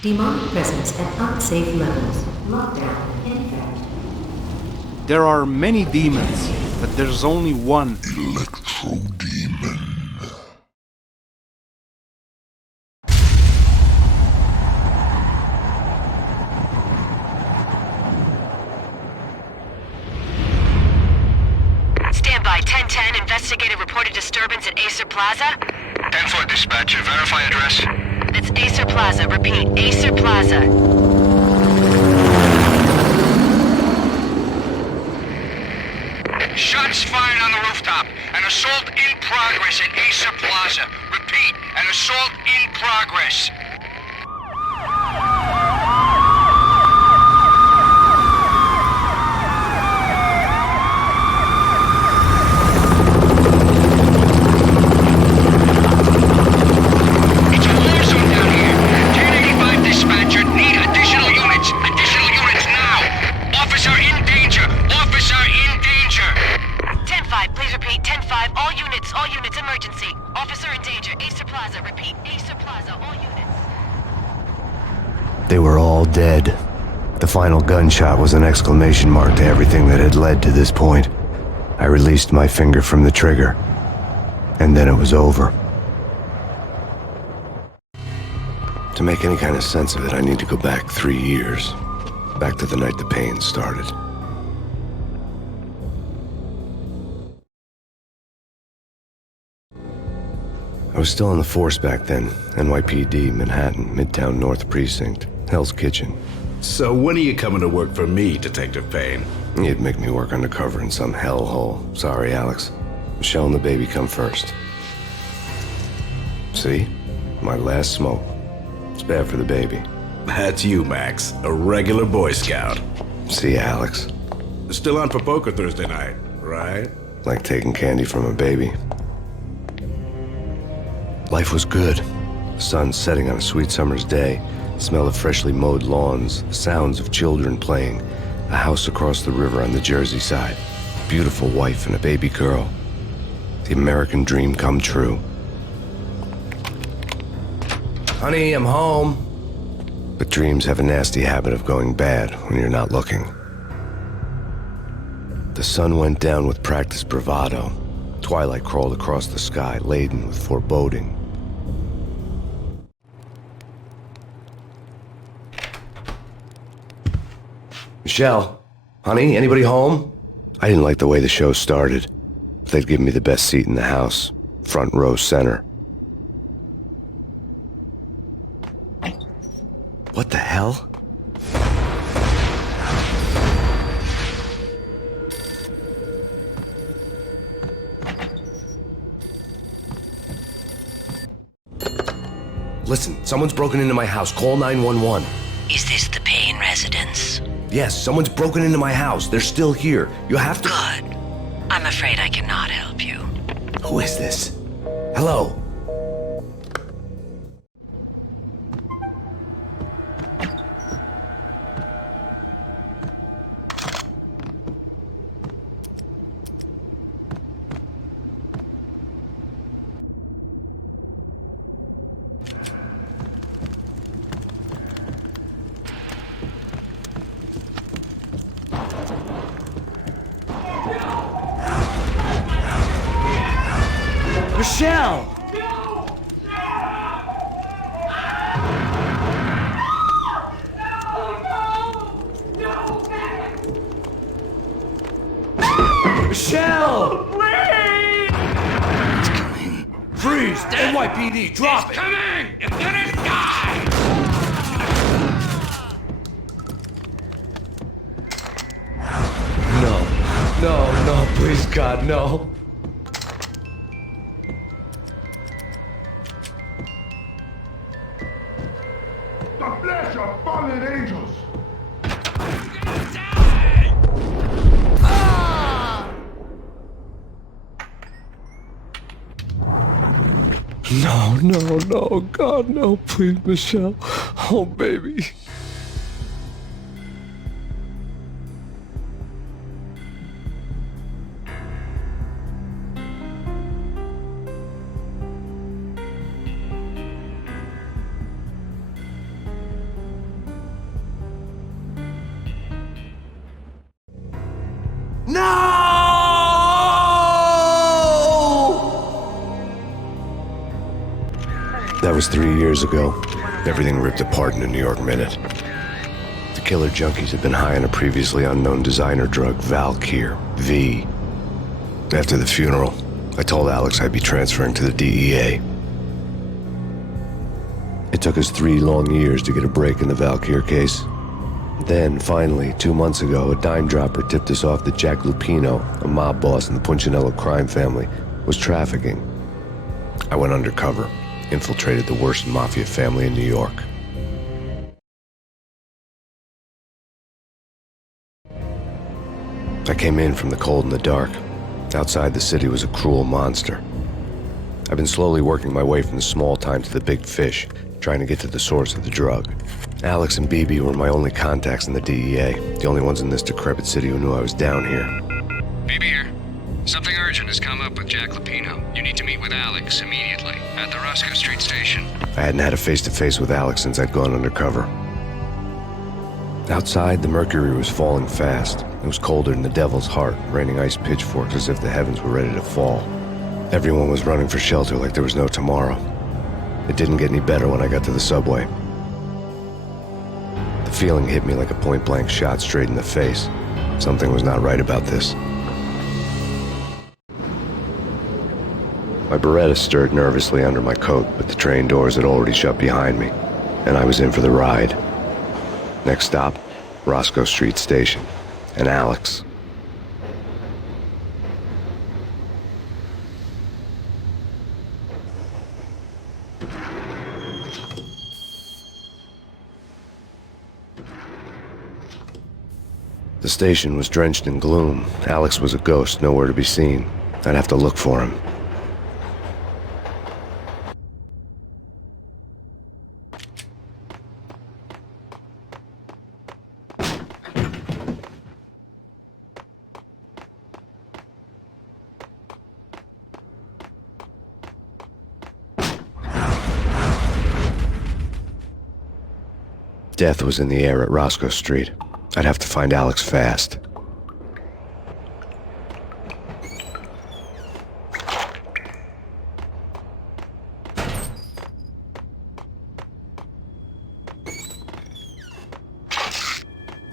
Demonic presence at unsafe levels. Lockdown in effect. There are many demons, but there's only one. Electro-demon. Standby, 1010, investigated reported disturbance at Acer Plaza. 10-4 dispatcher, verify address. It's Acer Plaza, repeat, Acer Plaza. Shots fired on the rooftop. An assault in progress at Acer Plaza. Repeat, an assault in progress. It's a war zone down here. 1085 dispatcher, need additional units. Additional units now. Officer in danger. Officer in danger. 10-5, please repeat, 10-5, all units, emergency. Officer in danger, Acer Plaza, repeat, Acer Plaza, all units. They were all dead. The final gunshot was an exclamation mark to everything that had led to this point. I released my finger from the trigger, and then it was over. To make any kind of sense of it, I need to go back 3 years. Back to the night the pain started. I was still in the force back then. NYPD, Manhattan, Midtown North Precinct, Hell's Kitchen. So when are you coming to work for me, Detective Payne? You'd make me work undercover in some hellhole. Sorry, Alex. Michelle and the baby come first. See? My last smoke. It's bad for the baby. That's you, Max. A regular Boy Scout. See, Alex. Still on for poker Thursday night, right? Like taking candy from a baby. Life was good. The sun setting on a sweet summer's day, the smell of freshly mowed lawns, the sounds of children playing, a house across the river on the Jersey side, a beautiful wife and a baby girl. The American dream come true. Honey, I'm home. But dreams have a nasty habit of going bad when you're not looking. The sun went down with practiced bravado. Twilight crawled across the sky, laden with foreboding. Michelle, honey, anybody home? I didn't like the way the show started. They'd given me the best seat in the house, front row center. What the hell? Listen, someone's broken into my house. Call 911. Is this the Payne residence? Yes, someone's broken into my house. They're still here. You have to... Good. I'm afraid I cannot help you. Who is this? Hello? Michelle! Michelle! Please! It's coming. Freeze! NYPD, drop it! Coming! You're gonna die! No, please, God, no. The flesh of fallen angels. No, God, no, please, Michelle. Oh, baby. was 3 years ago. Everything ripped apart in a New York minute. The killer junkies had been high on a previously unknown designer drug, Valkyr, V. After the funeral, I told Alex I'd be transferring to the DEA. It took us 3 long years to get a break in the Valkyr case. Then, finally, 2 months ago, a dime dropper tipped us off that Jack Lupino, a mob boss in the Punchinello crime family, was trafficking. I went undercover, infiltrated the worst mafia family in New York. I came in from the cold and the dark. Outside the city was a cruel monster. I've been slowly working my way from the small time to the big fish, trying to get to the source of the drug. Alex and BB were my only contacts in the DEA, the only ones in this decrepit city who knew I was down here. BB here. Something urgent has come up with Jack Lupino. You need to meet with Alex immediately at the Roscoe Street station. I hadn't had a face-to-face with Alex since I'd gone undercover. Outside, the mercury was falling fast. It was colder than the devil's heart, raining ice pitchforks as if the heavens were ready to fall. Everyone was running for shelter like there was no tomorrow. It didn't get any better when I got to the subway. The feeling hit me like a point-blank shot straight in the face. Something was not right about this. My Beretta stirred nervously under my coat, but the train doors had already shut behind me, and I was in for the ride. Next stop, Roscoe Street Station, and Alex. The station was drenched in gloom. Alex was a ghost, nowhere to be seen. I'd have to look for him. Death was in the air at Roscoe Street. I'd have to find Alex fast.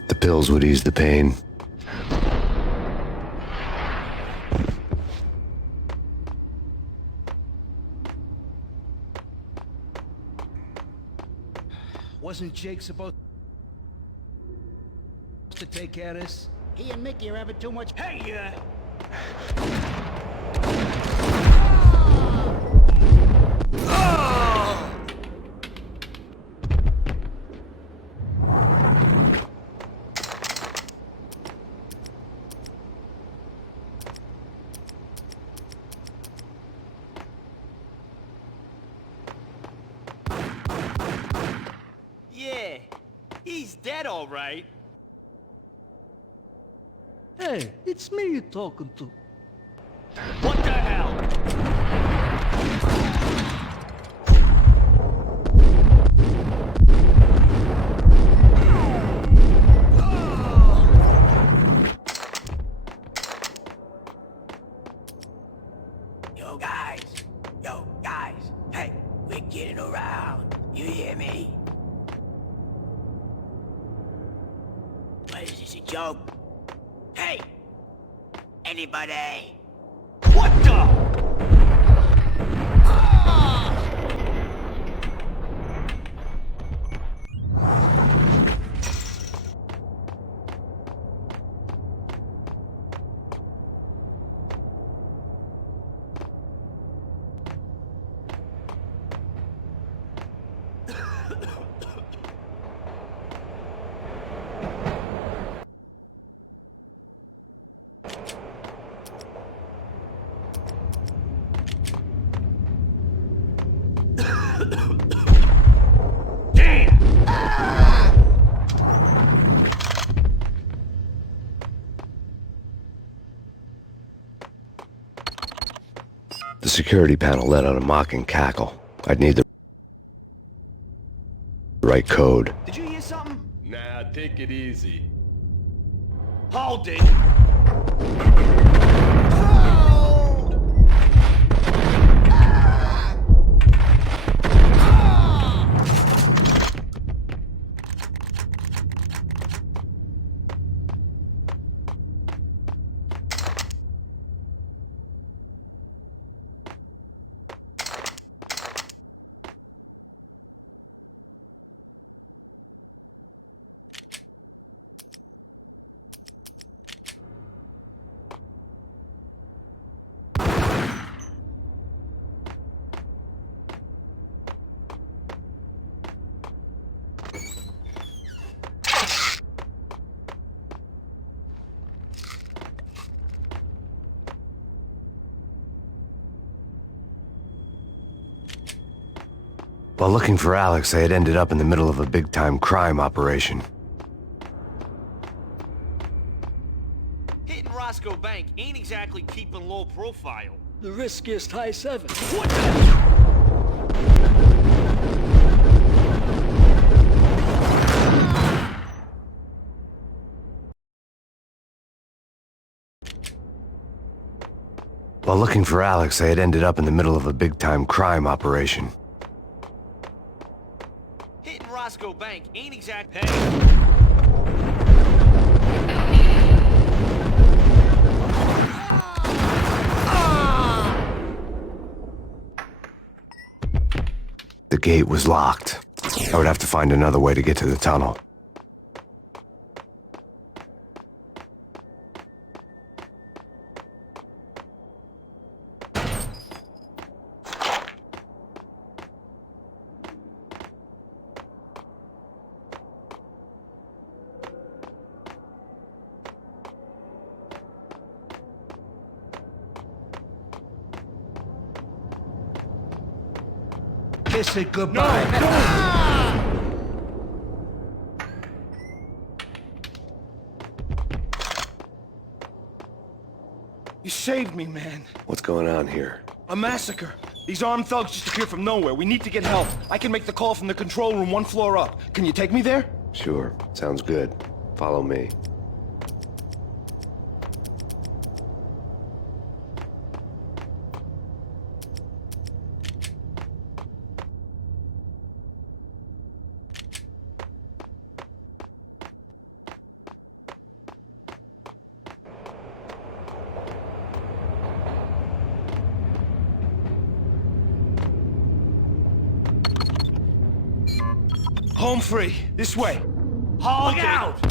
The pills would ease the pain. Wasn't Jake supposed to take care of this? He and Mickey are having too much. Hey, Yeah, he's dead, all right. Hey, it's me you're talking to. What the hell? Yo guys, hey, we're getting around. You hear me? What is this, a joke? Hey! Anybody? What the? The security panel let out a mocking cackle. I'd need the right code. Did you hear something? Nah, take it easy. Hold it. While looking for Alex, they had ended up in the middle of a big-time crime operation. Hitting Roscoe Bank ain't exactly keeping low profile. The riskiest high seven. What the? While looking for Alex, they had ended up in the middle of a big-time crime operation. Hitting Roscoe Bank ain't exactly. The gate was locked. I would have to find another way to get to the tunnel. Kiss it goodbye. You saved me, man. What's going on here? A massacre. These armed thugs just appeared from nowhere. We need to get help. I can make the call from the control room 1 floor up. Can you take me there? Sure, sounds good. Follow me. Home free. This way. Look out!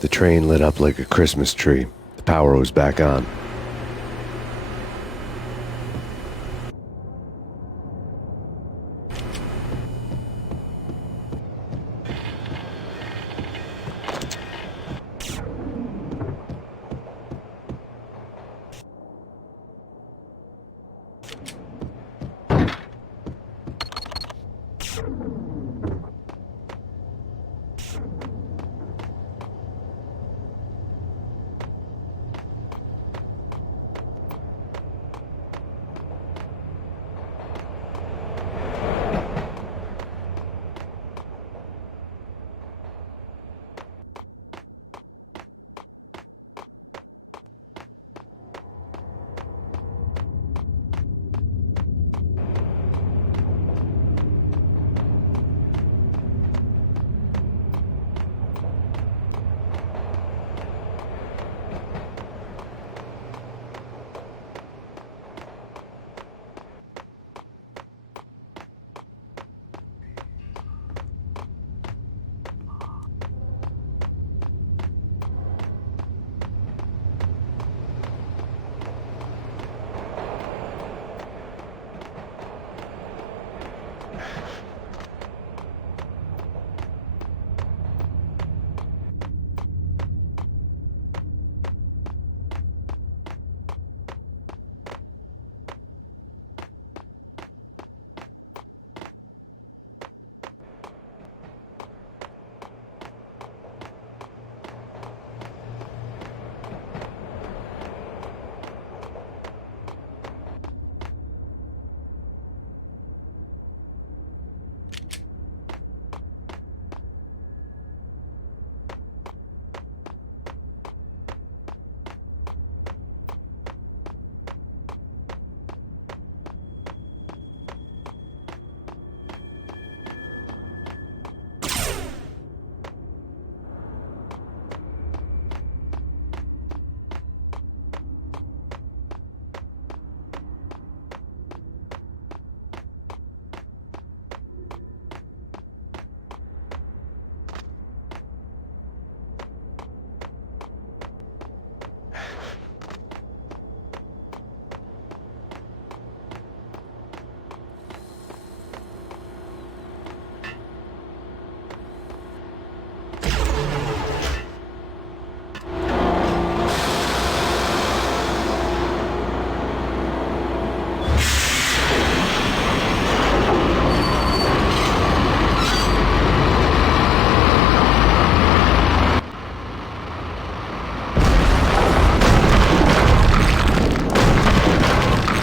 The train lit up like a Christmas tree. The power was back on.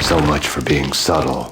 So much for being subtle.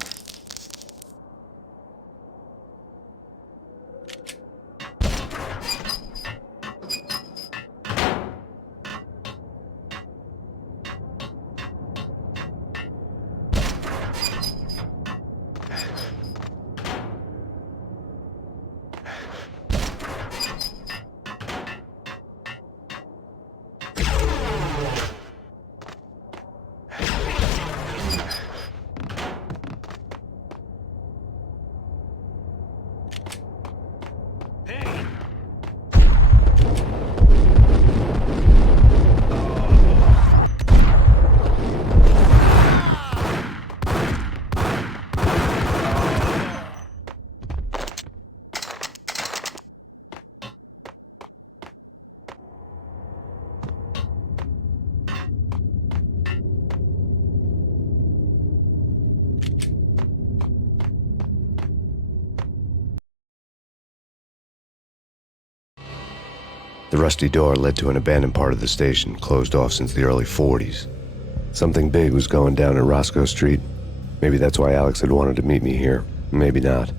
The rusty door led to an abandoned part of the station, closed off since the early 40s. Something big was going down at Roscoe Street. Maybe that's why Alex had wanted to meet me here. Maybe not.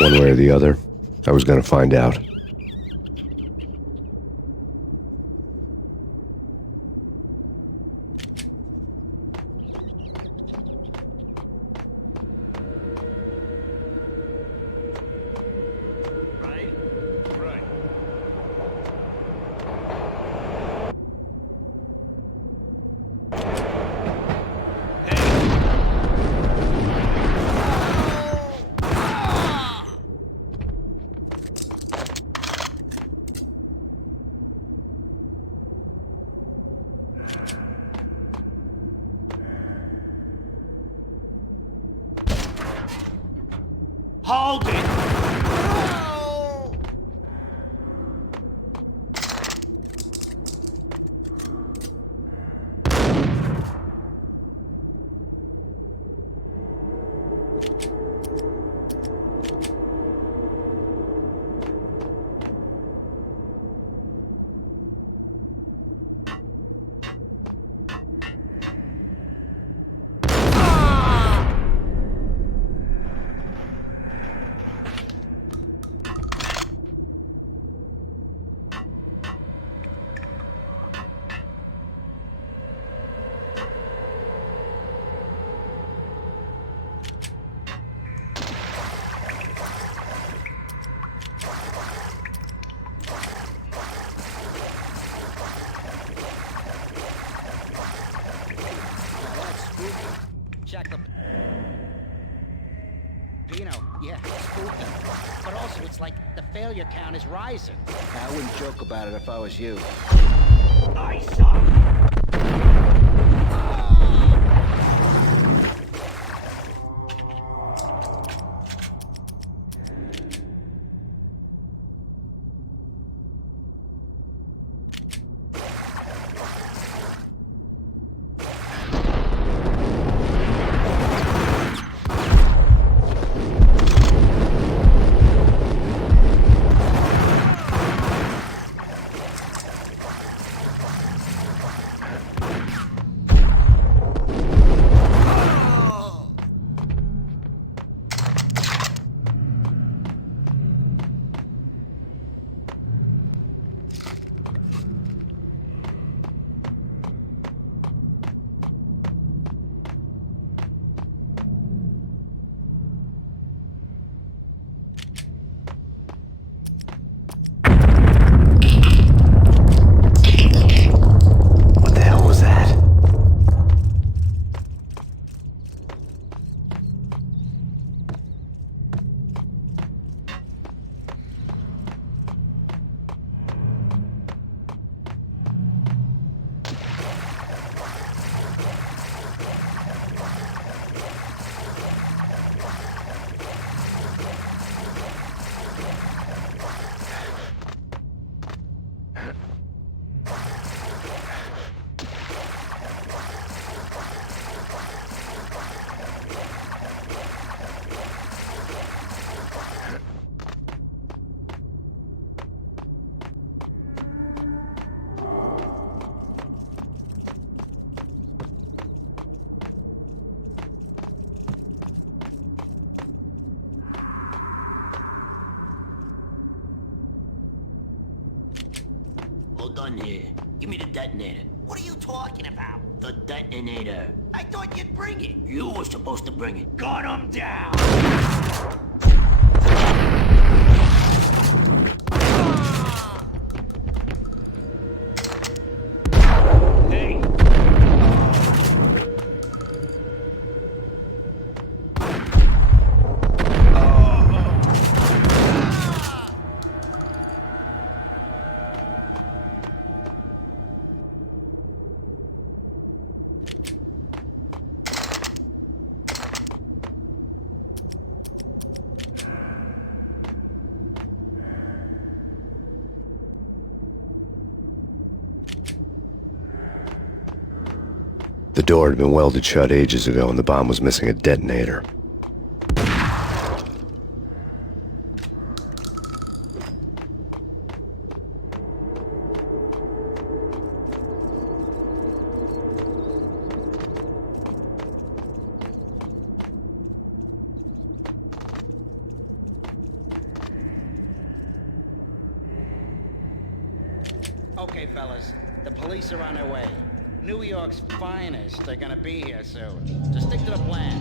One way or the other, I was gonna find out. Hold it! Check the... You know, yeah, it's spooky. But also, it's like the failure count is rising. I wouldn't joke about it if I was you. I suck! gun here. Give me the detonator. What are you talking about? The detonator. I thought you'd bring it. You were supposed to bring it. Gun him down. Hey! The door had been welded shut ages ago and the bomb was missing a detonator. Okay, fellas, the police are on their way. New York's finest are gonna be here soon. Just stick to the plan.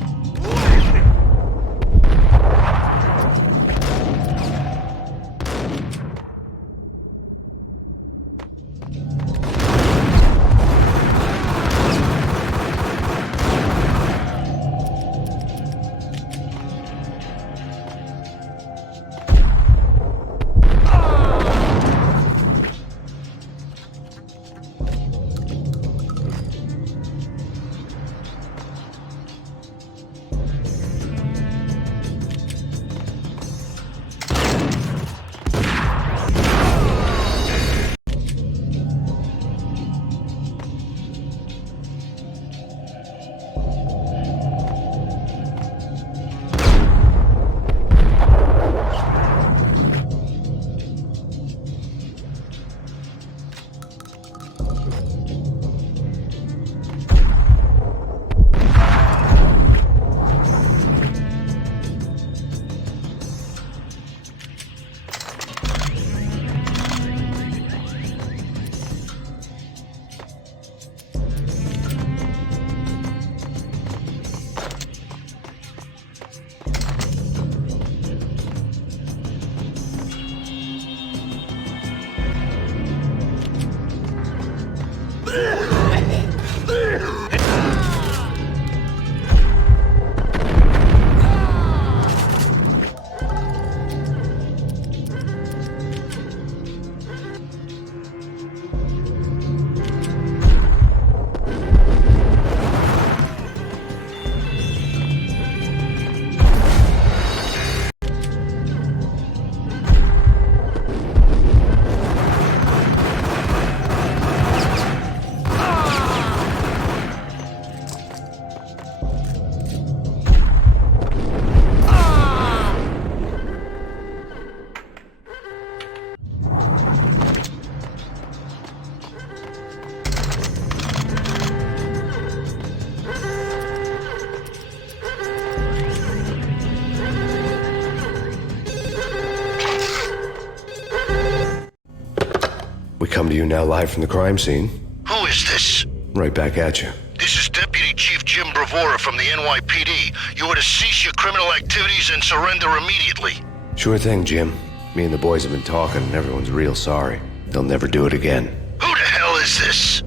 We come to you now live from the crime scene. Who is this? Right back at you. This is Deputy Chief Jim Bravura from the NYPD. You are to cease your criminal activities and surrender immediately. Sure thing, Jim. Me and the boys have been talking and everyone's real sorry. They'll never do it again. Who the hell is this?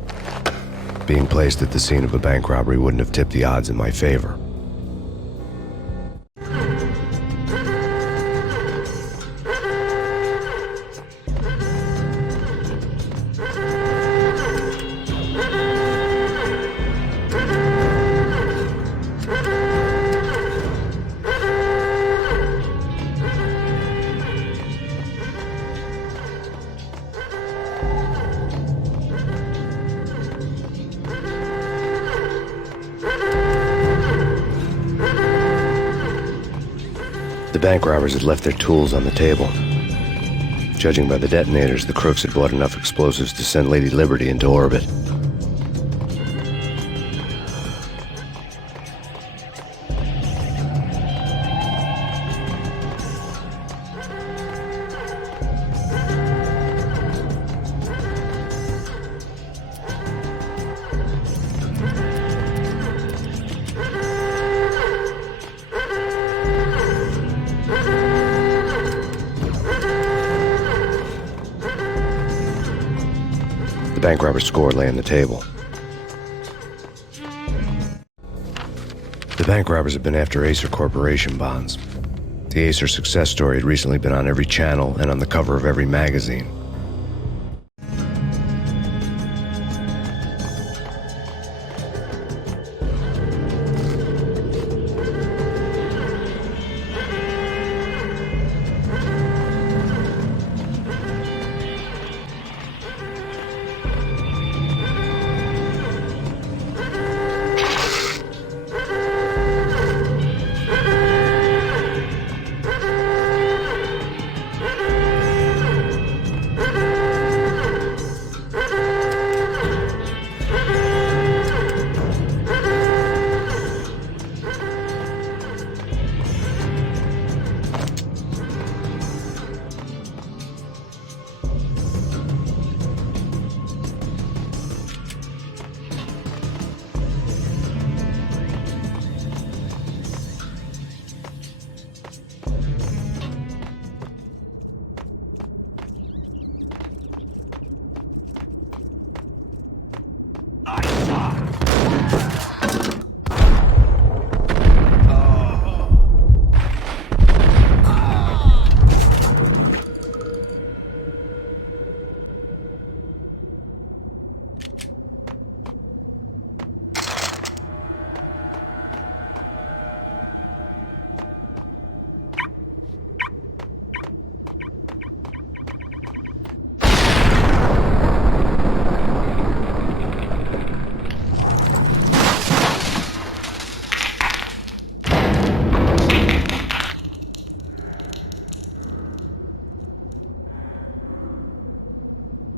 Being placed at the scene of a bank robbery wouldn't have tipped the odds in my favor. The bank robbers had left their tools on the table. Judging by the detonators, the crooks had bought enough explosives to send Lady Liberty into orbit. Bank robber's score lay on the table. The bank robbers had been after Acer Corporation bonds. The Acer success story had recently been on every channel and on the cover of every magazine.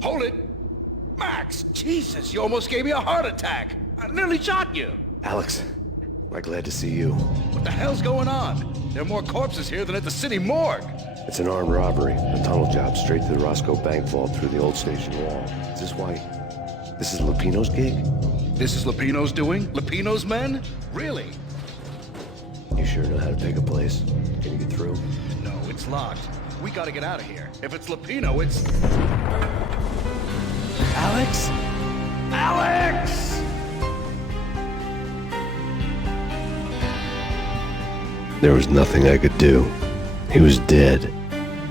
Hold it! Max! Jesus, you almost gave me a heart attack! I nearly shot you! Alex, we're glad to see you. What the hell's going on? There are more corpses here than at the city morgue! It's an armed robbery, a tunnel job straight to the Roscoe Bank vault through the old station wall. Is this why... this is Lupino's gig? This is Lupino's doing? Lupino's men? Really? You sure know how to pick a place? Can you get through? No, it's locked. We gotta get out of here. If it's Lupino, it's... Alex? Alex! There was nothing I could do. He was dead.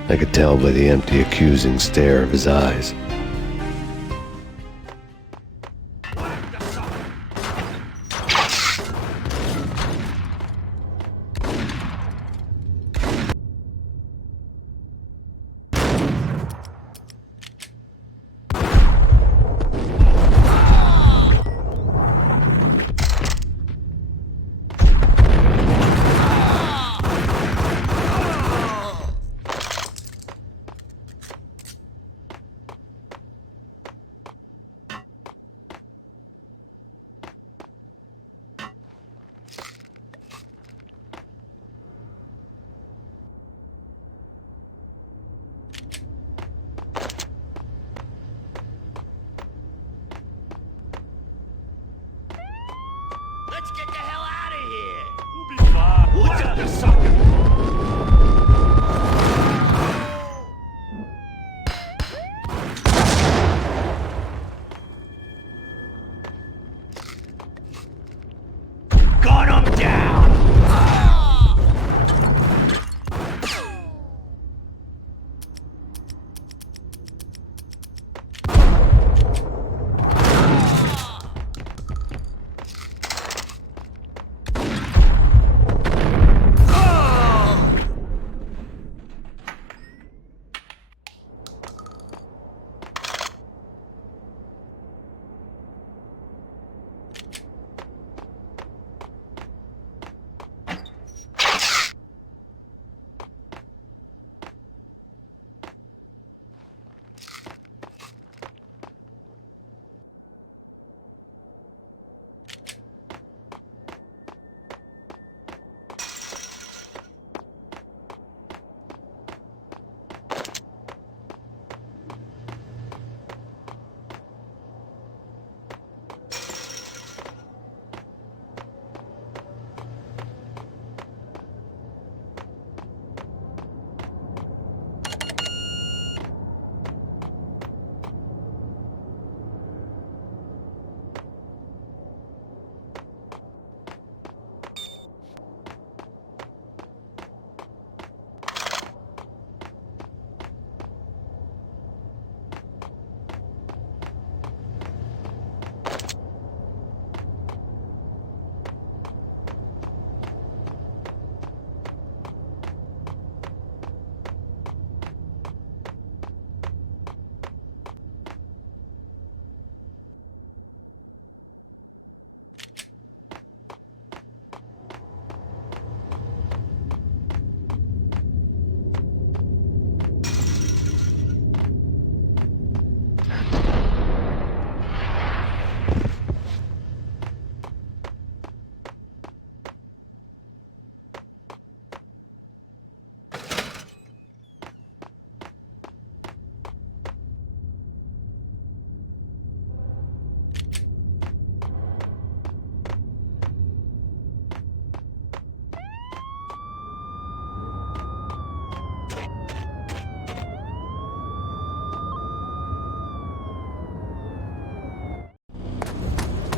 I could tell by the empty, accusing stare of his eyes.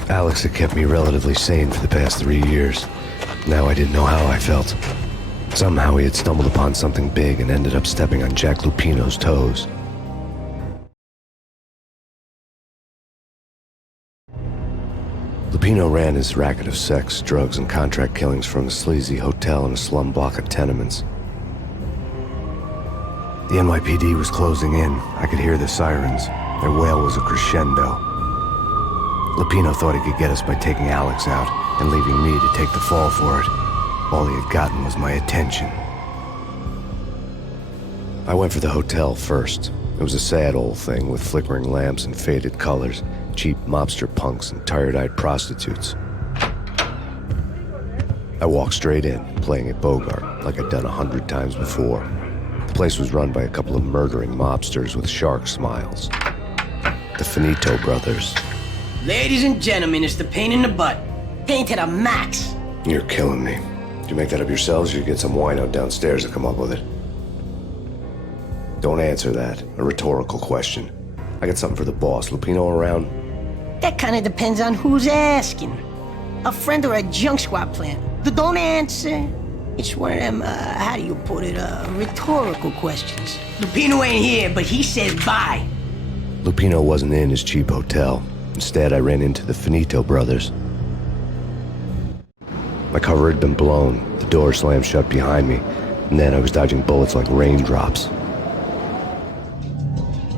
Alex had kept me relatively sane for the past 3 years. Now I didn't know how I felt. Somehow he had stumbled upon something big and ended up stepping on Jack Lupino's toes. Lupino ran his racket of sex, drugs, and contract killings from a sleazy hotel in a slum block of tenements. The NYPD was closing in. I could hear the sirens. Their wail was a crescendo. Lupino thought he could get us by taking Alex out and leaving me to take the fall for it. All he had gotten was my attention. I went for the hotel first. It was a sad old thing with flickering lamps and faded colors, cheap mobster punks and tired-eyed prostitutes. I walked straight in, playing at Bogart, like I'd done 100 times before. The place was run by a couple of murdering mobsters with shark smiles. The Finito brothers. Ladies and gentlemen, it's the pain in the butt. Pain to the max. You're killing me. Did you make that up yourselves, or you get some wino downstairs to come up with it? Don't answer that. A rhetorical question. I got something for the boss. Lupino around? That kind of depends on who's asking. A friend or a junk squad plan. Don't answer. It's one of them, how do you put it, rhetorical questions. Lupino ain't here, but he said bye. Lupino wasn't in his cheap hotel. Instead, I ran into the Finito brothers. My cover had been blown, the door slammed shut behind me, and then I was dodging bullets like raindrops.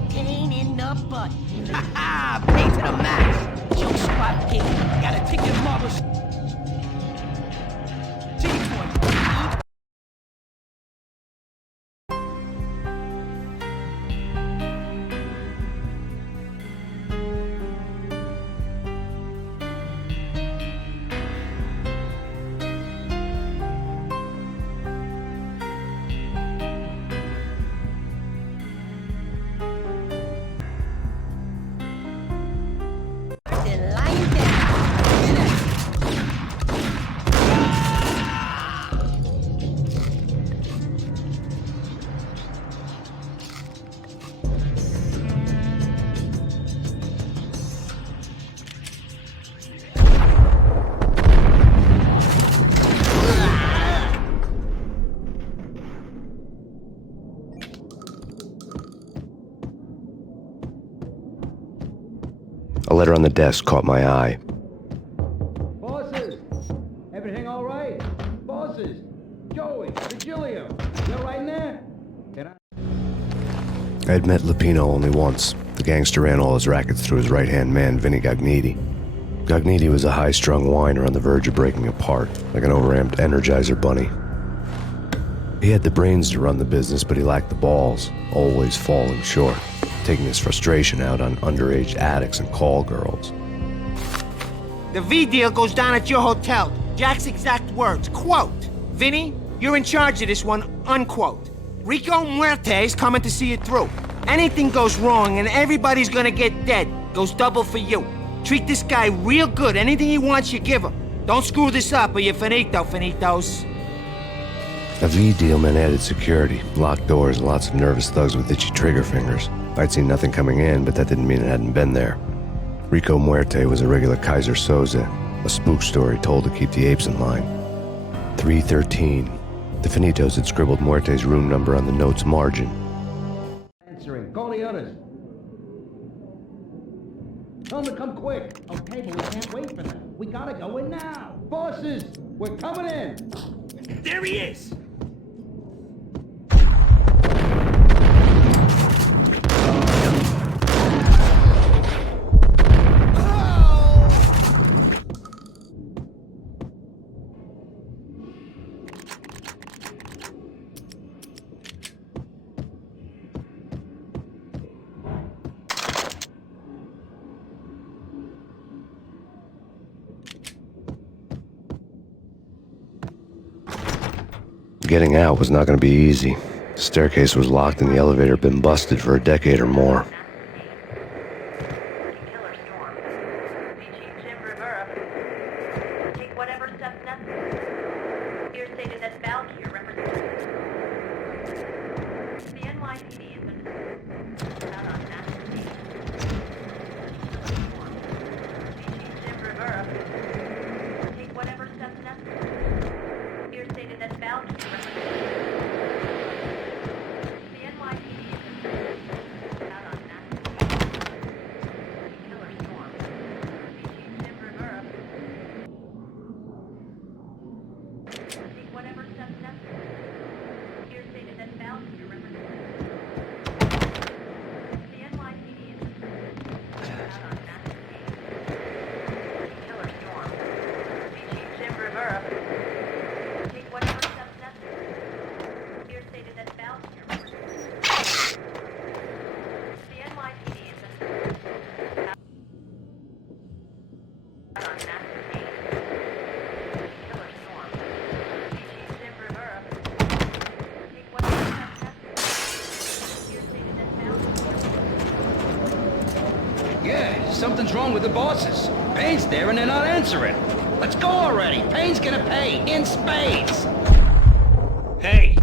Pain in the butt. Ha ha! Pain to the max. Junk squad kid. Gotta take your marbles. A letter on the desk caught my eye. Bosses! Everything all right? Bosses! Joey! Virgilio! You all right in there? I had met Lupino only once. The gangster ran all his rackets through his right-hand man, Vinny Gagniti. Gagniti was a high-strung whiner on the verge of breaking apart, like an overamped Energizer bunny. He had the brains to run the business, but he lacked the balls, always falling short, taking his frustration out on underage addicts and call girls. The V deal goes down at your hotel. Jack's exact words, quote, "Vinny, you're in charge of this one," unquote. Rico Muerte's coming to see it through. Anything goes wrong and everybody's gonna get dead. Goes double for you. Treat this guy real good. Anything he wants, you give him. Don't screw this up or you're finito, finitos. A V deal meant added security, locked doors, and lots of nervous thugs with itchy trigger fingers. I'd seen nothing coming in, but that didn't mean it hadn't been there. Rico Muerte was a regular Kaiser Soze, a spook story told to keep the apes in line. 313. The Finitos had scribbled Muerte's room number on the note's margin. Answering. Call the others. Tell them to come quick. Okay, but we can't wait for them. We gotta go in now. Bosses, we're coming in. There he is. Getting out was not going to be easy. The staircase was locked and the elevator had been busted for a decade or more. something's wrong with the bosses. Payne's there and they're not answering. Let's go already. Payne's gonna pay in spades. Hey.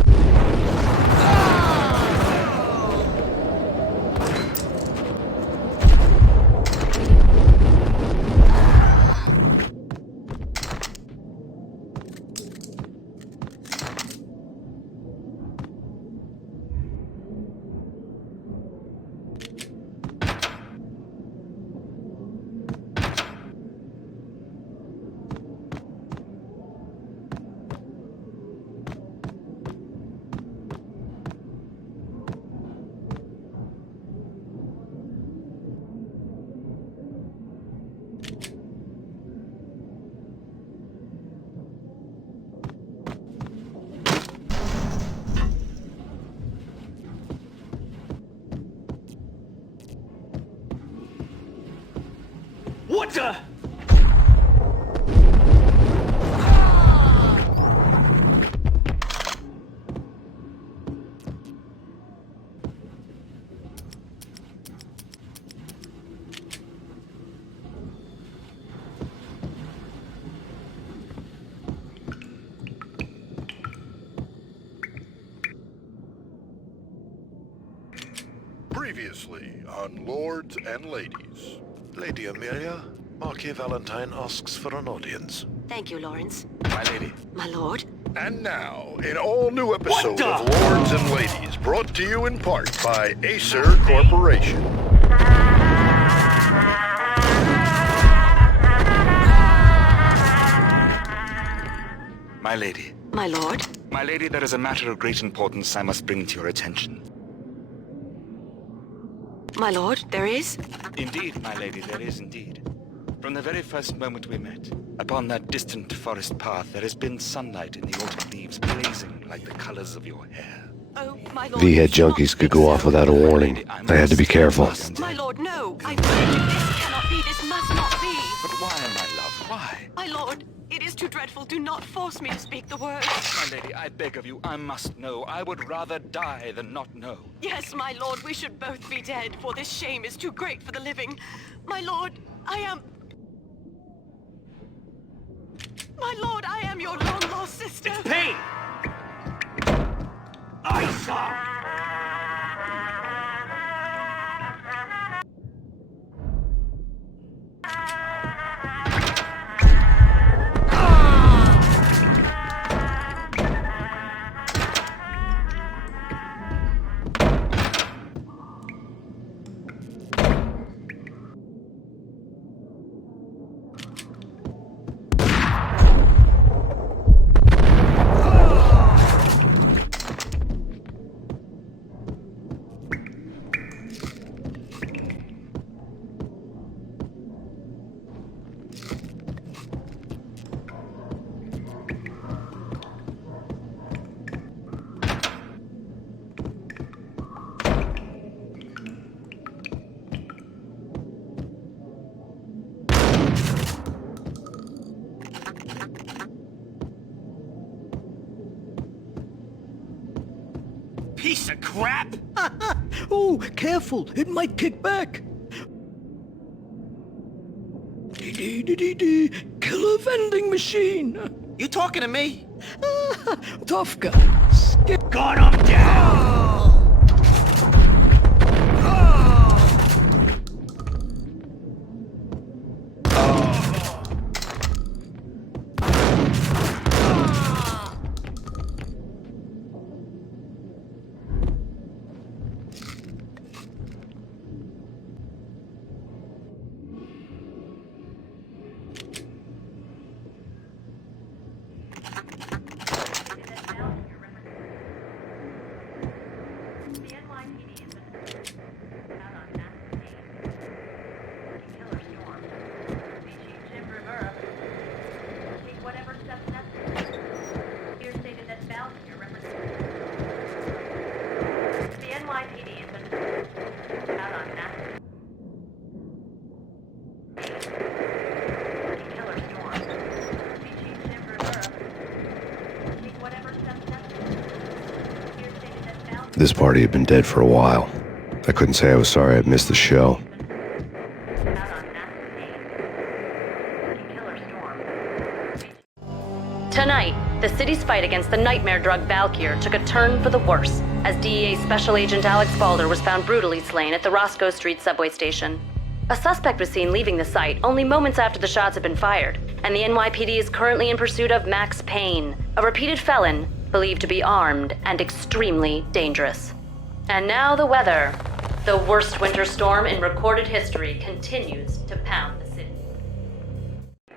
What the? Previously on Lords and Ladies. Lady Amelia, Marquis Valentine asks for an audience. Thank you, Lawrence. My lady. My lord. And now, an all-new episode of Lords and Ladies, brought to you in part by Acer Corporation. My lady. My lord. My lady, there is a matter of great importance I must bring to your attention. My lord, there is? Indeed, my lady, there is indeed. From the very first moment we met, upon that distant forest path, there has been sunlight in the autumn leaves blazing like the colors of your hair. Oh, my lord. V-head junkies could go off without a warning. I had to be careful. My lord, no. I beg you, this cannot be. This must not be. But why, my love, why? My lord, it is too dreadful. Do not force me to speak the words. My lady, I beg of you, I must know. I would rather die than not know. Yes, my lord, we should both be dead, for this shame is too great for the living. My lord, I am... My lord, I am your long-lost sister. It's Payne! I saw... Piece of crap! Oh, careful, it might kick back. Killer vending machine. You talking to me? Tough guy. Got him down! This party had been dead for a while. I couldn't say I was sorry I'd missed the show. Tonight, the city's fight against the nightmare drug Valkyr took a turn for the worse, as DEA Special Agent Alex Balder was found brutally slain at the Roscoe Street subway station. A suspect was seen leaving the site only moments after the shots had been fired, and the NYPD is currently in pursuit of Max Payne, a repeated felon believed to be armed and extremely dangerous. And now the weather. The worst winter storm in recorded history continues to pound the city.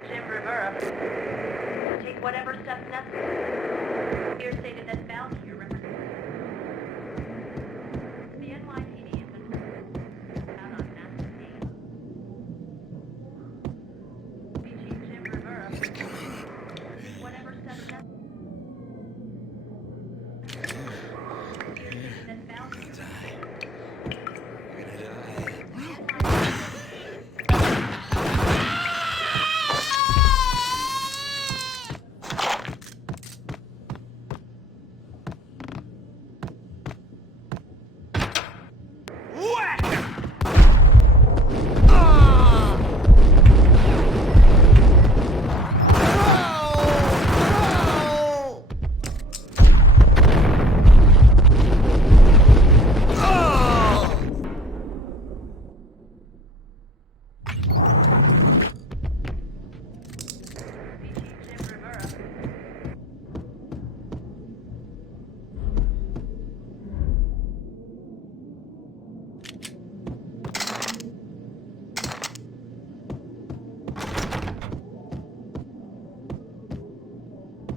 Jim Rivera, take whatever steps necessary. Here stated that Valkyr represents the NYPD has been out on Max Payne. Chief Jim Rivera, whatever steps necessary. Here stated that Valkyr.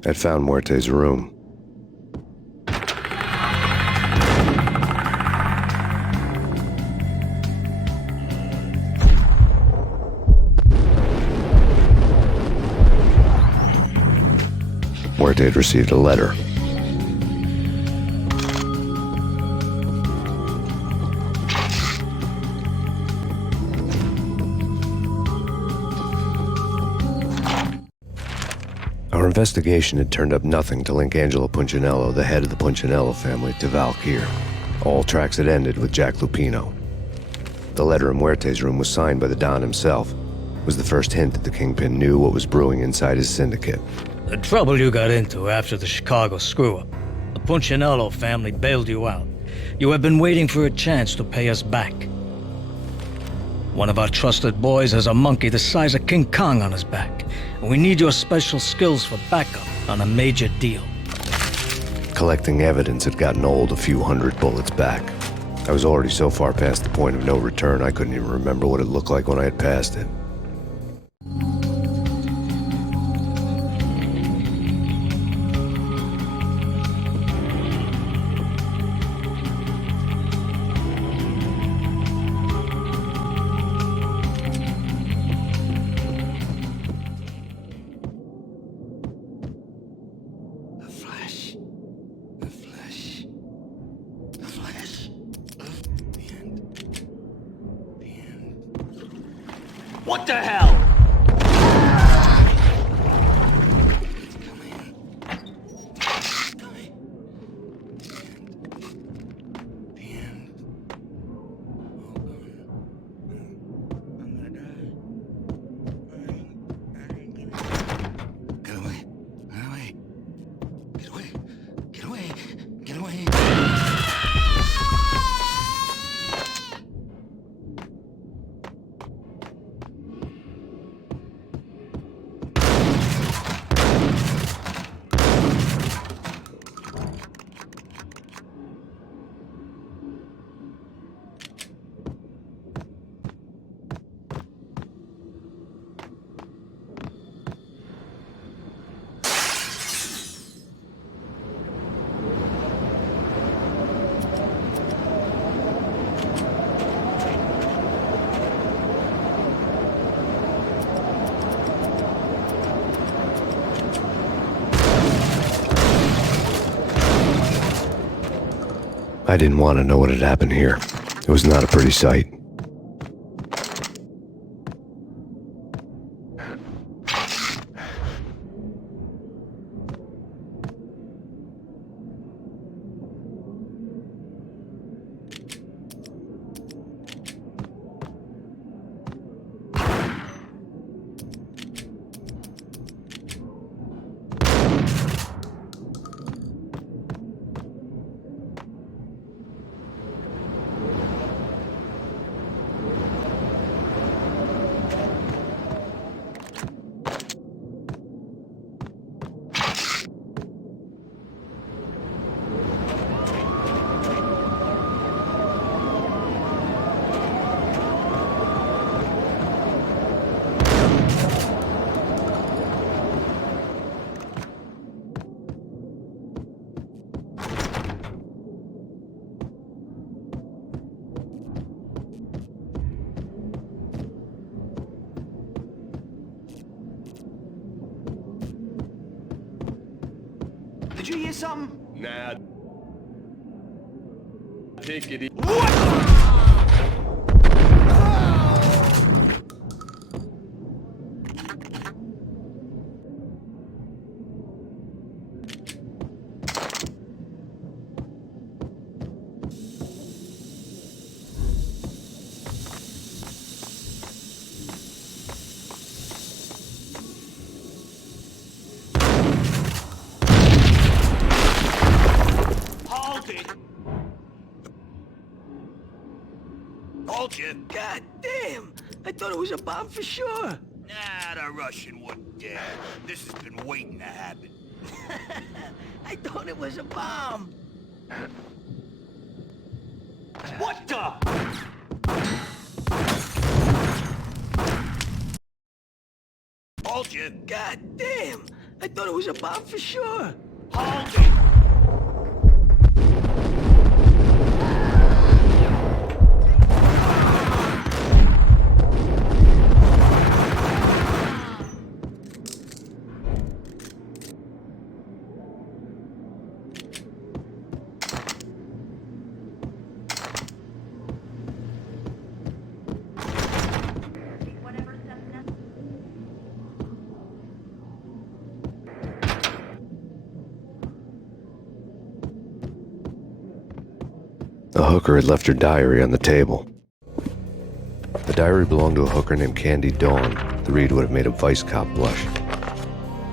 I'd found Muerte's room. Muerte had received a letter. Our investigation had turned up nothing to link Angelo Punchinello, the head of the Punchinello family, to Valkyr. All tracks had ended with Jack Lupino. The letter in Muerte's room was signed by the Don himself. It was the first hint that the Kingpin knew what was brewing inside his syndicate. The trouble you got into after the Chicago screw-up. The Punchinello family bailed you out. You have been waiting for a chance to pay us back. One of our trusted boys has a monkey the size of King Kong on his back, and we need your special skills for backup on a major deal. Collecting evidence had gotten old a few hundred bullets back. I was already so far past the point of no return I couldn't even remember what it looked like when I had passed it. What the hell? I didn't want to know what had happened here. It was not a pretty sight. Did you hear something? Nah. Take it easy. Hold it! Hold you. God damn! I thought it was a bomb for sure. Nah, the Russian wouldn't dare. This has been waiting to happen. I thought it was a bomb. What the? Hold you. God damn! I thought it was a bomb for sure. Hold it! The hooker had left her diary on the table. The diary belonged to a hooker named Candy Dawn. The read would have made a vice cop blush.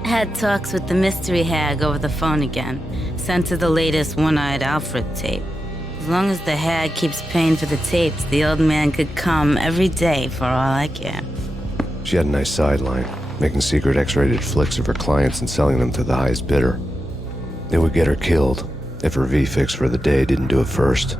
Had talks with the mystery hag over the phone again. Sent her the latest One-Eyed Alfred tape. As long as the hag keeps paying for the tapes, the old man could come every day for all I care. She had a nice sideline, making secret X-rated flicks of her clients and selling them to the highest bidder. It would get her killed if her V-fix for the day didn't do it first.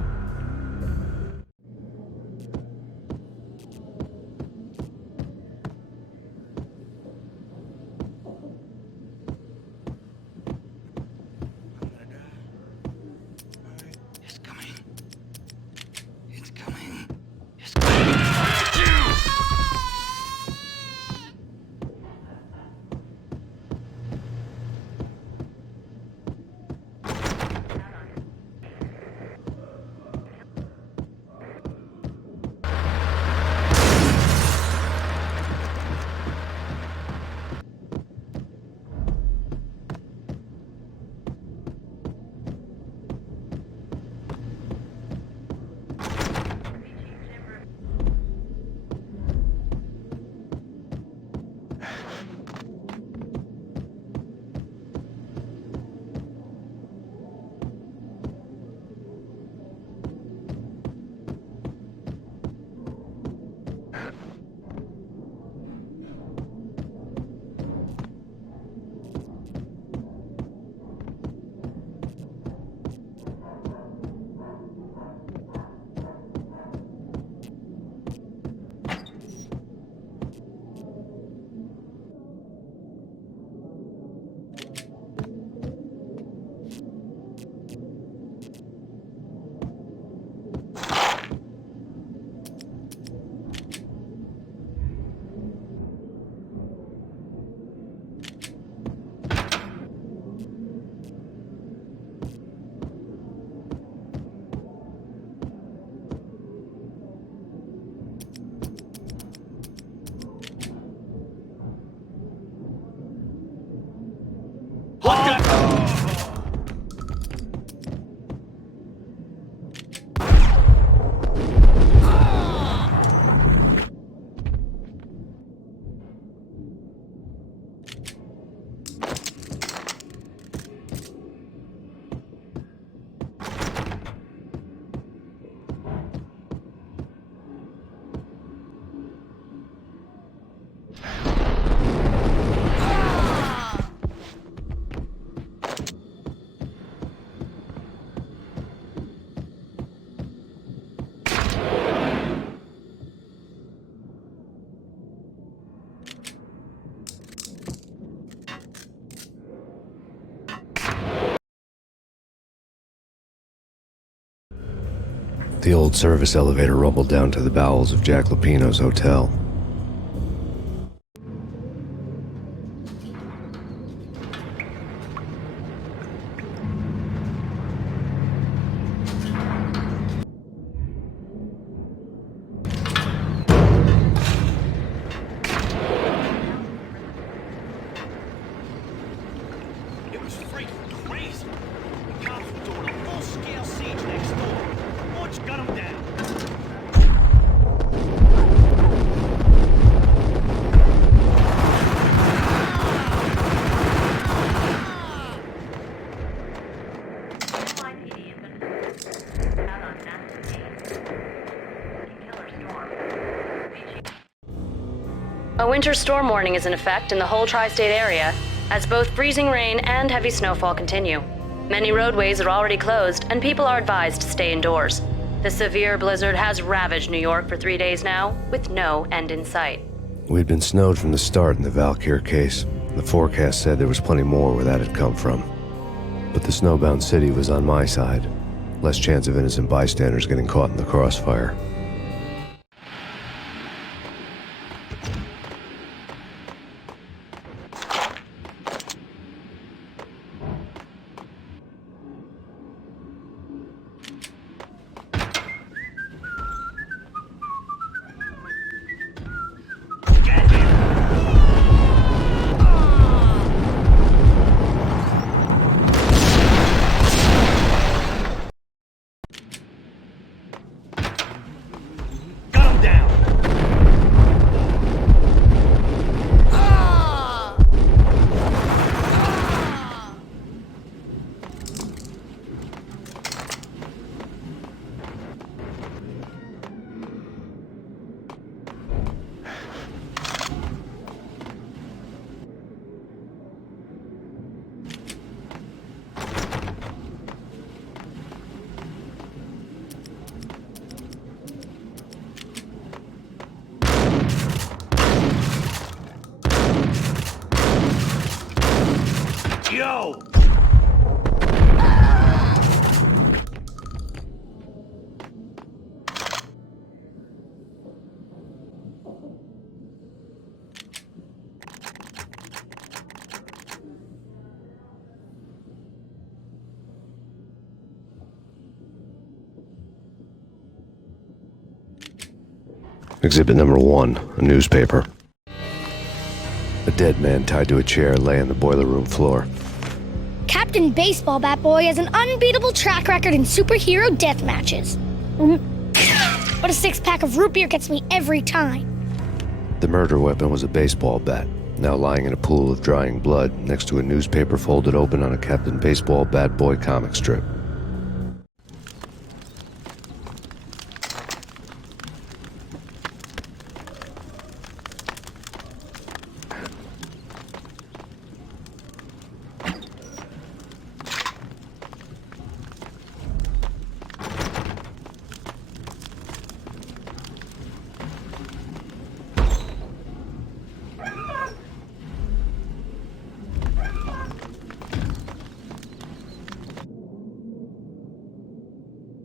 The old service elevator rumbled down to the bowels of Jack Lupino's hotel. is freaking crazy. The cops were doing a full-scale siege next door. Ward's got them down. A winter storm warning is in effect in the whole tri-state area, as both freezing rain and heavy snowfall continue. Many roadways are already closed, and people are advised to stay indoors. The severe blizzard has ravaged New York for 3 days now, with no end in sight. We'd been snowed from the start in the Valkyr case. The forecast said there was plenty more where that had come from. But the snowbound city was on my side. Less chance of innocent bystanders getting caught in the crossfire. Yo! Exhibit number 1, a newspaper. A dead man tied to a chair lay on the boiler room floor. Captain Baseball Bat Boy has an unbeatable track record in superhero death matches. But a 6-pack of root beer gets me every time. The murder weapon was a baseball bat, now lying in a pool of drying blood next to a newspaper folded open on a Captain Baseball Bat Boy comic strip.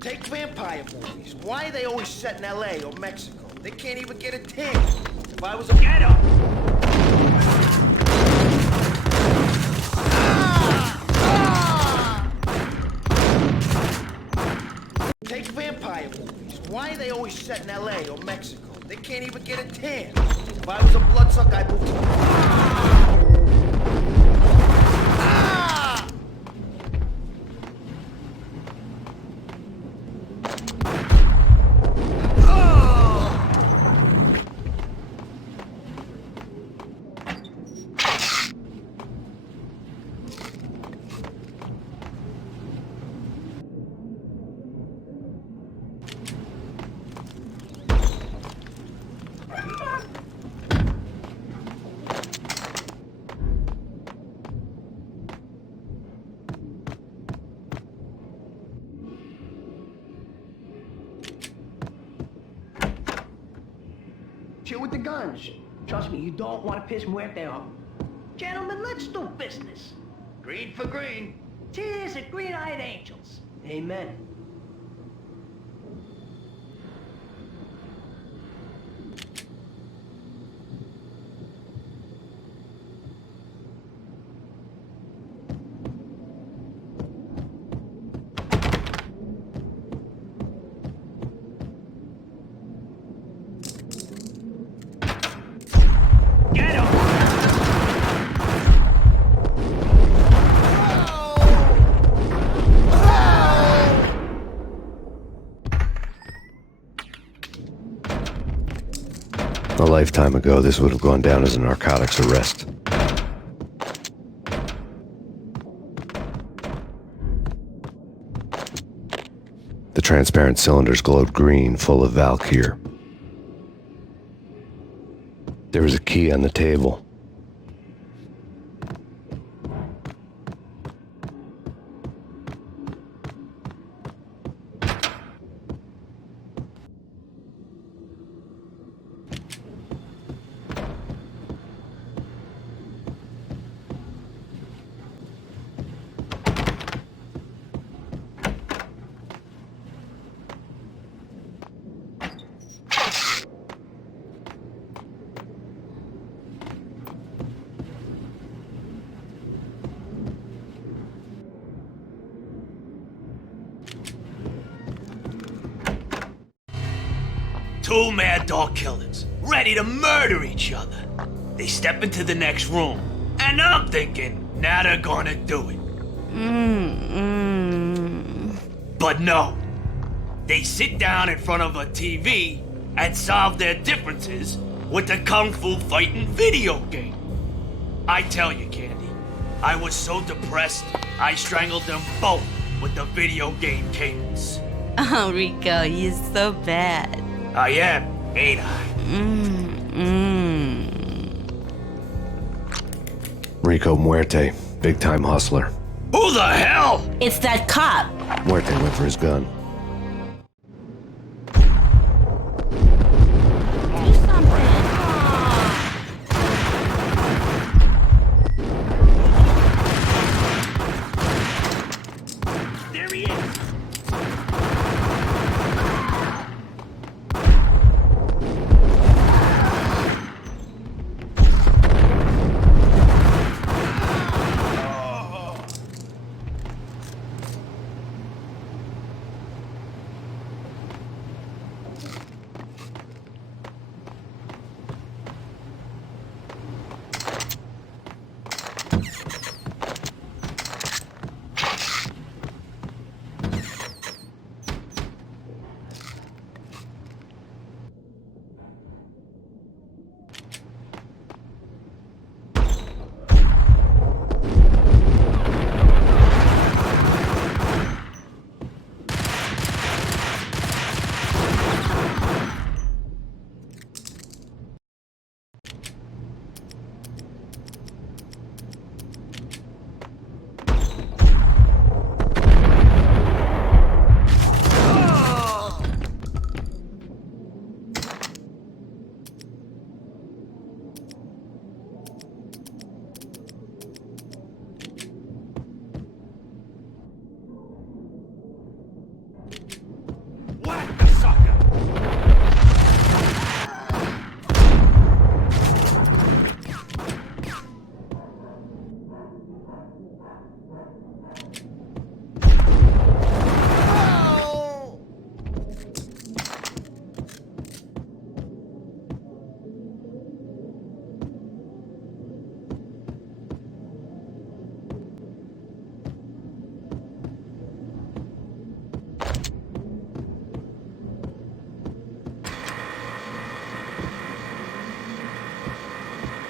Take vampire movies. Why are they always set in LA or Mexico? They can't even get a tin. If I was a ghetto. Take vampire movies. Why are they always set in LA or Mexico? They can't even get a tan. If I was a bloodsucker, I'd move to... Chill with the guns. Trust me, you don't want to piss Muerte off. Gentlemen, let's do business. Green for green. Cheers at Green-Eyed Angels. Amen. Get him! lifetime ago, this would have gone down as a narcotics arrest. The transparent cylinders glowed green, full of Valkyr. There was a key on the table. Two mad dog killers, ready to murder each other. They step into the next room, and I'm thinking, now they're gonna do it. But no. They sit down in front of a TV and solve their differences with the Kung Fu fighting video game. I tell you, Candy, I was so depressed, I strangled them both with the video game cables. Oh, Rico, you're so bad. I am, ain't I? Rico Muerte, big-time hustler. Who the hell? It's that cop. Muerte went for his gun. There he is.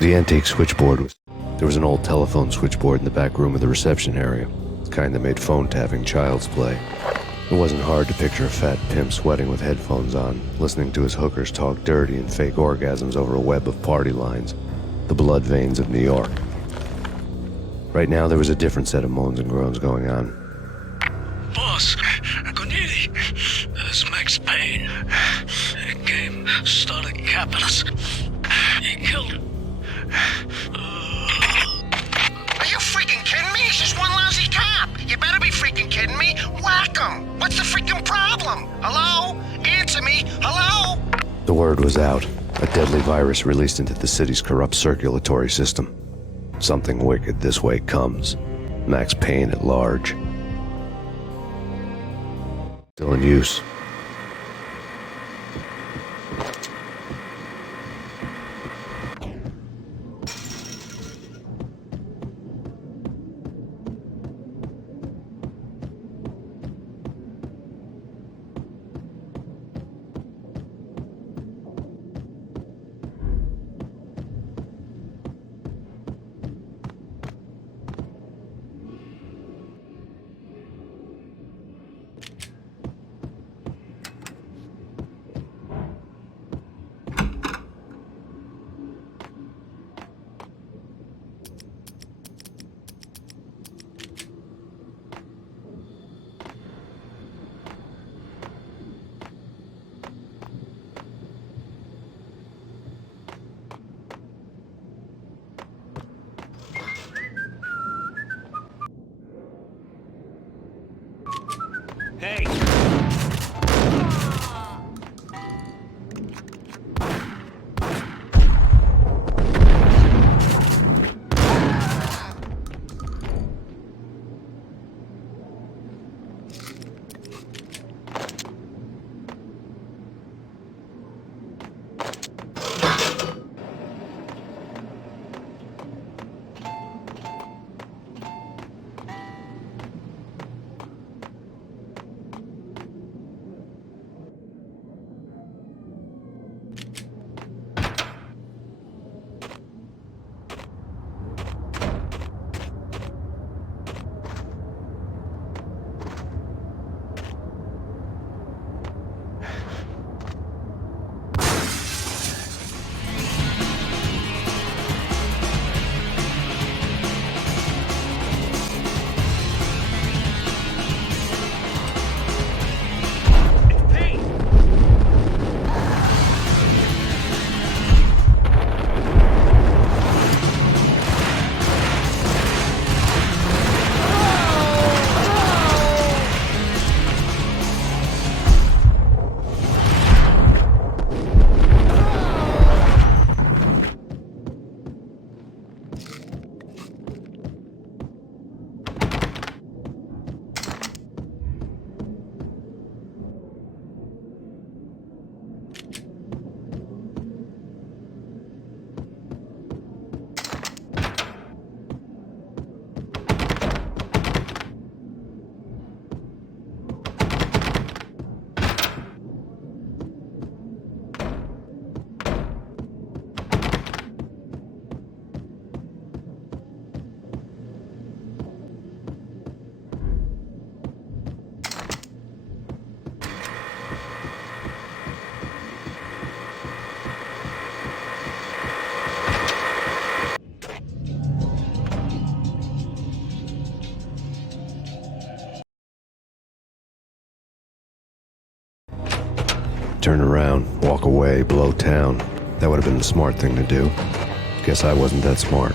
The antique switchboard there was an old telephone switchboard in the back room of the reception area, the kind that made phone tapping child's play. It wasn't hard to picture a fat pimp sweating with headphones on, listening to his hookers talk dirty and fake orgasms over a web of party lines, the blood veins of New York. Right now there was a different set of moans and groans going on. Boss, Cornelia, it's Max Payne. The game started capitalist. He killed him. Are you freaking kidding me? He's just one lousy cop. You better be freaking kidding me. Whack him. What's the freaking problem? Hello? Answer me. Hello? The word was out. A deadly virus released into the city's corrupt circulatory system. Something wicked this way comes. Max Payne at large. Still in use. Hey! Turn around, walk away, blow town. That would have been the smart thing to do. Guess I wasn't that smart.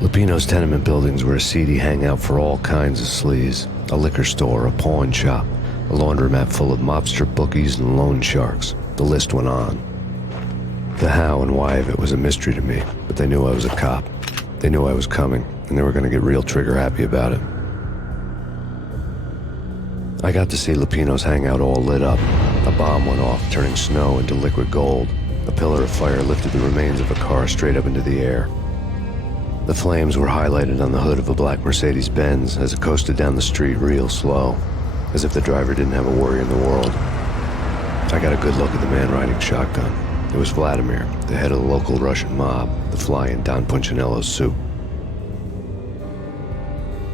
Lupino's tenement buildings were a seedy hangout for all kinds of sleaze. A liquor store, a pawn shop, a laundromat full of mobster bookies and loan sharks. The list went on. The how and why of it was a mystery to me, but they knew I was a cop. They knew I was coming, and they were going to get real trigger happy about it. I got to see Lupino's hangout all lit up. A bomb went off, turning snow into liquid gold. A pillar of fire lifted the remains of a car straight up into the air. The flames were highlighted on the hood of a black Mercedes-Benz as it coasted down the street real slow, as if the driver didn't have a worry in the world. I got a good look at the man riding shotgun. It was Vladimir, the head of the local Russian mob, the fly in Don Punchinello's suit.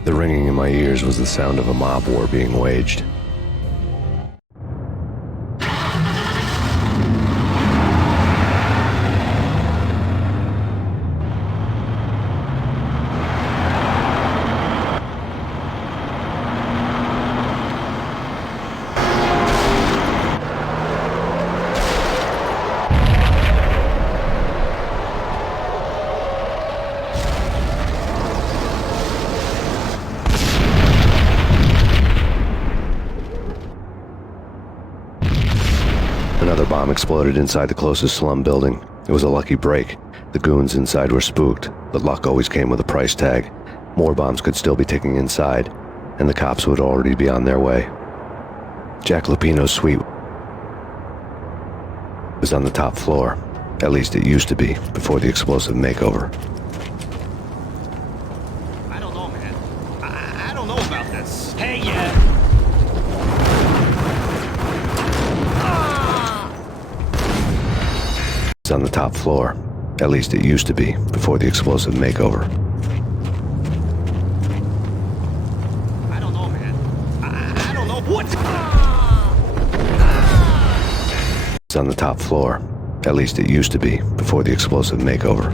The ringing in my ears was the sound of a mob war being waged. Another bomb exploded inside the closest slum building. It was a lucky break. The goons inside were spooked, but luck always came with a price tag. More bombs could still be ticking inside, and the cops would already be on their way. Jack Lupino's suite was on the top floor. At least it used to be, before the explosive makeover. I don't know, man. I don't know about this. Hey, It's on the top floor. At least it used to be, before the explosive makeover. I don't know, man. I don't know what. It's on the top floor. At least it used to be, before the explosive makeover.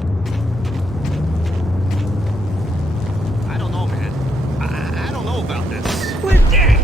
I don't know, man. I don't know about this. Quit that!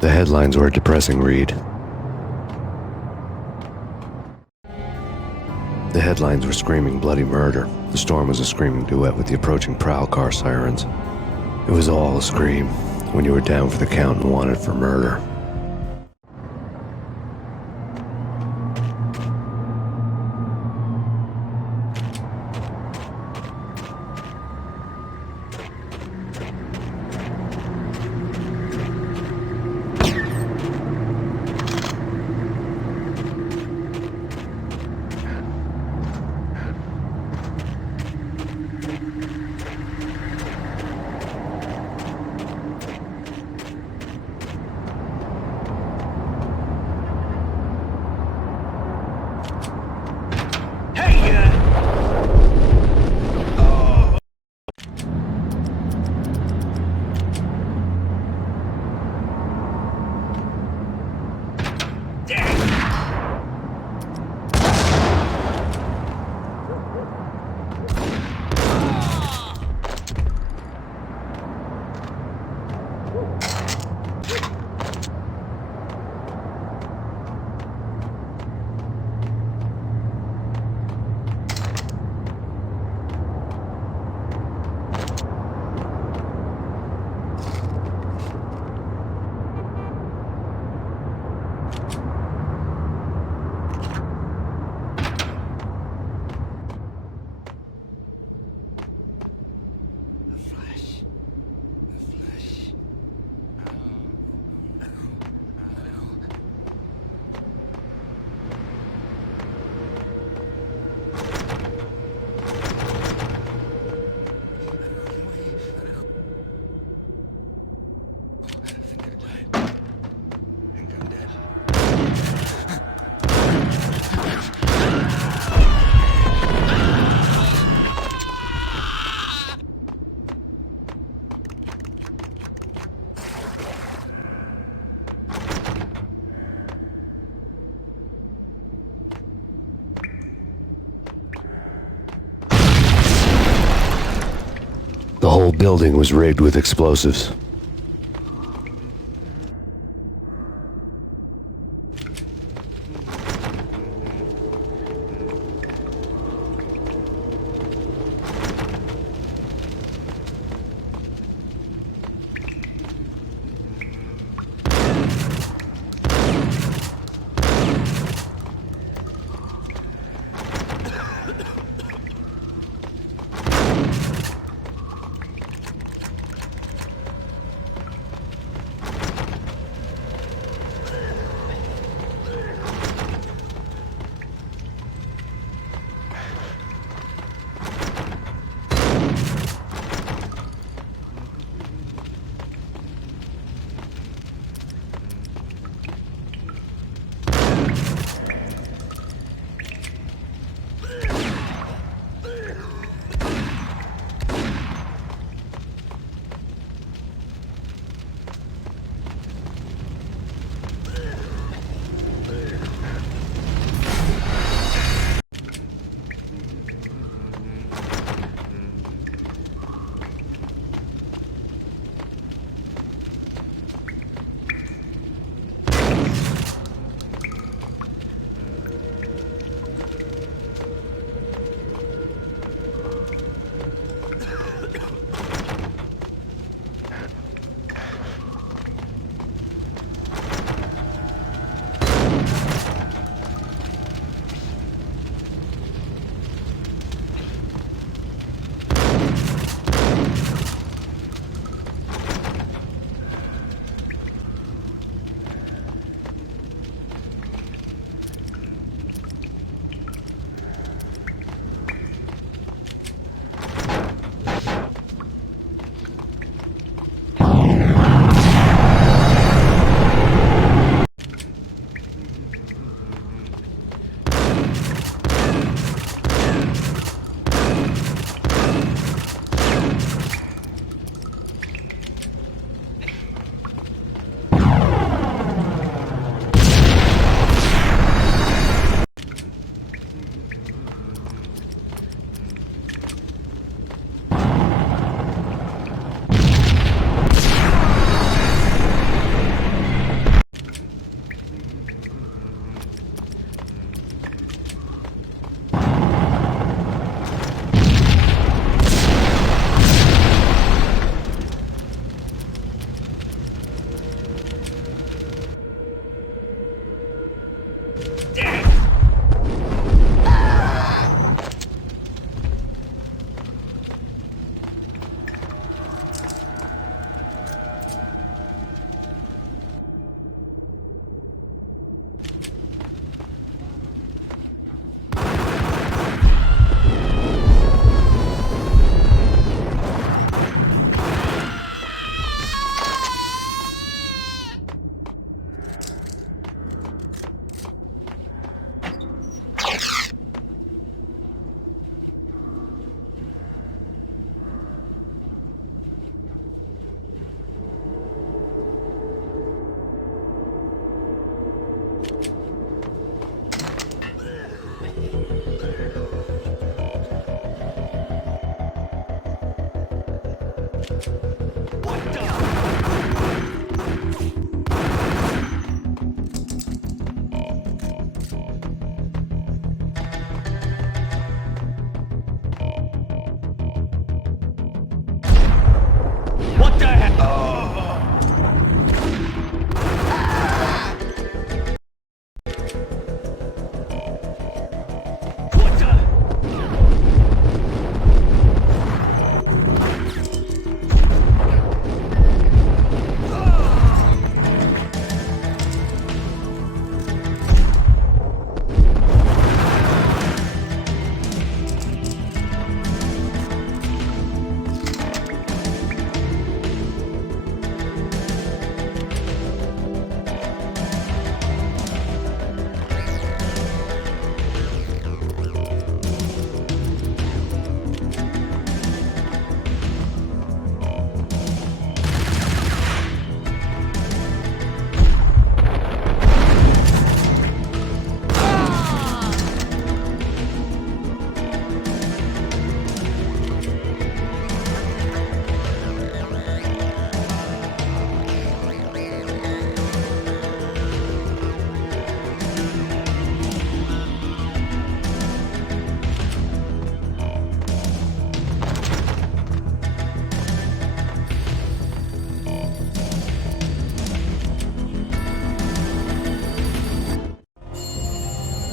The headlines were a depressing read. The headlines were screaming bloody murder. The storm was a screaming duet with the approaching prowl car sirens. It was all a scream when you were down for the count and wanted for murder. The whole building was rigged with explosives.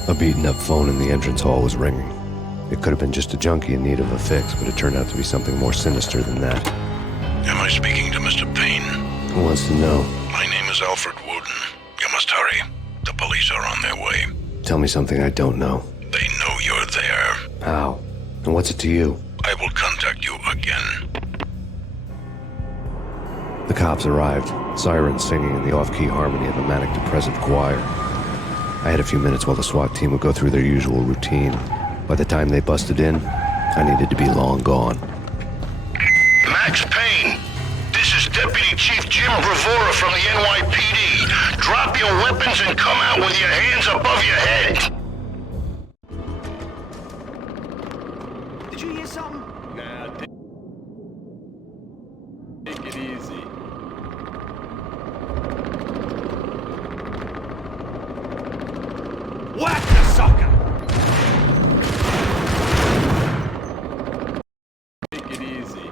A beaten-up phone in the entrance hall was ringing. It could have been just a junkie in need of a fix, but it turned out to be something more sinister than that. Am I speaking to Mr. Payne? Who wants to know? My name is Alfred Wooden. You must hurry. The police are on their way. Tell me something I don't know. They know you're there. How? And what's it to you? I will contact you again. The cops arrived, sirens singing in the off-key harmony of a manic-depressive choir. I had a few minutes while the SWAT team would go through their usual routine. By the time they busted in, I needed to be long gone. Max Payne, this is Deputy Chief Jim Bravura from the NYPD. Drop your weapons and come out with your hands above your head. Did you hear something? Nah, take it easy. Whack the sucker! Take it easy.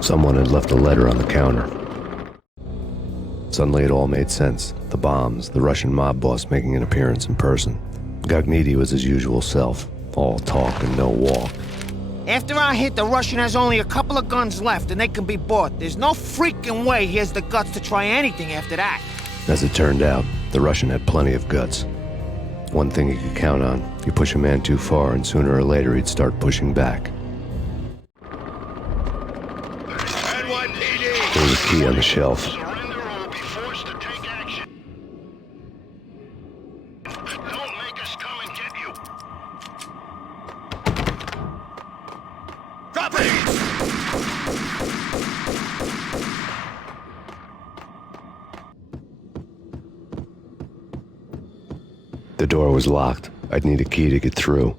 Someone had left a letter on the counter. Suddenly it all made sense. The bombs, the Russian mob boss making an appearance in person. Gagniti was his usual self, all talk and no walk. After our hit, the Russian has only a couple of guns left and they can be bought. There's no freaking way he has the guts to try anything after that. As it turned out, the Russian had plenty of guts. One thing you could count on, you push a man too far and sooner or later he'd start pushing back. There was a key on the shelf. The door was locked. I'd need a key to get through.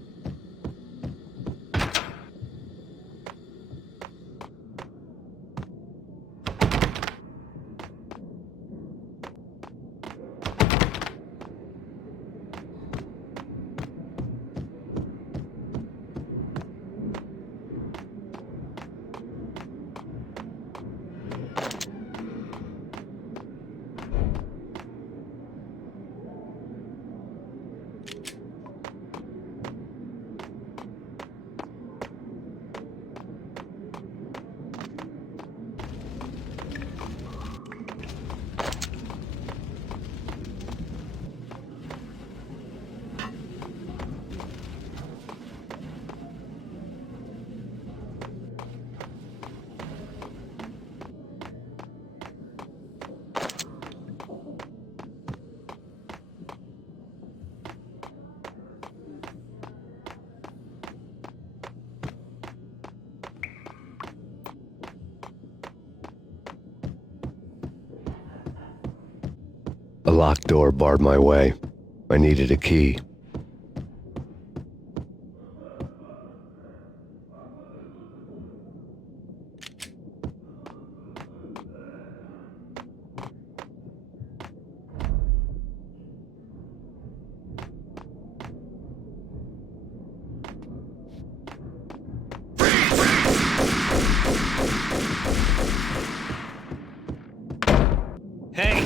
A locked door barred my way. I needed a key. Hey!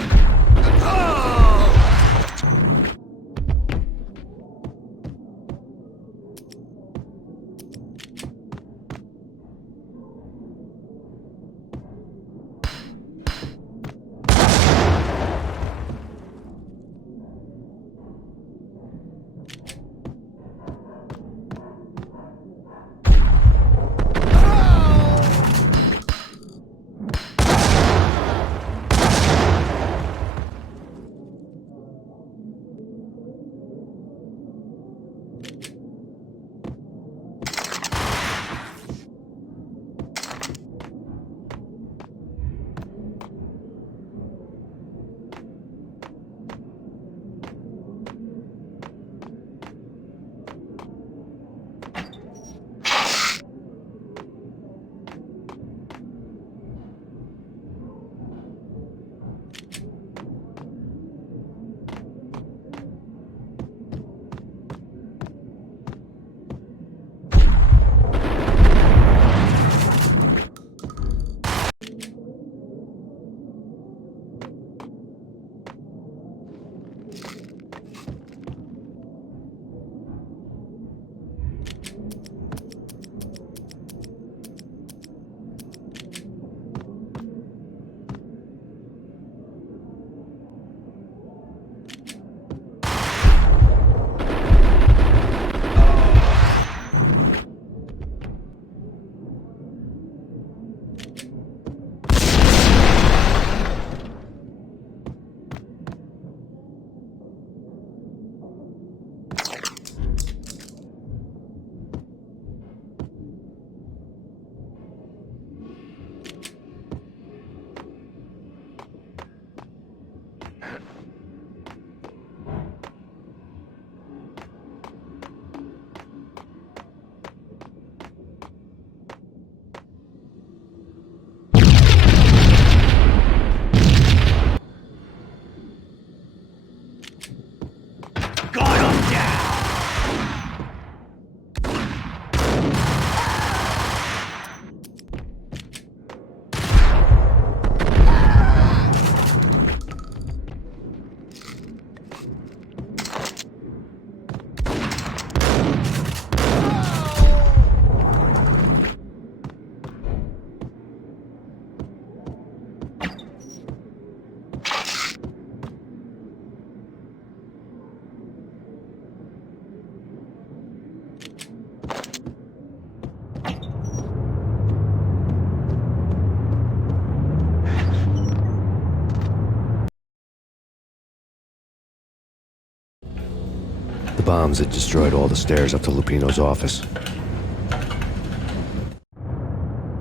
bombs had destroyed all the stairs up to Lupino's office.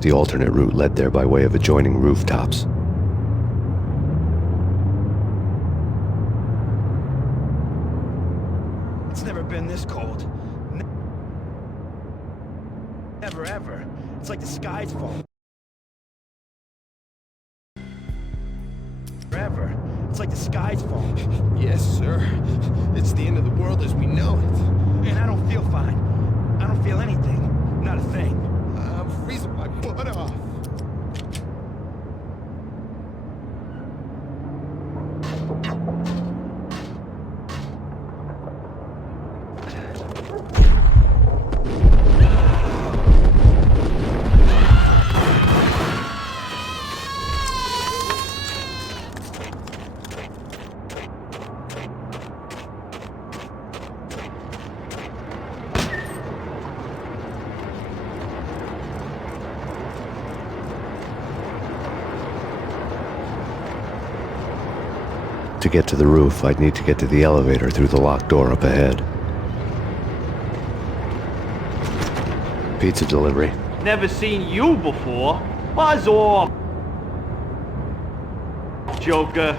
The alternate route led there by way of adjoining rooftops. It's never been this cold. Never, ever. It's like the sky's falling. Forever. It's like the sky's falling. Yes, sir. It's the end of the world as we know it. And I don't feel fine. I don't feel anything. Not a thing. I'm freezing my butt off. To get to the roof, I'd need to get to the elevator through the locked door up ahead. Pizza delivery. Never seen you before. Buzz off, Joker.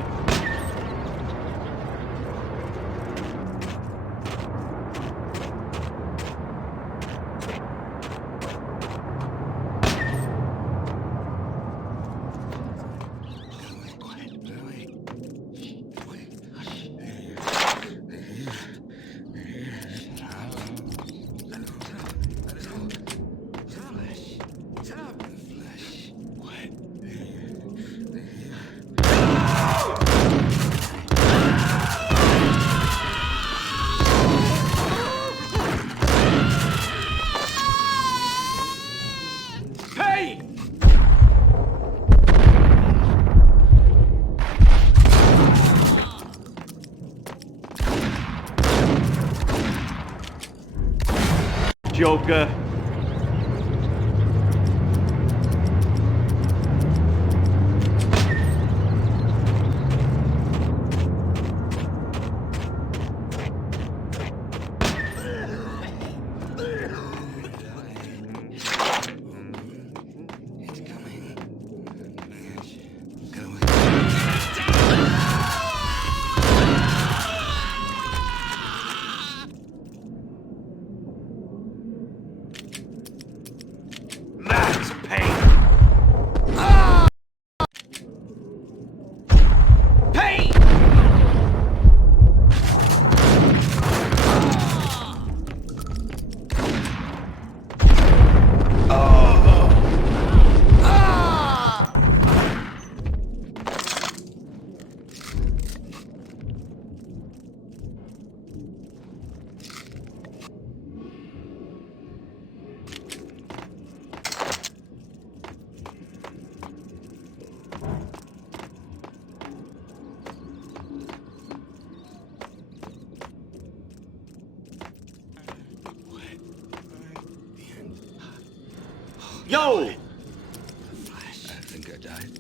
Joker. Max Payne! Payne! Yo! I think I died.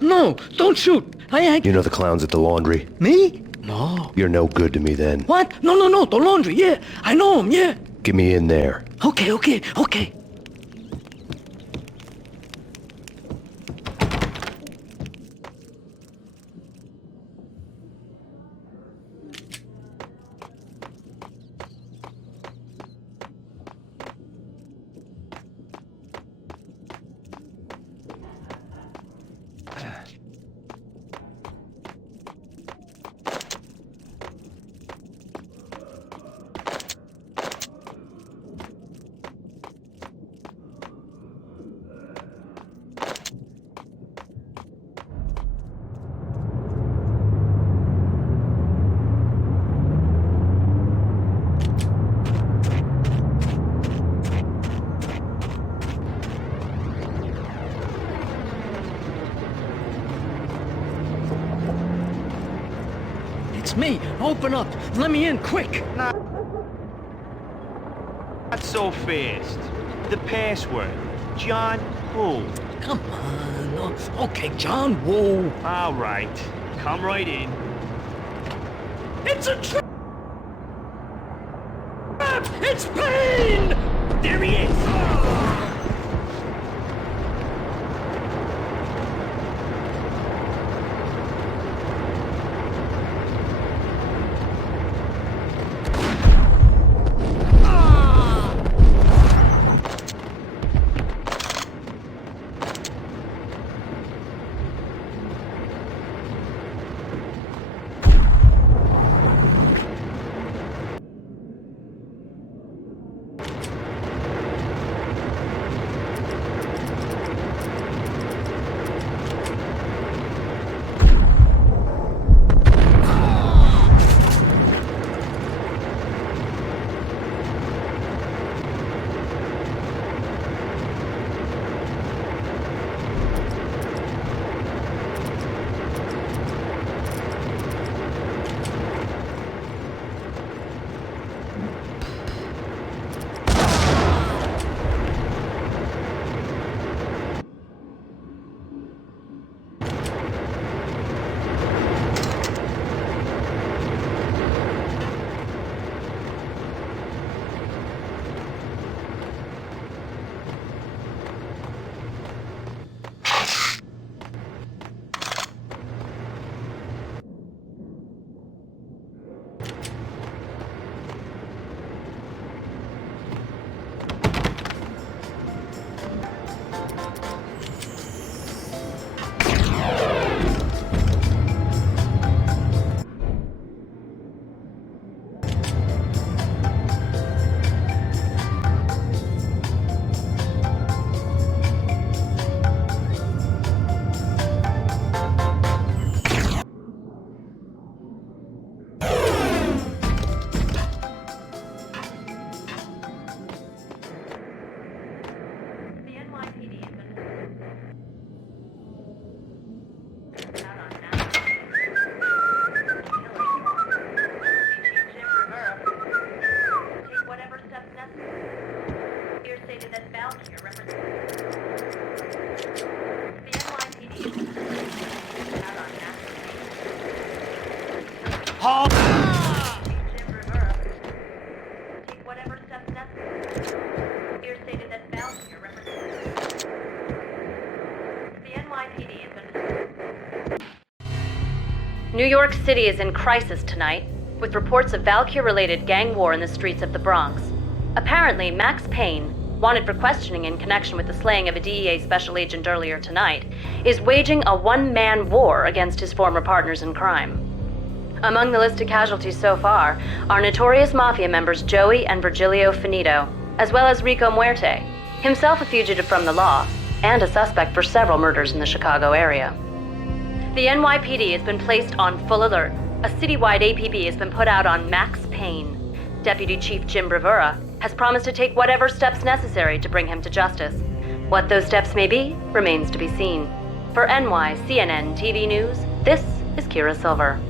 No, don't shoot. You know the clowns at the laundry? Me? No. You're no good to me then. What? No, the laundry, yeah. I know him, yeah. Get me in there. Okay. It's me. Open up. Let me in, quick. Not so fast. The password. John Woo. Come on. Okay, John Woo. All right. Come right in. It's a trap! It's Payne! There he is. New York City is in crisis tonight, with reports of Valkyr-related gang war in the streets of the Bronx. Apparently, Max Payne, wanted for questioning in connection with the slaying of a DEA special agent earlier tonight, is waging a one-man war against his former partners in crime. Among the listed casualties so far are notorious mafia members Joey and Virgilio Finito, as well as Rico Muerte, himself a fugitive from the law, and a suspect for several murders in the Chicago area. The NYPD has been placed on full alert. A citywide APB has been put out on Max Payne. Deputy Chief Jim Bravura has promised to take whatever steps necessary to bring him to justice. What those steps may be remains to be seen. For CNN TV News, this is Kira Silver.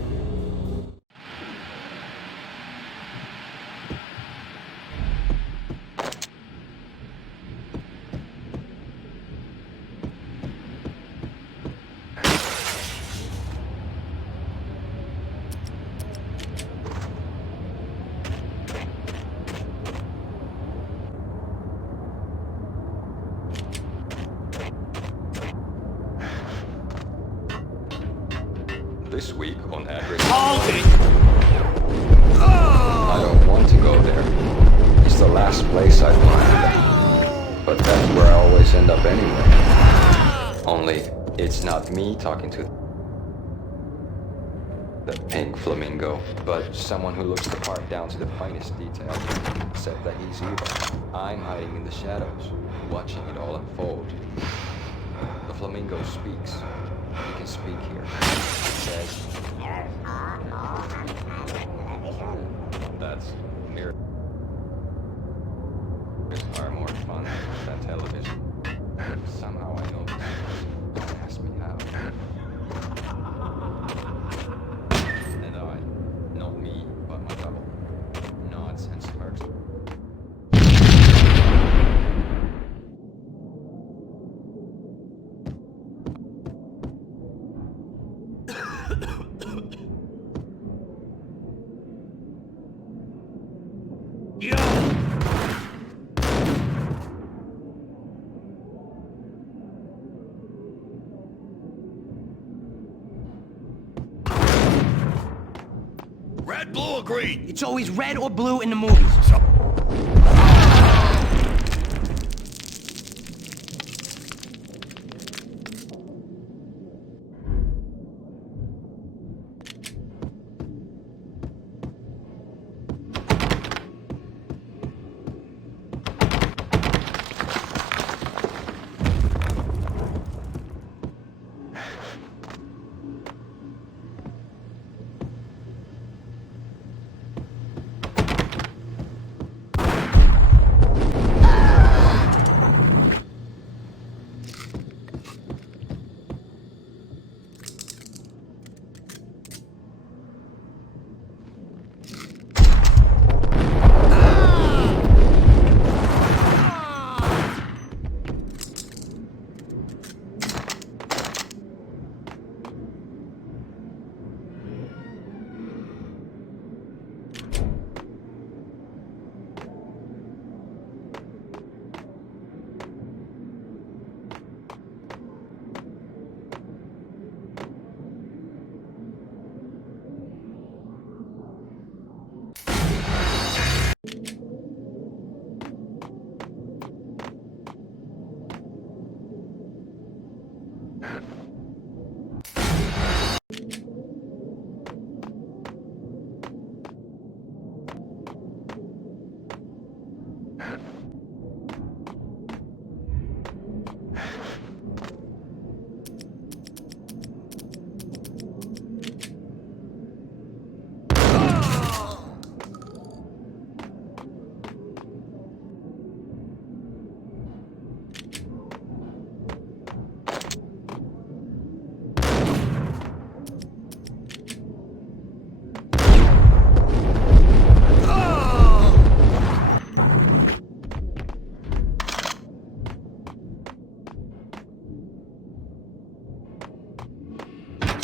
This week on Address. I don't want to go there. It's the last place I'd find. But that's where I always end up anyway. Only, it's not me talking to the pink flamingo, but someone who looks the part down to the finest detail. Except that he's evil. I'm hiding in the shadows, watching it all unfold. The flamingo speaks. You can speak here. It says, that's mirrors are more fun than television. Somehow I know this. Don't ask me how. And blue or green? It's always red or blue in the movies.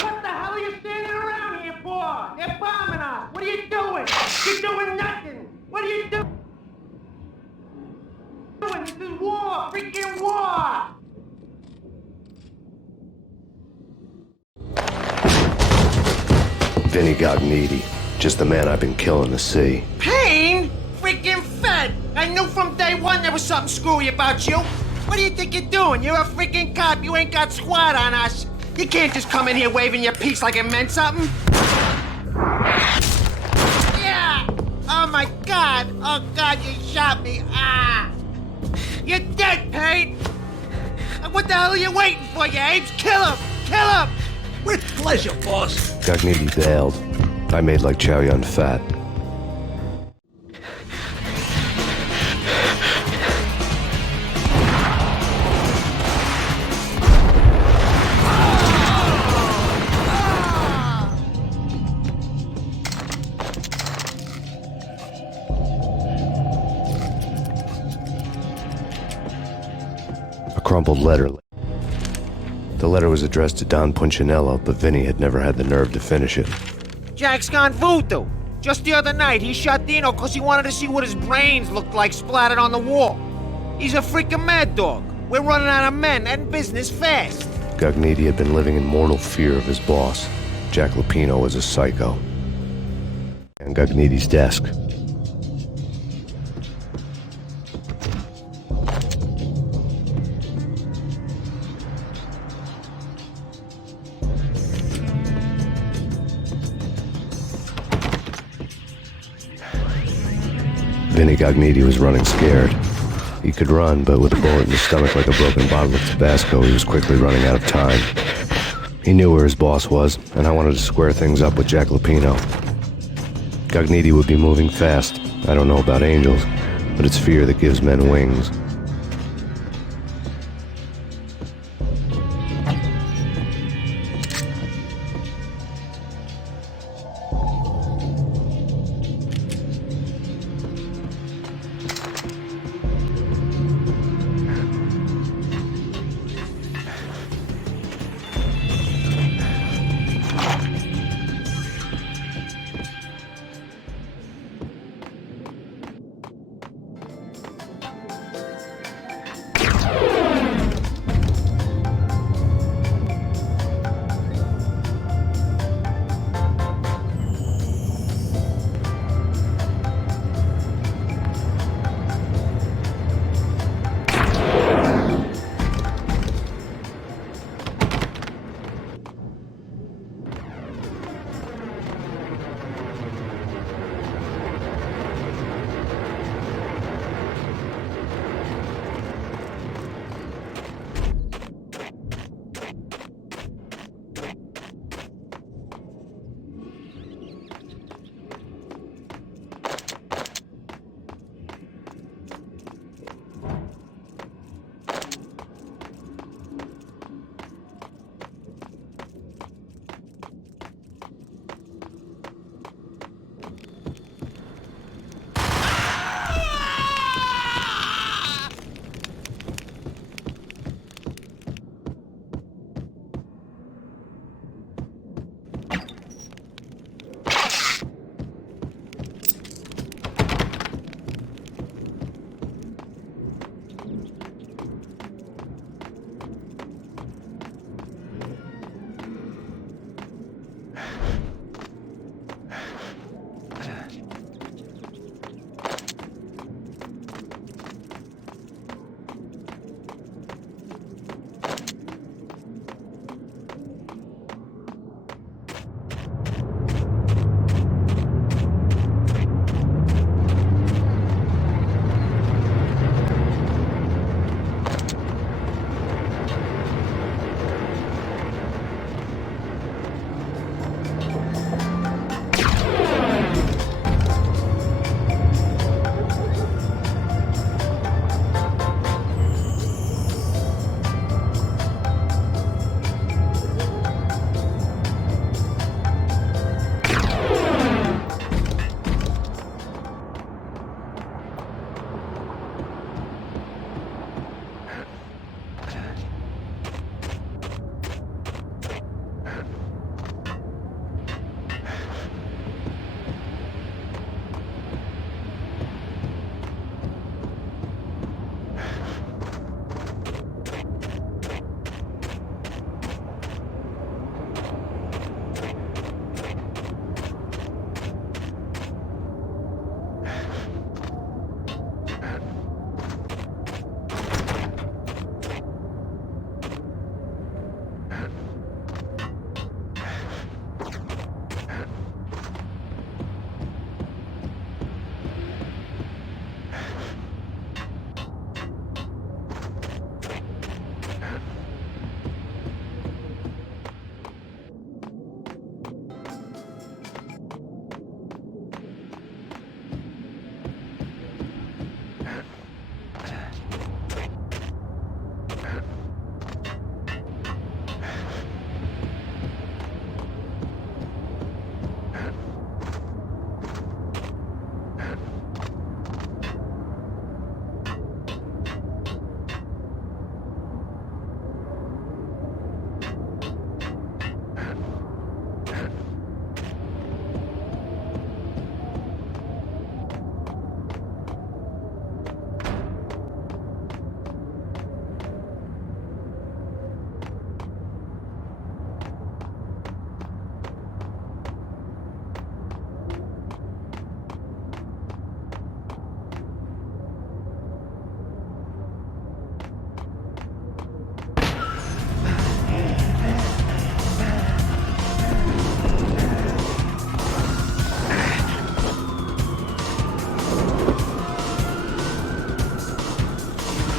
What the hell are you standing around here for? They're bombing us. What are you doing? You're doing nothing. What are you doing? This is war. Freaking war. Vinny Gognitti, just the man I've been killing to see. Payne? Freaking Fed. I knew from day one there was something screwy about you. What do you think you're doing? You're a freaking cop. You ain't got squad on us. You can't just come in here waving your piece like it meant something. Yeah! Oh my God! Oh God, you shot me! Ah! You're dead, Payne! What the hell are you waiting for, you apes? Kill him! Kill him! With pleasure, boss. Gognitti bailed. I made like Chow Yun Fat. A crumpled letter. The letter was addressed to Don Punchinello, but Vinny had never had the nerve to finish it. Jack's gone voodoo. Just the other night, he shot Dino because he wanted to see what his brains looked like splattered on the wall. He's a freaking mad dog. We're running out of men and business fast. Gognitti had been living in mortal fear of his boss. Jack Lupino was a psycho. And Gognitti's desk. Vinny Gognitti was running scared. He could run, but with a bullet in his stomach like a broken bottle of Tabasco, he was quickly running out of time. He knew where his boss was, and I wanted to square things up with Jack Lupino. Gognitti would be moving fast. I don't know about angels, but it's fear that gives men wings.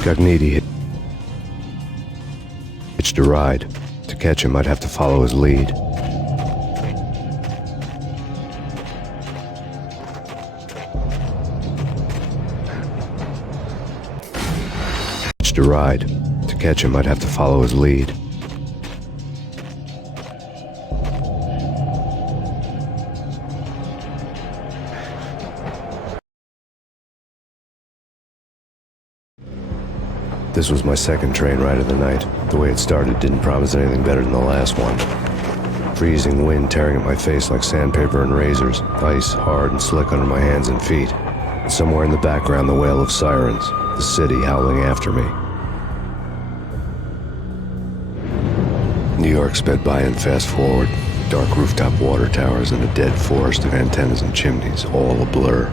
Gognitti hitched a ride. To catch him, I'd have to follow his lead. Hitched a ride. To catch him, I'd have to follow his lead. This was my second train ride of the night. The way it started didn't promise anything better than the last one. Freezing wind tearing at my face like sandpaper and razors, ice hard and slick under my hands and feet. Somewhere in the background, the wail of sirens, the city howling after me. New York sped by in fast forward. Dark rooftop water towers and a dead forest of antennas and chimneys, all a blur.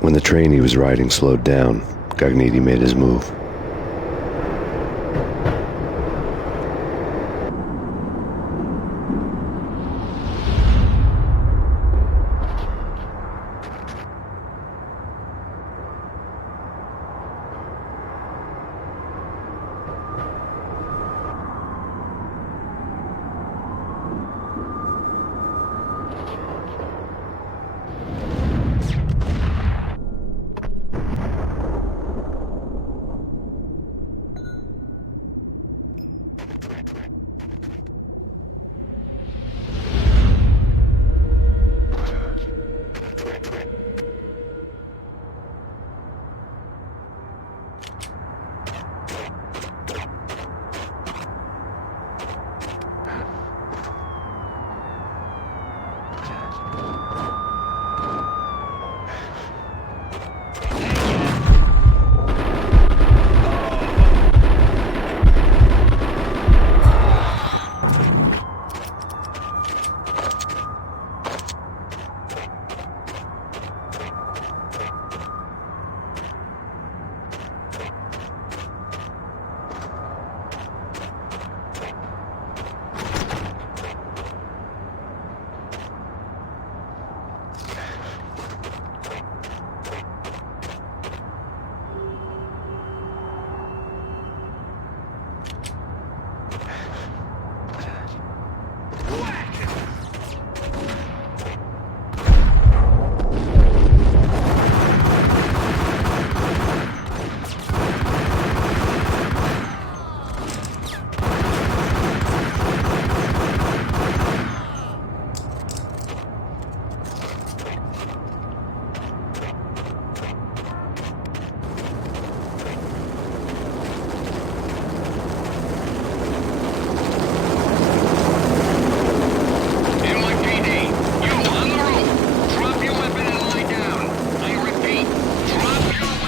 When the train he was riding slowed down, Gognitti made his move.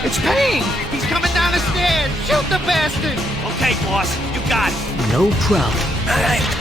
It's Payne! He's coming down the stairs! Shoot the bastard! Okay, boss, you got it. No problem. All right.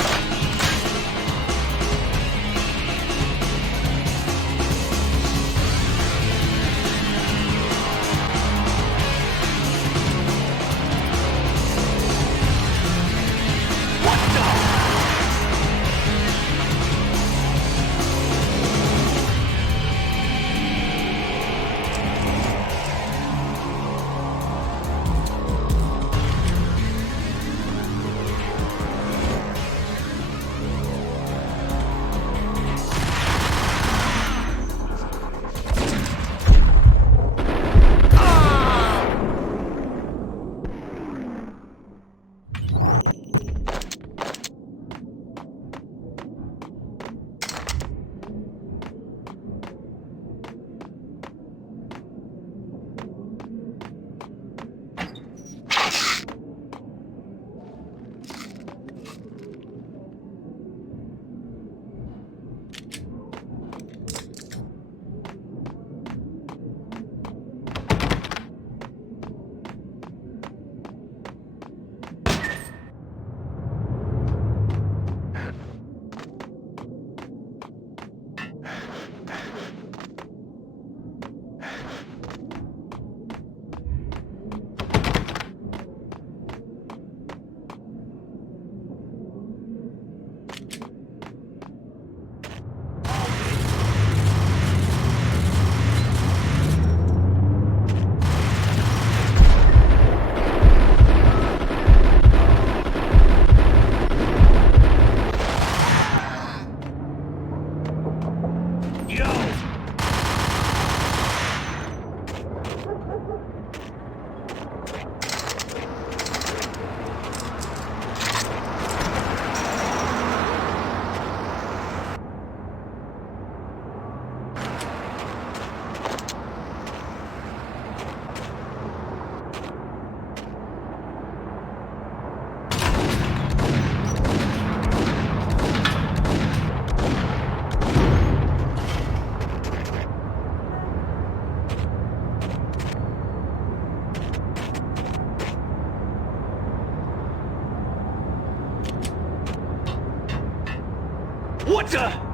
What the?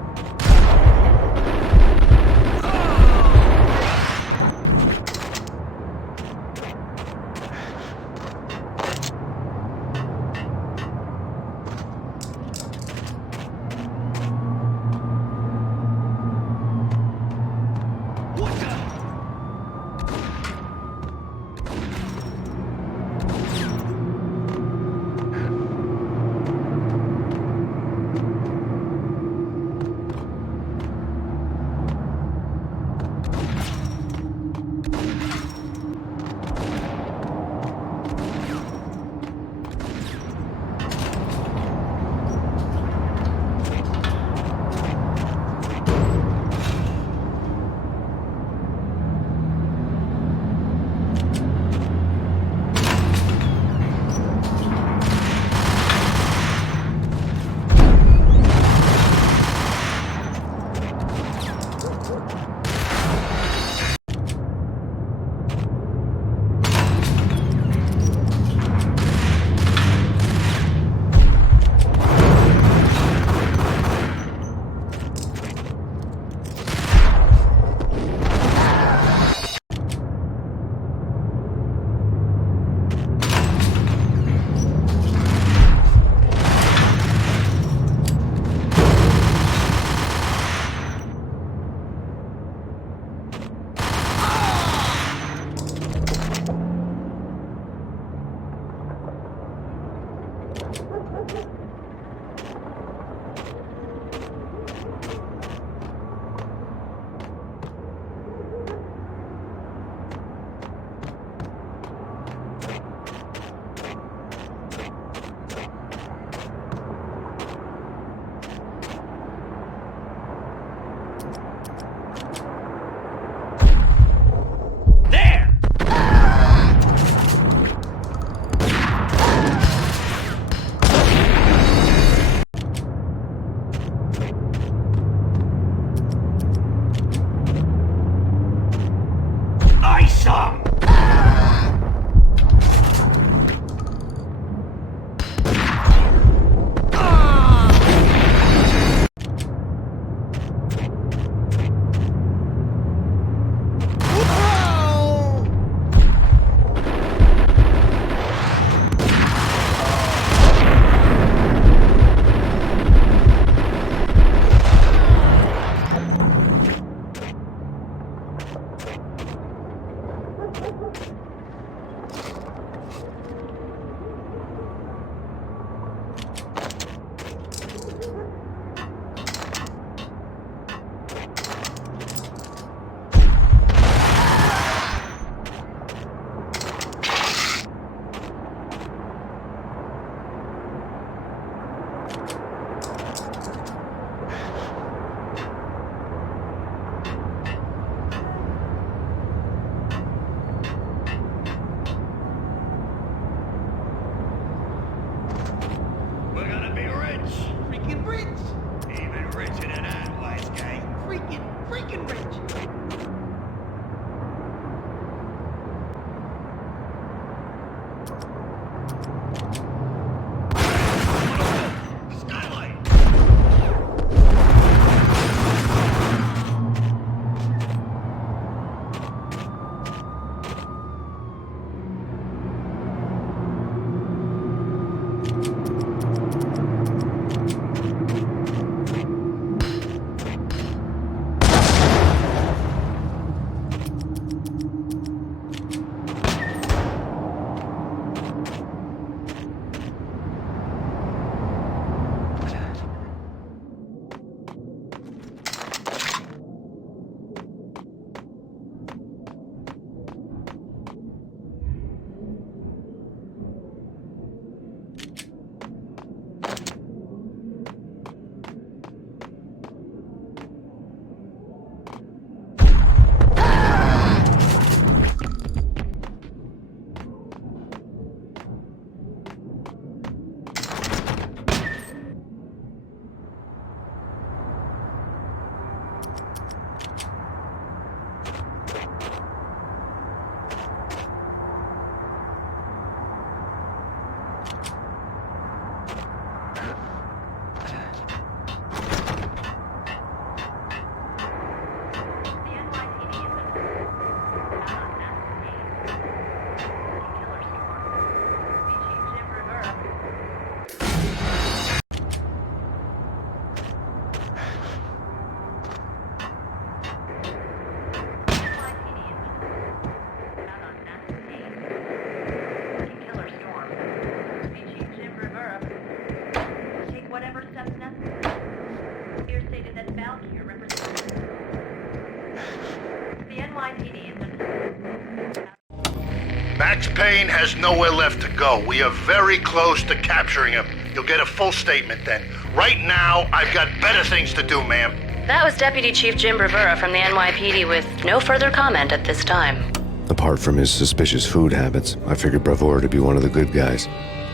Max Payne has nowhere left to go. We are very close to capturing him. You'll get a full statement then. Right now, I've got better things to do, ma'am. That was Deputy Chief Jim Rivera from the NYPD with no further comment at this time. Apart from his suspicious food habits, I figured Bravura to be one of the good guys.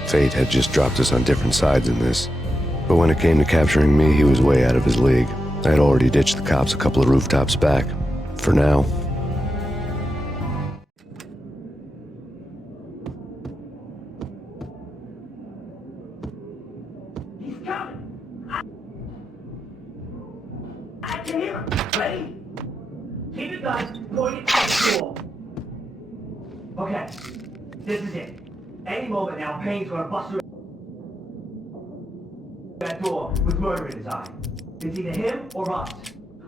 Fate had just dropped us on different sides in this. But when it came to capturing me, he was way out of his league. I had already ditched the cops a couple of rooftops back. For now. He's coming! I can hear him! Ready? Keep your gun pointed at the door. Okay, this is it. Any moment now, Payne's gonna bust through that door with murder in his eye. It's either him or us.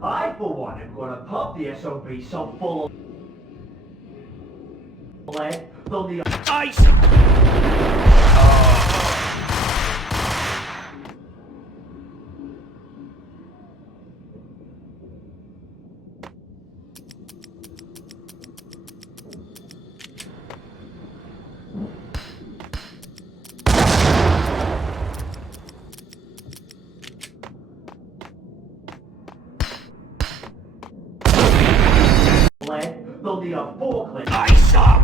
I, for one, am gonna pump the SOB so full of lead, they'll need ice! They'll need a forklift. Ice up!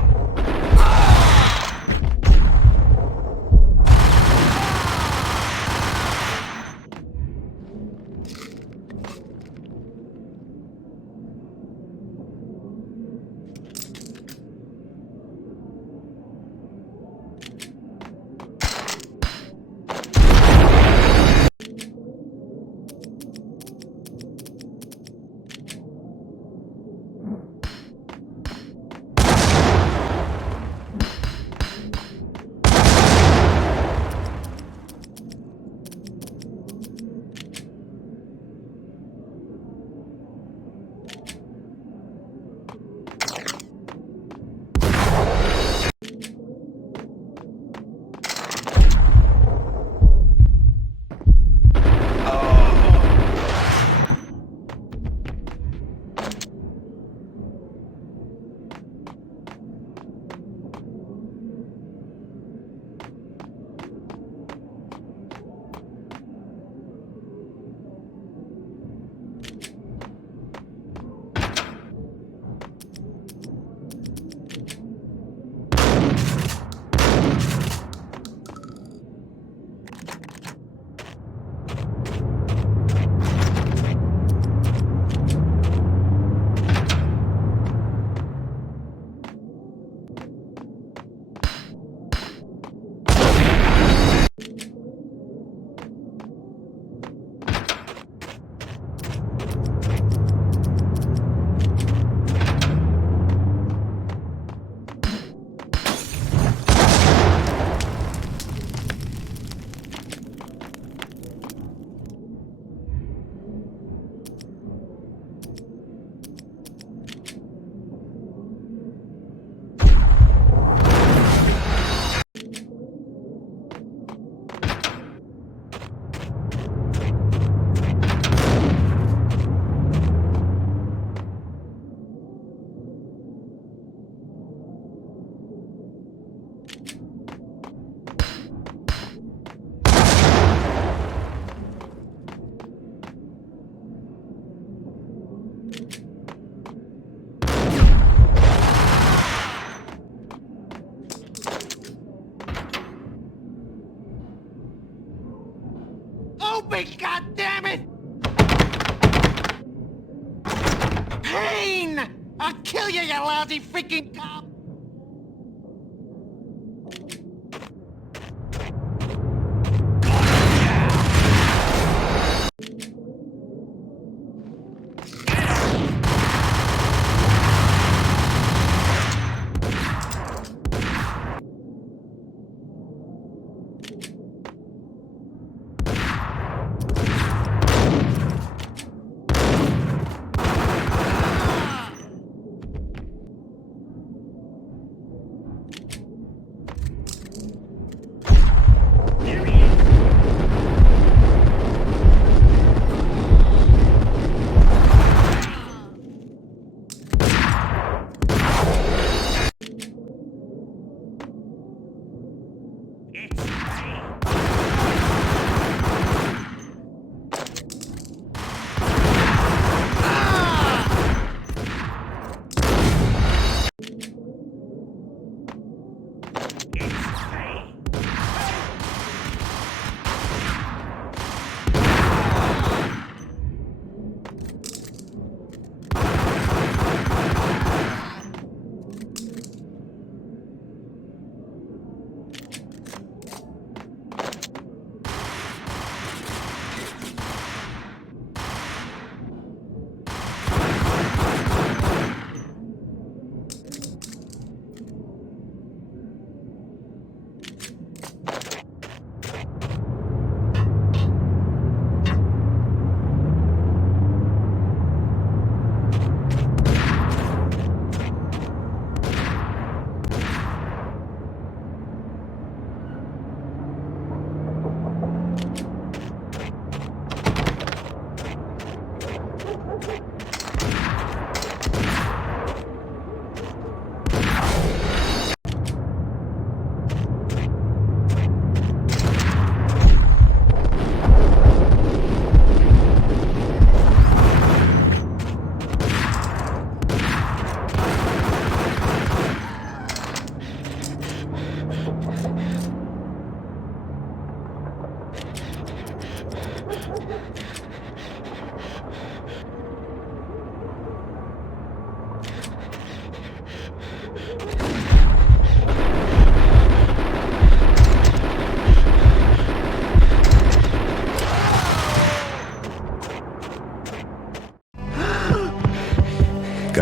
Open, goddammit! Payne! I'll kill you, you lousy freaking cop!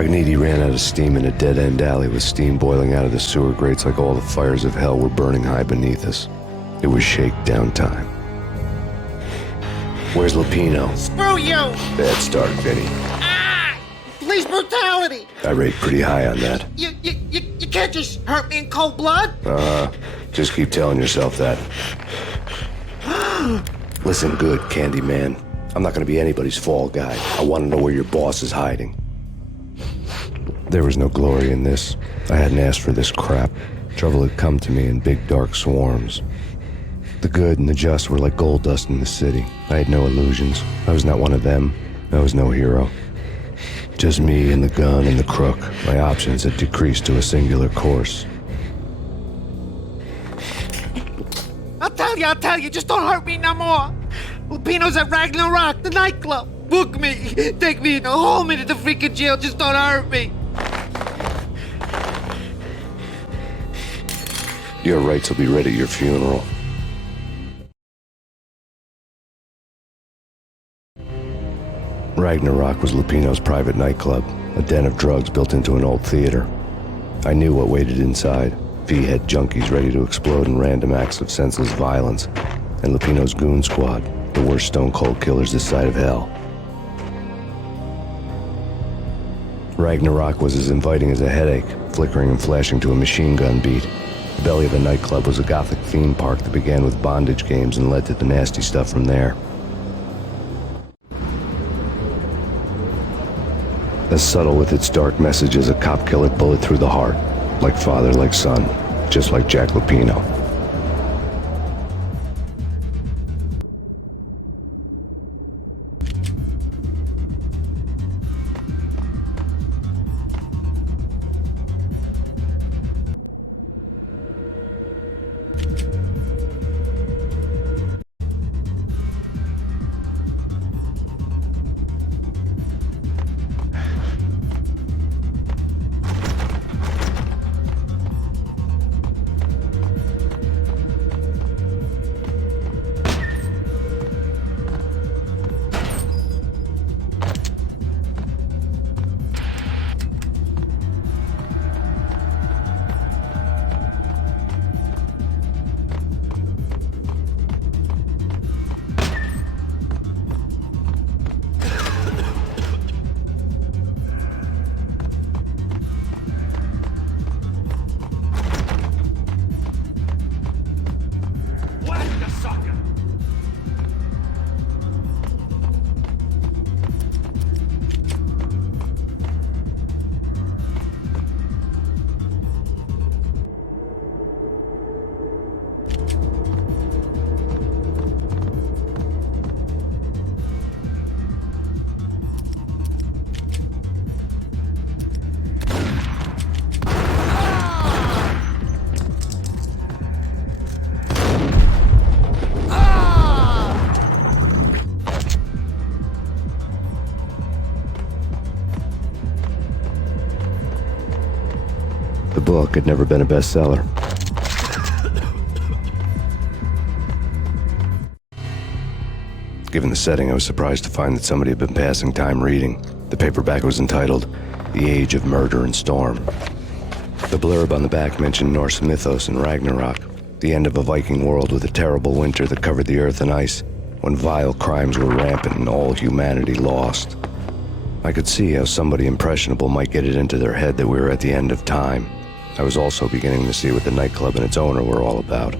Magneti ran out of steam in a dead-end alley with steam boiling out of the sewer grates like all the fires of hell were burning high beneath us. It was shakedown time. Where's Lupino? Screw you! Bad start, Vinny. Police brutality! I rate pretty high on that. You can't just hurt me in cold blood! Just keep telling yourself that. Listen good, Candyman. I'm not gonna be anybody's fall guy. I want to know where your boss is hiding. There was no glory in this. I hadn't asked for this crap. Trouble had come to me in big dark swarms. The good and the just were like gold dust in the city. I had no illusions. I was not one of them. I was no hero. Just me and the gun and the crook. My options had decreased to a singular course. I'll tell you, just don't hurt me no more. Lupino's at Ragnarok, the nightclub. Book me, take me, hold me to the freaking jail, just don't hurt me. Your rights will be read at your funeral. Ragnarok was Lupino's private nightclub, a den of drugs built into an old theater. I knew what waited inside. V-head junkies ready to explode in random acts of senseless violence, and Lupino's goon squad, the worst stone-cold killers this side of hell. Ragnarok was as inviting as a headache, flickering and flashing to a machine gun beat. The belly of the nightclub was a gothic theme park that began with bondage games and led to the nasty stuff from there. As subtle with its dark message as a cop-killer bullet through the heart. Like father, like son, just like Jack Lupino. The book had never been a bestseller. Given the setting, I was surprised to find that somebody had been passing time reading. The paperback was entitled, The Age of Murder and Storm. The blurb on the back mentioned Norse mythos and Ragnarok, the end of a Viking world with a terrible winter that covered the earth in ice, when vile crimes were rampant and all humanity lost. I could see how somebody impressionable might get it into their head that we were at the end of time. I was also beginning to see what the nightclub and its owner were all about.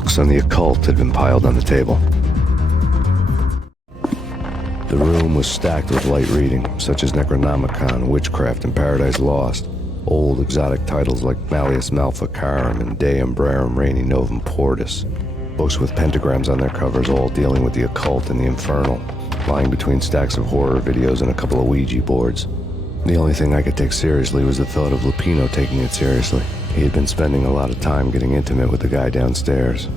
books on the occult had been piled on the table. The room was stacked with light reading, such as Necronomicon, Witchcraft, and Paradise Lost. Old exotic titles like Malleus Maleficarum and De Umbrarum Reini Novum Portis. Books with pentagrams on their covers, all dealing with the occult and the infernal, lying between stacks of horror videos and a couple of Ouija boards. The only thing I could take seriously was the thought of Lupino taking it seriously. He had been spending a lot of time getting intimate with the guy downstairs.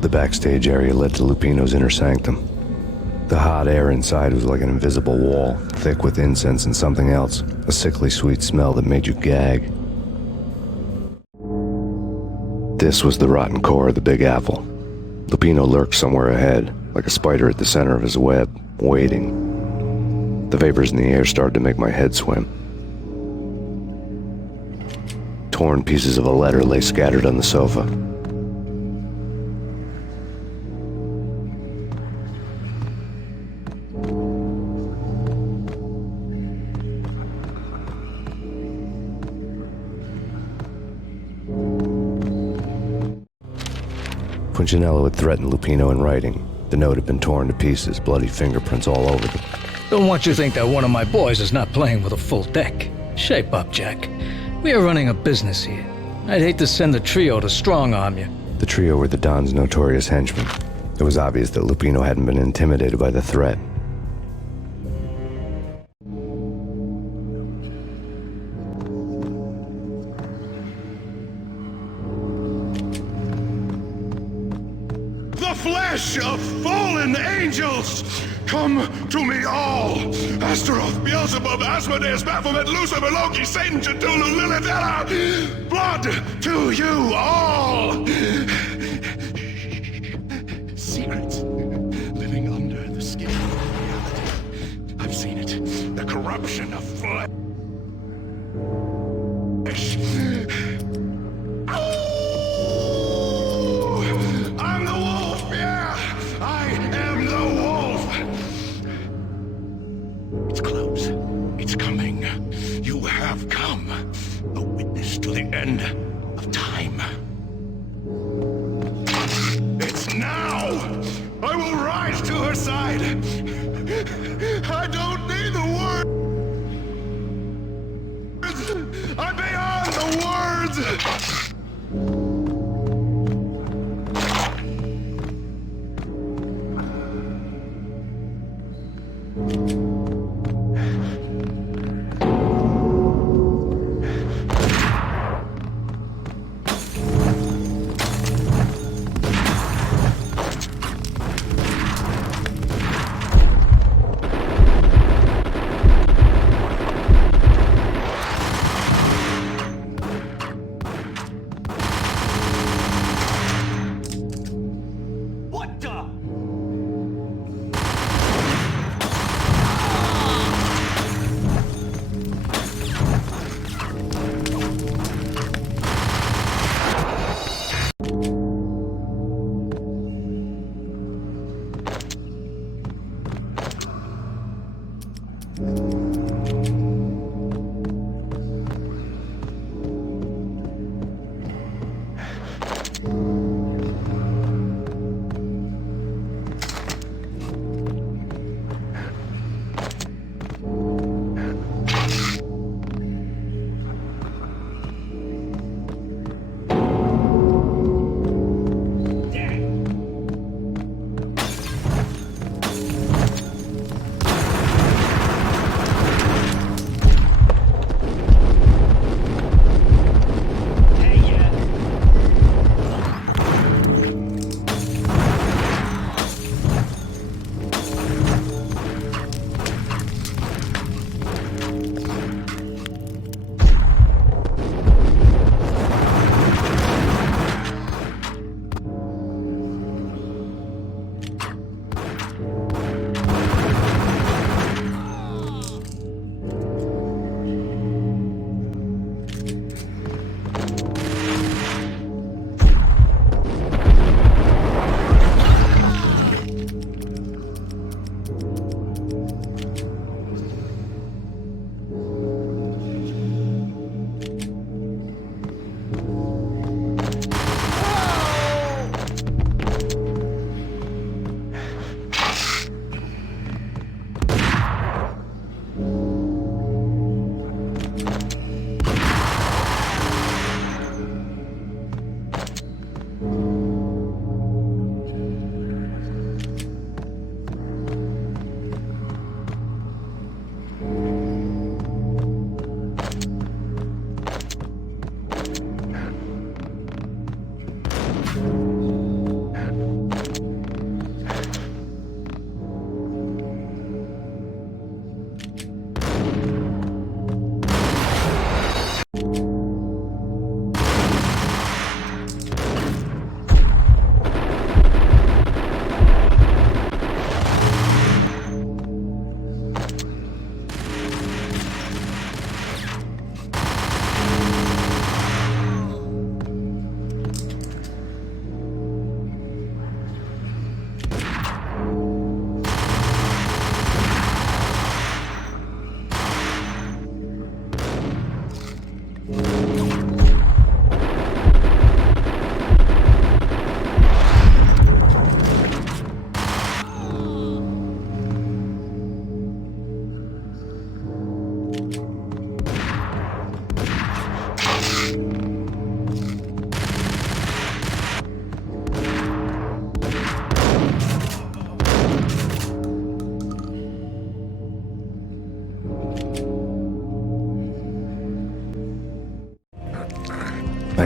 The backstage area led to Lupino's inner sanctum. The hot air inside was like an invisible wall, thick with incense and something else, a sickly sweet smell that made you gag. This was the rotten core of the Big Apple. Lupino lurked somewhere ahead, like a spider at the center of his web, waiting. The vapors in the air started to make my head swim. Torn pieces of a letter lay scattered on the sofa. Punchinello had threatened Lupino in writing. The note had been torn to pieces, bloody fingerprints all over them. Don't want you to think that one of my boys is not playing with a full deck. Shape up, Jack. We are running a business here. I'd hate to send the trio to strong-arm you. The trio were the Don's notorious henchmen. It was obvious that Lupino hadn't been intimidated by the threat. The flesh of fallen angels! Come to me all! Astaroth, Beelzebub, Asmodeus, Baphomet, Lucifer, Loki, Satan, Cthulhu, Lilith, Ella! Blood to you all! Secrets living under the skin of reality. I've seen it. The corruption of flesh. I'm the wolf, yeah! I am the wolf! It's close. It's coming. You have come. A witness to the end of time. It's now! I will rise to her side! I don't need the words! I'm beyond the words!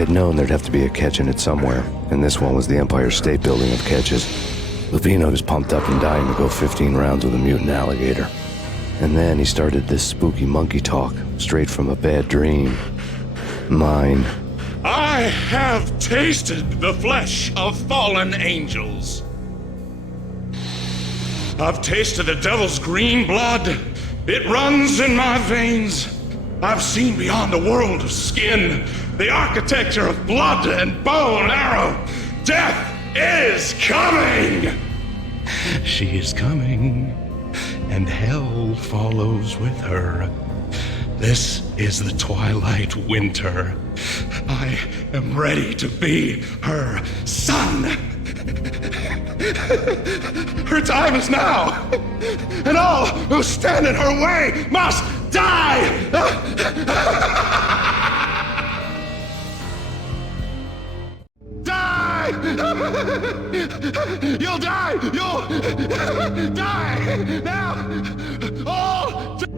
had known there'd have to be a catch in it somewhere, and this one was the Empire State Building of catches. Lupino was pumped up and dying to go 15 rounds with a mutant alligator. And then he started this spooky monkey talk, straight from a bad dream. Mine. I have tasted the flesh of fallen angels. I've tasted the devil's green blood. It runs in my veins. I've seen beyond the world of skin, the architecture of blood and bow and arrow. Death is coming! She is coming, and hell follows with her. This is the twilight winter. I am ready to be her son. Her time is now, and all who stand in her way must die! Die! You'll die! You'll die! Now! All die!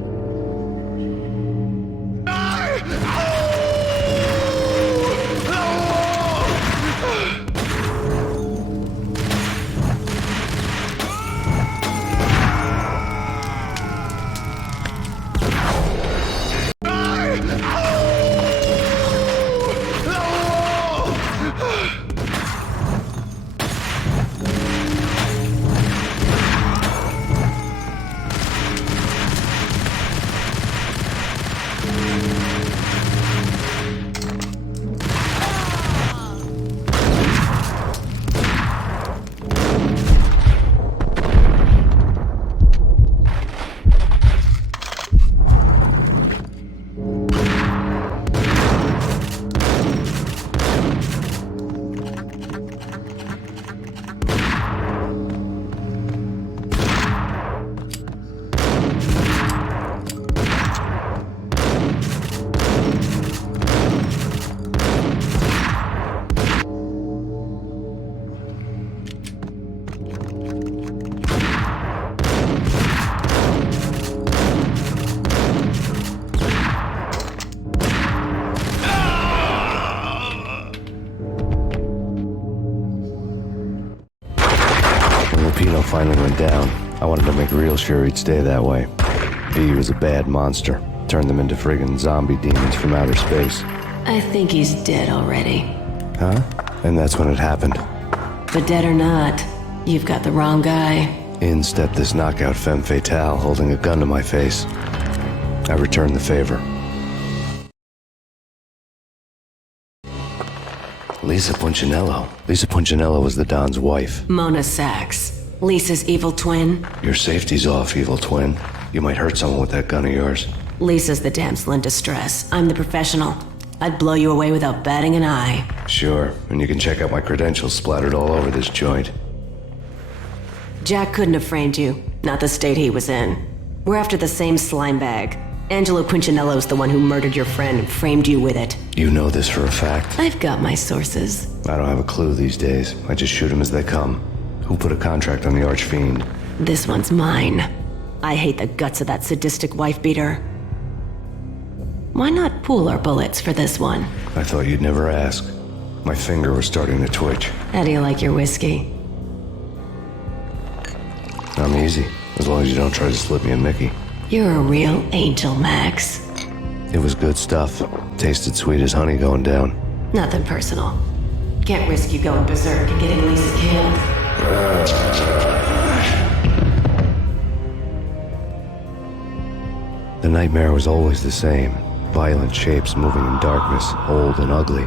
Finally went down. I wanted to make real sure he'd stay that way. He was a bad monster. Turned them into friggin' zombie demons from outer space. I think he's dead already. Huh? And that's when it happened. But dead or not, you've got the wrong guy. In stepped this knockout femme fatale holding a gun to my face. I returned the favor. Lisa Punchinello. Lisa Punchinello was the Don's wife. Mona Sachs. Lisa's evil twin. Your safety's off, evil twin. You might hurt someone with that gun of yours. Lisa's the damsel in distress. I'm the professional. I'd blow you away without batting an eye. Sure, and you can check out my credentials splattered all over this joint. Jack couldn't have framed you. Not the state he was in. We're after the same slime bag. Angelo Punchinello's the one who murdered your friend and framed you with it. You know this for a fact. I've got my sources. I don't have a clue these days. I just shoot them as they come. Who put a contract on the Archfiend? This one's mine. I hate the guts of that sadistic wife-beater. Why not pool our bullets for this one? I thought you'd never ask. My finger was starting to twitch. How do you like your whiskey? I'm easy, as long as you don't try to slip me a Mickey. You're a real angel, Max. It was good stuff. Tasted sweet as honey going down. Nothing personal. Can't risk you going berserk and getting Lisa killed. The nightmare was always the same. Violent shapes moving in darkness, old and ugly.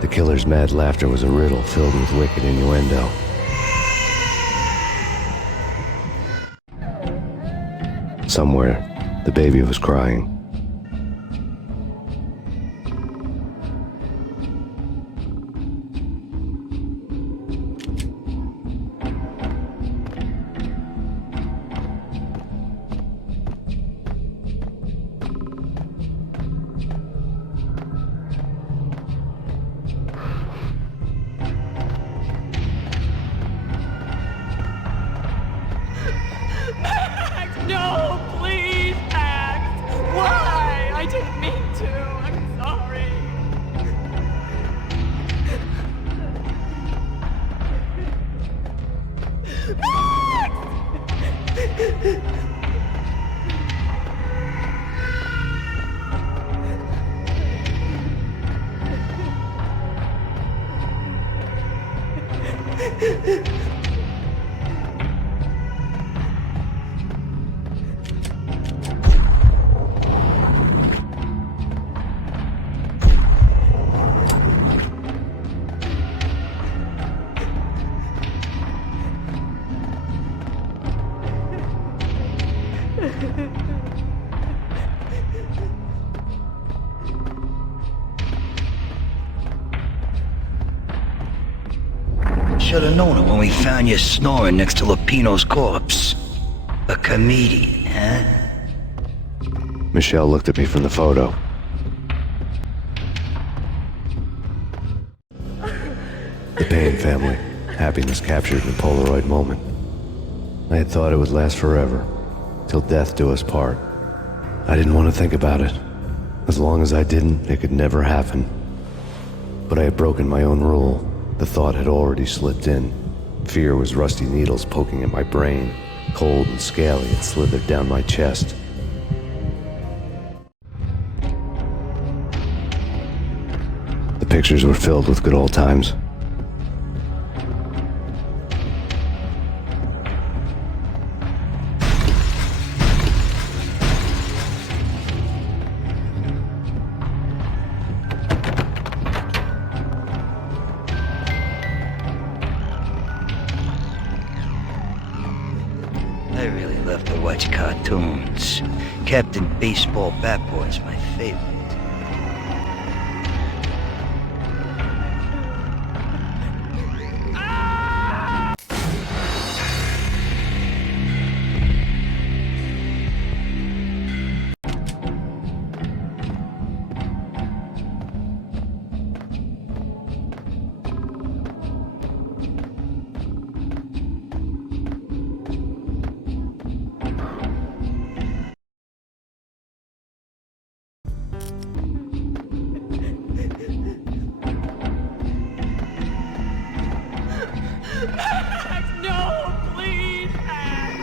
The killer's mad laughter was a riddle filled with wicked innuendo. Somewhere, the baby was crying. No, please, Max! Why? Should have known it when we found you snoring next to Lupino's corpse. A comedian, huh? Michelle looked at me from the photo. The Payne family. Happiness captured in a Polaroid moment. I had thought it would last forever, till death do us part. I didn't want to think about it. As long as I didn't, it could never happen. But I had broken my own rule. The thought had already slipped in. Fear was rusty needles poking at my brain. Cold and scaly, it slithered down my chest. The pictures were filled with good old times. I really love to watch cartoons. Captain Baseball Bat Boy's my favorite. No, please, Max.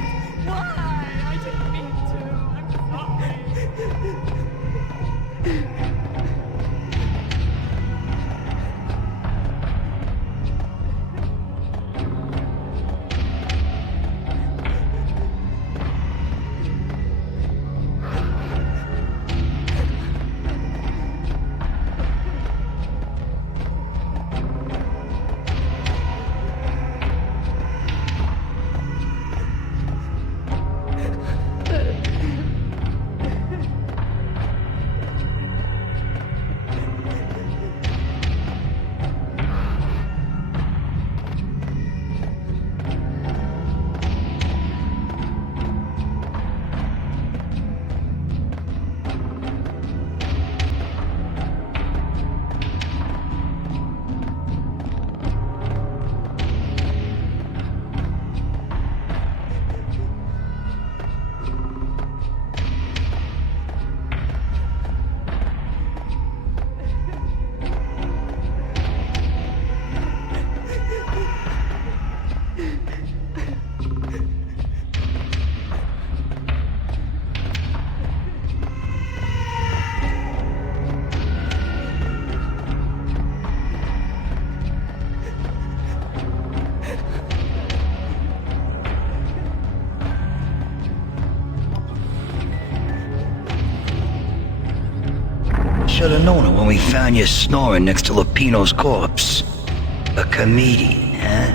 Why? I didn't mean to. I'm sorry. Should have known it when we found you snoring next to Lupino's corpse. A comedian, huh?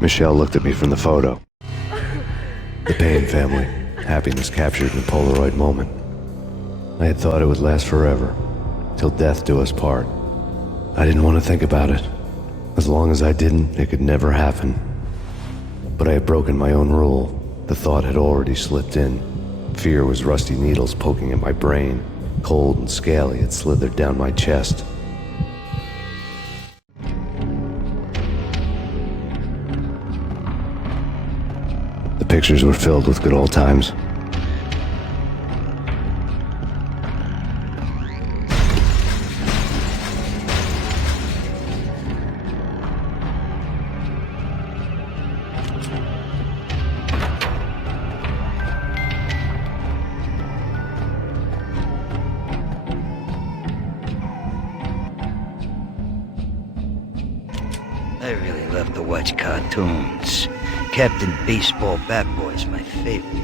Michelle looked at me from the photo. The Payne family. Happiness captured in a Polaroid moment. I had thought it would last forever, till death do us part. I didn't want to think about it. As long as I didn't, it could never happen. But I had broken my own rule. The thought had already slipped in. Fear was rusty needles poking at my brain. Cold and scaly, it slithered down my chest. The pictures were filled with good old times. I really love to watch cartoons. Captain Baseball Bat Boy's my favorite.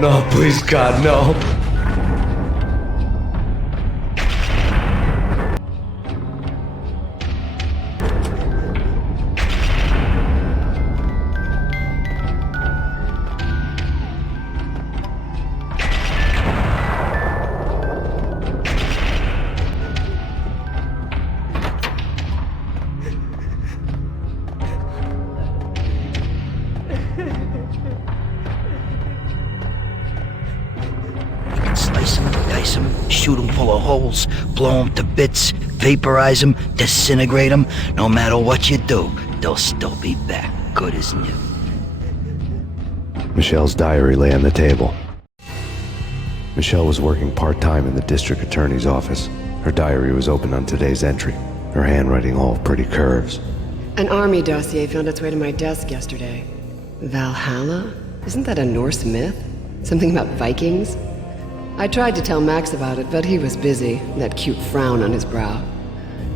No, please God, no. Slice them, dice them, shoot them full of holes, blow them to bits, vaporize them, disintegrate them. No matter what you do, they'll still be back, good as new. Michelle's diary lay on the table. Michelle was working part-time in the district attorney's office. Her diary was open on today's entry, her handwriting all pretty curves. An army dossier found its way to my desk yesterday. Valhalla? Isn't that a Norse myth? Something about Vikings? I tried to tell Max about it, but he was busy, that cute frown on his brow.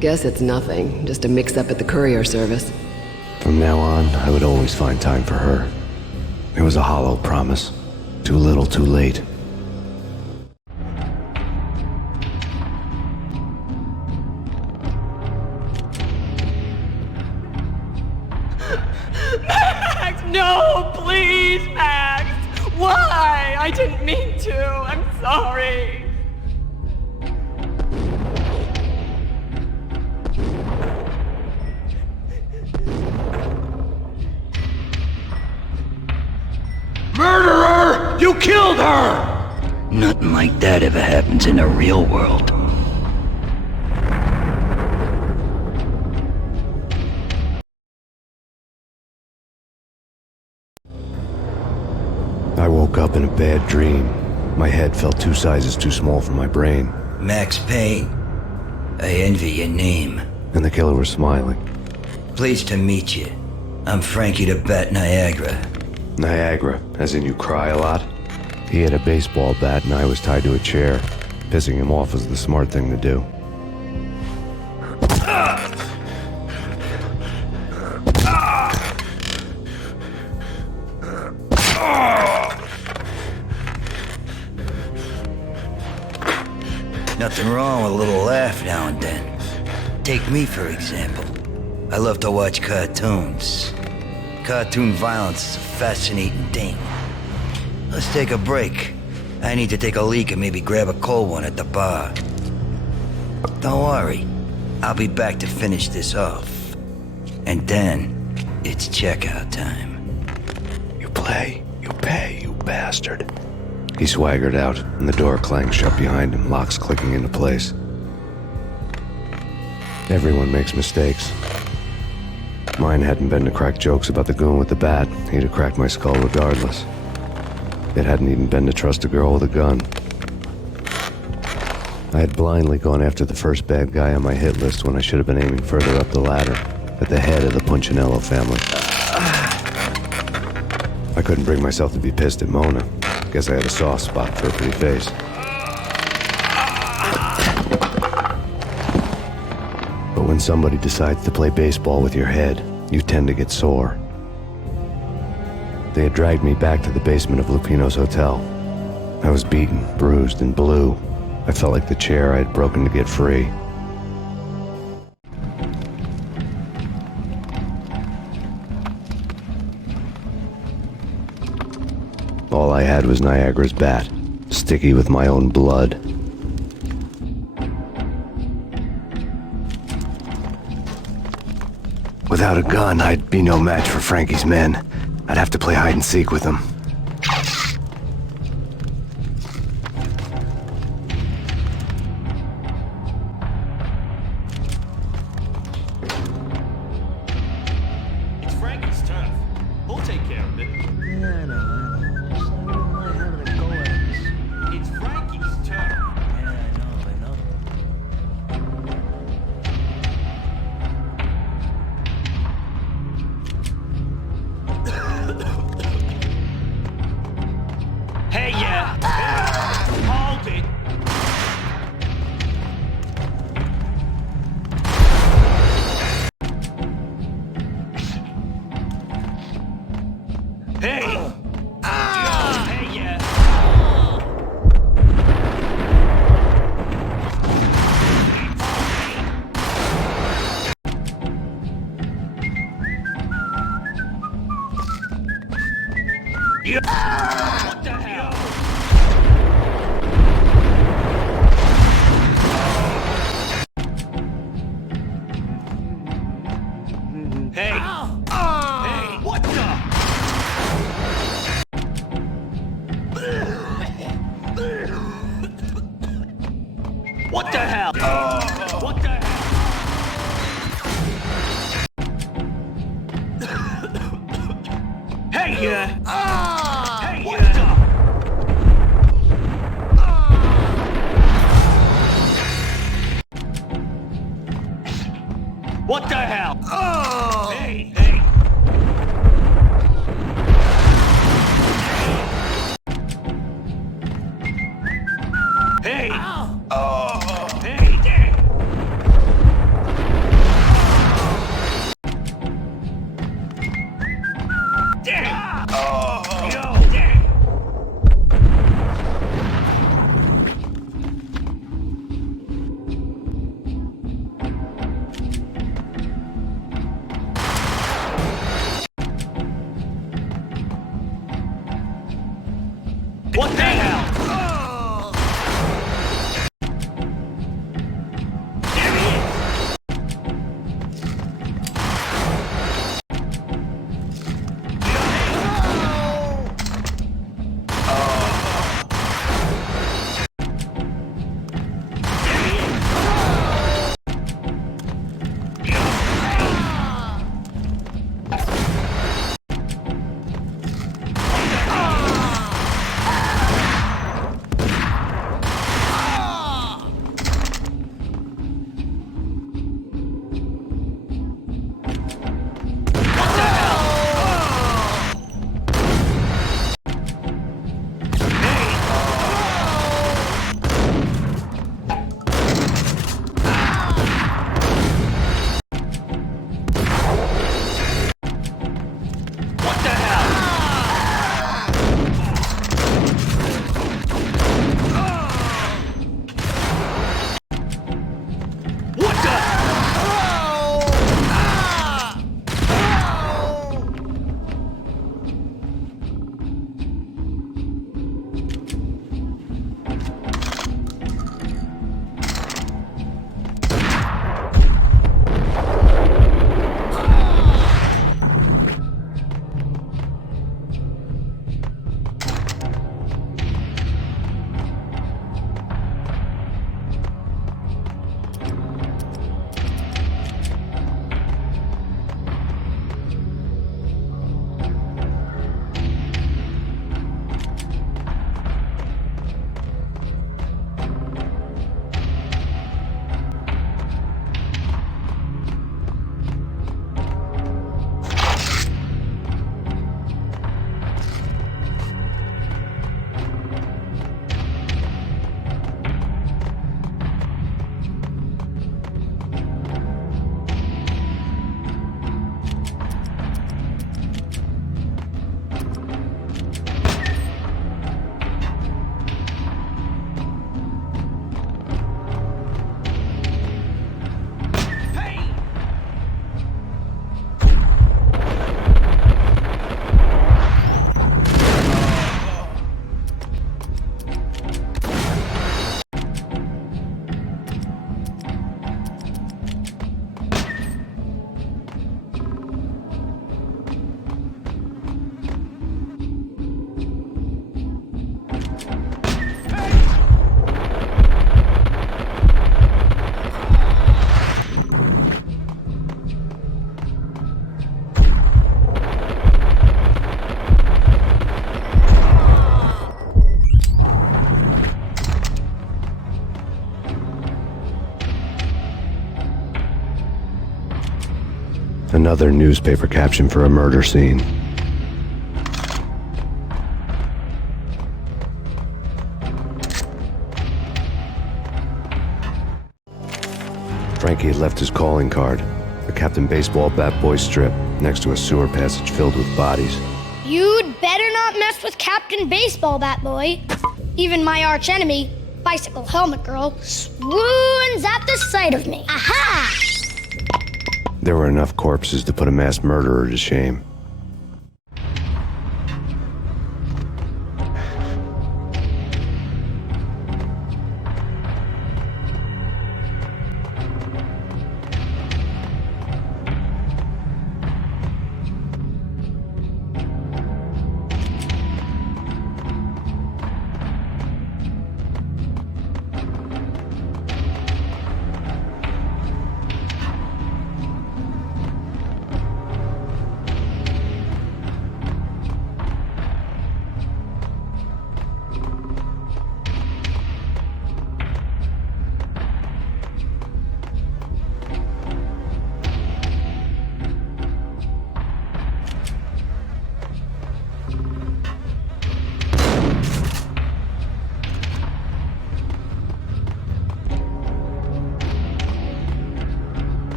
Guess it's nothing, just a mix-up at the courier service. From now on, I would always find time for her. It was a hollow promise. Too little, too late. Max, no, please, Max! Why? I didn't mean to. I'm sorry. Murderer! You killed her! Nothing like that ever happens in the real world. I woke up in a bad dream. My head felt 2 sizes too small for my brain. Max Payne. I envy your name. And the killer was smiling. Pleased to meet you. I'm Frankie the Bat Niagara. Niagara, as in you cry a lot? He had a baseball bat and I was tied to a chair. Pissing him off was the smart thing to do. Nothing wrong with a little laugh now and then. Take me, for example. I love to watch cartoons. Cartoon violence is a fascinating thing. Let's take a break. I need to take a leak and maybe grab a cold one at the bar. Don't worry. I'll be back to finish this off. And then, it's checkout time. You play, you pay, you bastard. He swaggered out, and the door clanged shut behind him, locks clicking into place. Everyone makes mistakes. Mine hadn't been to crack jokes about the goon with the bat. He'd have cracked my skull regardless. It hadn't even been to trust a girl with a gun. I had blindly gone after the first bad guy on my hit list when I should have been aiming further up the ladder, at the head of the Punchinello family. I couldn't bring myself to be pissed at Mona. Guess I had a soft spot for a pretty face. But when somebody decides to play baseball with your head, you tend to get sore. They had dragged me back to the basement of Lupino's hotel. I was beaten, bruised, and blue. I felt like the chair I had broken to get free. All I had was Niagara's bat, sticky with my own blood. Without a gun, I'd be no match for Frankie's men. I'd have to play hide and seek with them. It's Frankie's turf. We'll take care of it. Yeah, I know. It's Frankie's turf. Yeah, I know. Hey, yeah. Hold it. Hey. Hey, yeah. What the hell? Hey! Hey! What the? What the hell? What the hell? Hey, yeah! Hey, what the? What the hell? Hey, hey! Hey! Hey, dang! Dang! Yo, dang! What the hell? There he is! Another newspaper caption for a murder scene. Frankie had left his calling card, a Captain Baseball bat boy strip, next to a sewer passage filled with bodies. You'd better not mess with Captain Baseball Bat Boy. Even my arch enemy, Bicycle Helmet Girl, swoons at the sight of me. Aha! There were enough corpses to put a mass murderer to shame.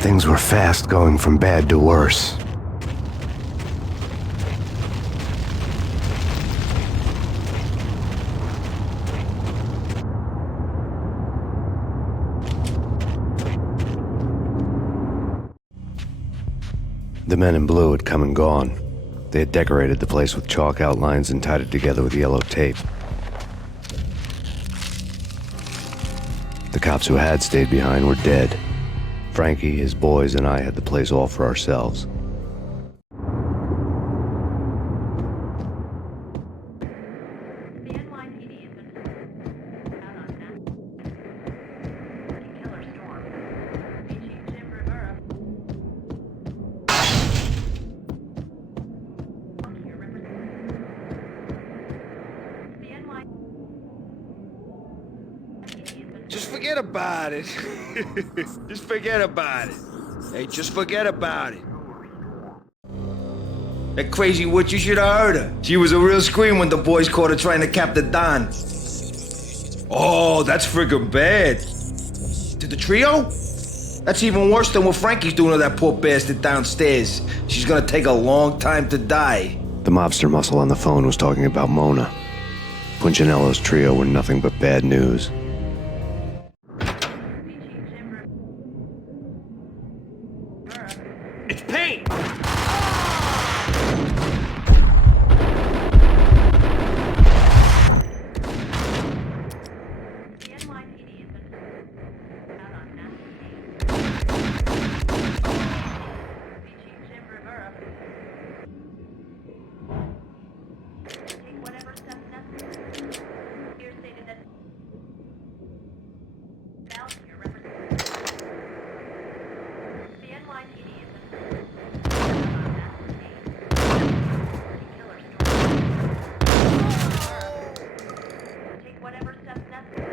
Things were fast going from bad to worse. The men in blue had come and gone. They had decorated the place with chalk outlines and tied it together with yellow tape. The cops who had stayed behind were dead. Frankie, his boys, and I had the place all for ourselves. Just forget about it. Just forget about it. Hey, just forget about it. That crazy witch, you should have heard her. She was a real scream when the boys caught her trying to cap the Don. Oh, that's friggin' bad. To the trio? That's even worse than what Frankie's doing to that poor bastard downstairs. She's gonna take a long time to die. The mobster muscle on the phone was talking about Mona. Punchinello's trio were nothing but bad news. It's Payne!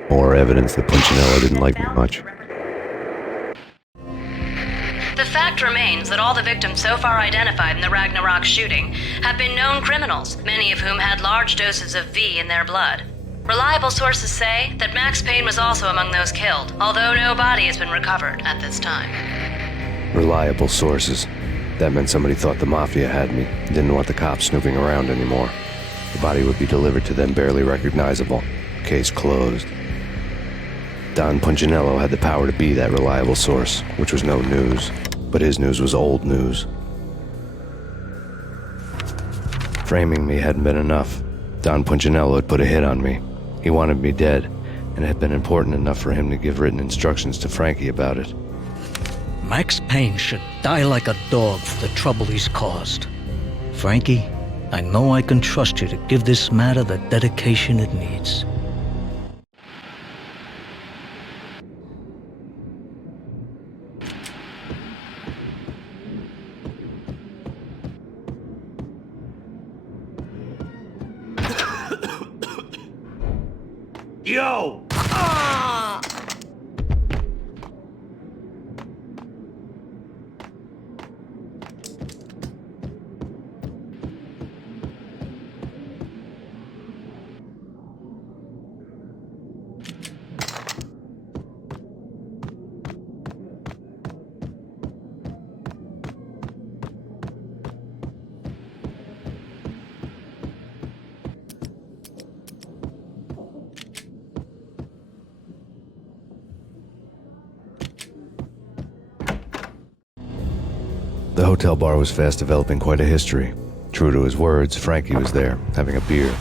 More evidence that Punchinello didn't like me much. The fact remains that all the victims so far identified in the Ragnarok shooting have been known criminals, many of whom had large doses of V in their blood. Reliable sources say that Max Payne was also among those killed, although no body has been recovered at this time. Reliable sources. That meant somebody thought the Mafia had me, didn't want the cops snooping around anymore. The body would be delivered to them barely recognizable. Case closed. Don Punchinello had the power to be that reliable source, which was no news. But his news was old news. Framing me hadn't been enough. Don Punchinello had put a hit on me. He wanted me dead, and it had been important enough for him to give written instructions to Frankie about it. Max Payne should die like a dog for the trouble he's caused. Frankie, I know I can trust you to give this matter the dedication it needs. Yo! The hotel bar was fast developing quite a history. True to his words, Frankie was there, having a beer.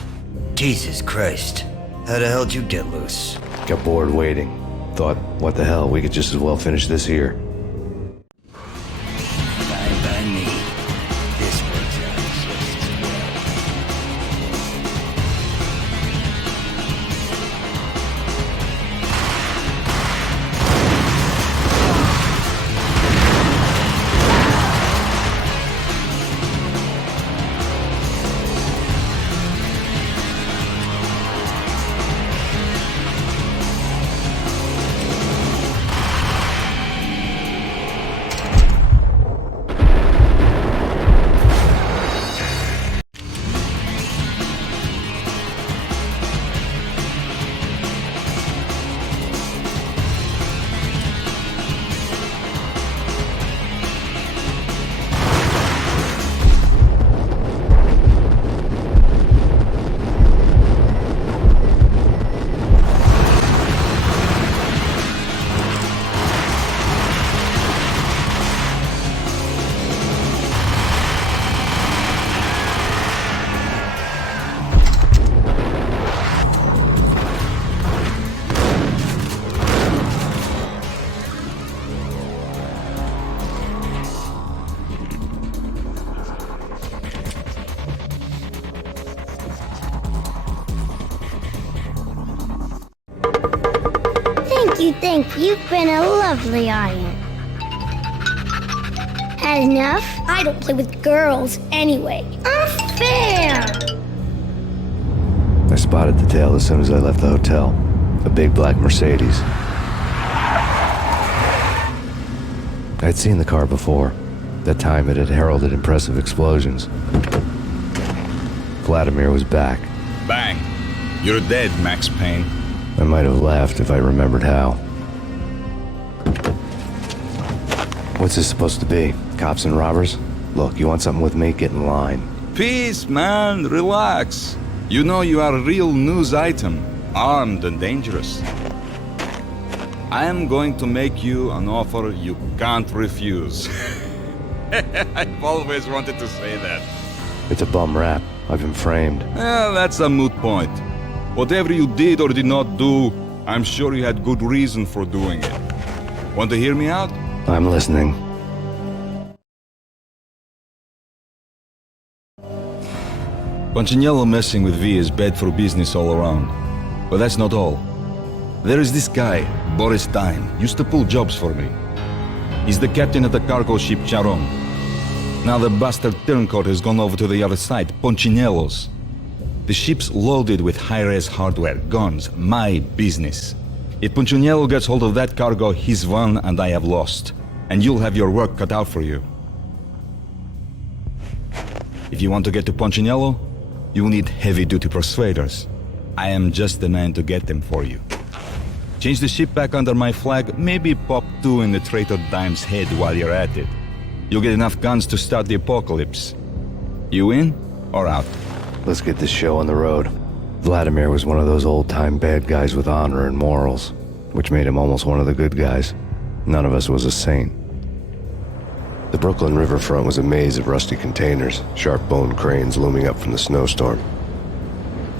Jesus Christ. How the hell did you get loose? Got bored waiting. Thought, what the hell, we could just as well finish this here. Fine by me. This works out just as well. you think? You've been a lovely iron. Had enough? I don't play with girls anyway. Unfair! I spotted the tail as soon as I left the hotel. A big black Mercedes. I'd seen the car before. That time it had heralded impressive explosions. Vladimir was back. Bang! You're dead, Max Payne. I might have laughed if I remembered how. What's this supposed to be? Cops and robbers? Look, you want something with me? Get in line. Peace, man. Relax. You know you are a real news item. Armed and dangerous. I am going to make you an offer you can't refuse. I've always wanted to say that. It's a bum rap. I've been framed. That's a moot point. Whatever you did or did not do, I'm sure you had good reason for doing it. Want to hear me out? I'm listening. Punchinello messing with V is bad for business all around. But that's not all. There is this guy, Boris Stein, used to pull jobs for me. He's the captain of the cargo ship Charon. Now the bastard turncoat has gone over to the other side, Punchinello's. The ship's loaded with high-res hardware, guns, my business. If Punchinello gets hold of that cargo, he's won and I have lost. And you'll have your work cut out for you. If you want to get to Punchinello, you'll need heavy-duty persuaders. I am just the man to get them for you. Change the ship back under my flag, maybe pop 2 in the traitor Dime's head while you're at it. You'll get enough guns to start the apocalypse. You in or out? Let's get this show on the road. Vladimir was one of those old-time bad guys with honor and morals, which made him almost one of the good guys. None of us was a saint. The Brooklyn riverfront was a maze of rusty containers, sharp-boned cranes looming up from the snowstorm.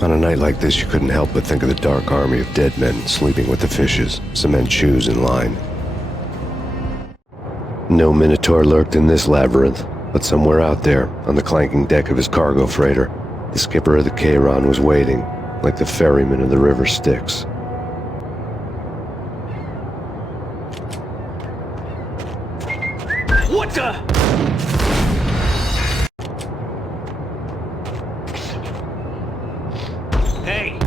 On a night like this, you couldn't help but think of the dark army of dead men sleeping with the fishes, cement shoes in line. No Minotaur lurked in this labyrinth, but somewhere out there, on the clanking deck of his cargo freighter, the skipper of the Chiron was waiting, like the ferryman of the river Styx. What the? Hey!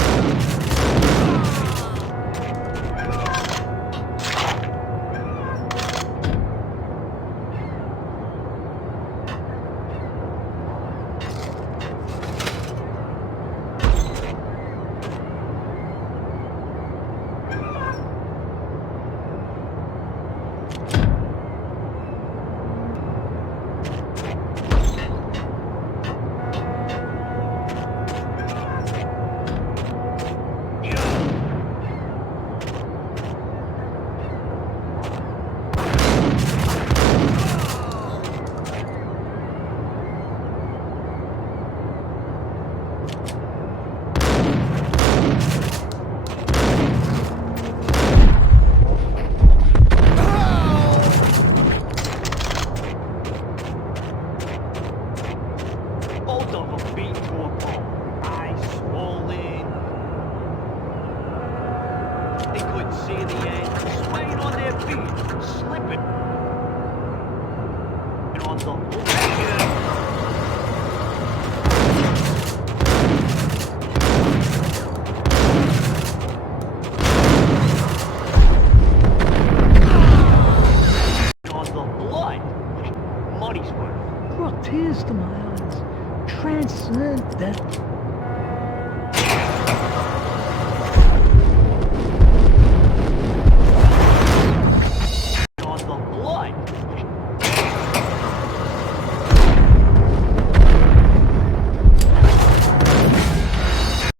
Tears to my eyes, transcendent. On the blood.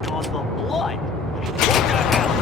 On the blood. What the hell?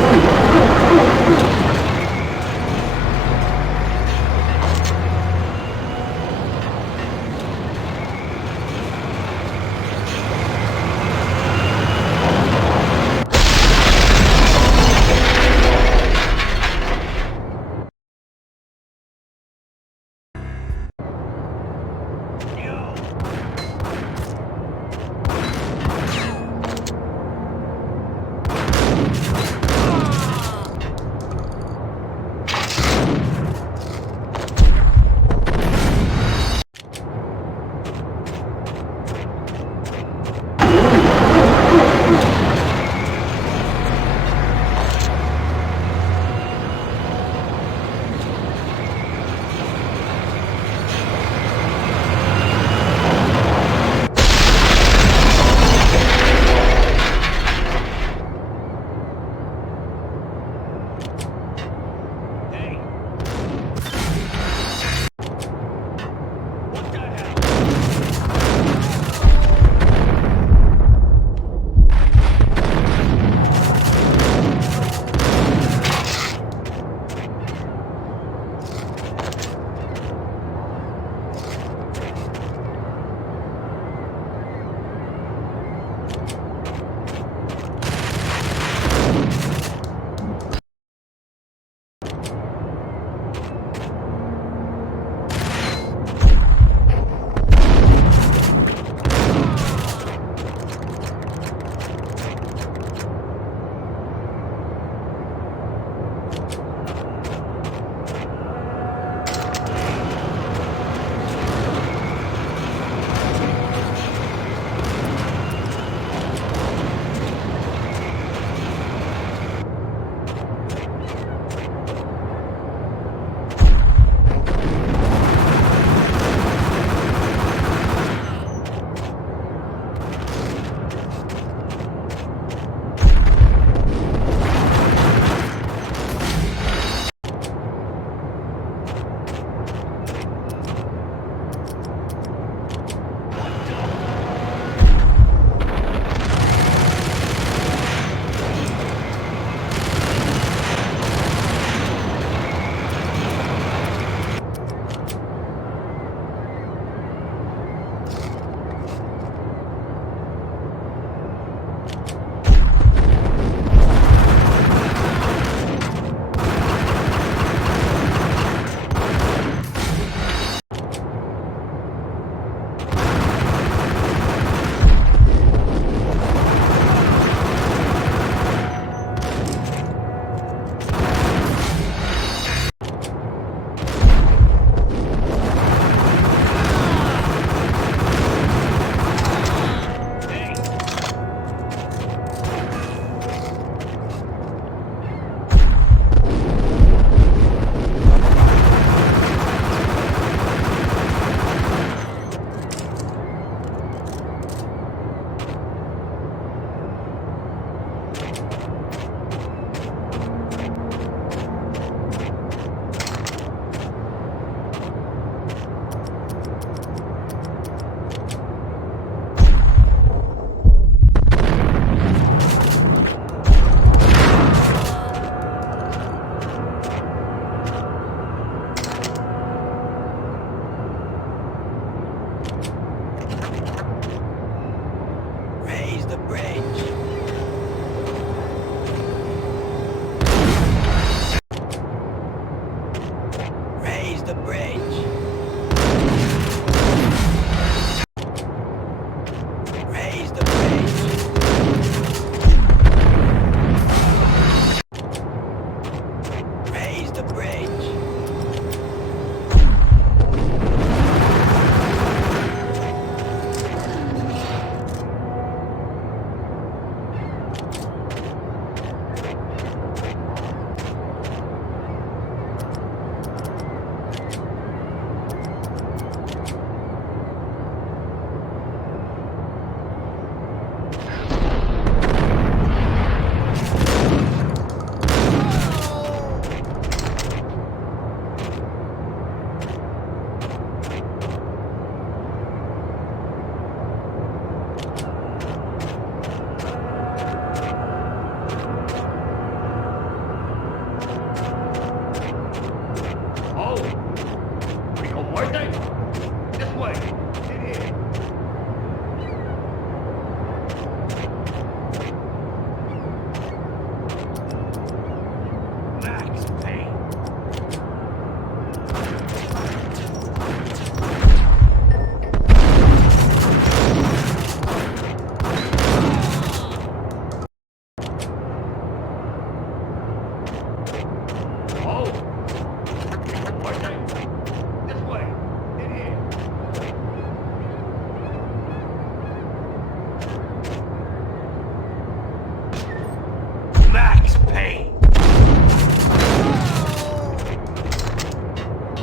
Hey!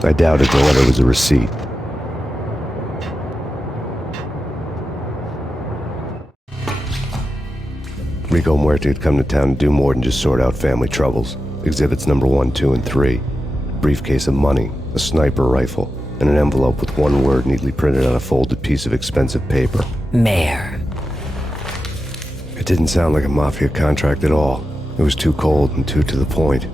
I doubted the letter was a receipt. Rico Muerte had come to town to do more than just sort out family troubles. Exhibits number 1, 2, and 3. A briefcase of money, a sniper rifle, and an envelope with one word neatly printed on a folded piece of expensive paper. Mayor. It didn't sound like a mafia contract at all. It was too cold and too to the point.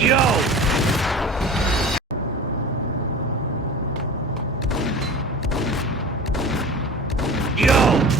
Yo! Yo!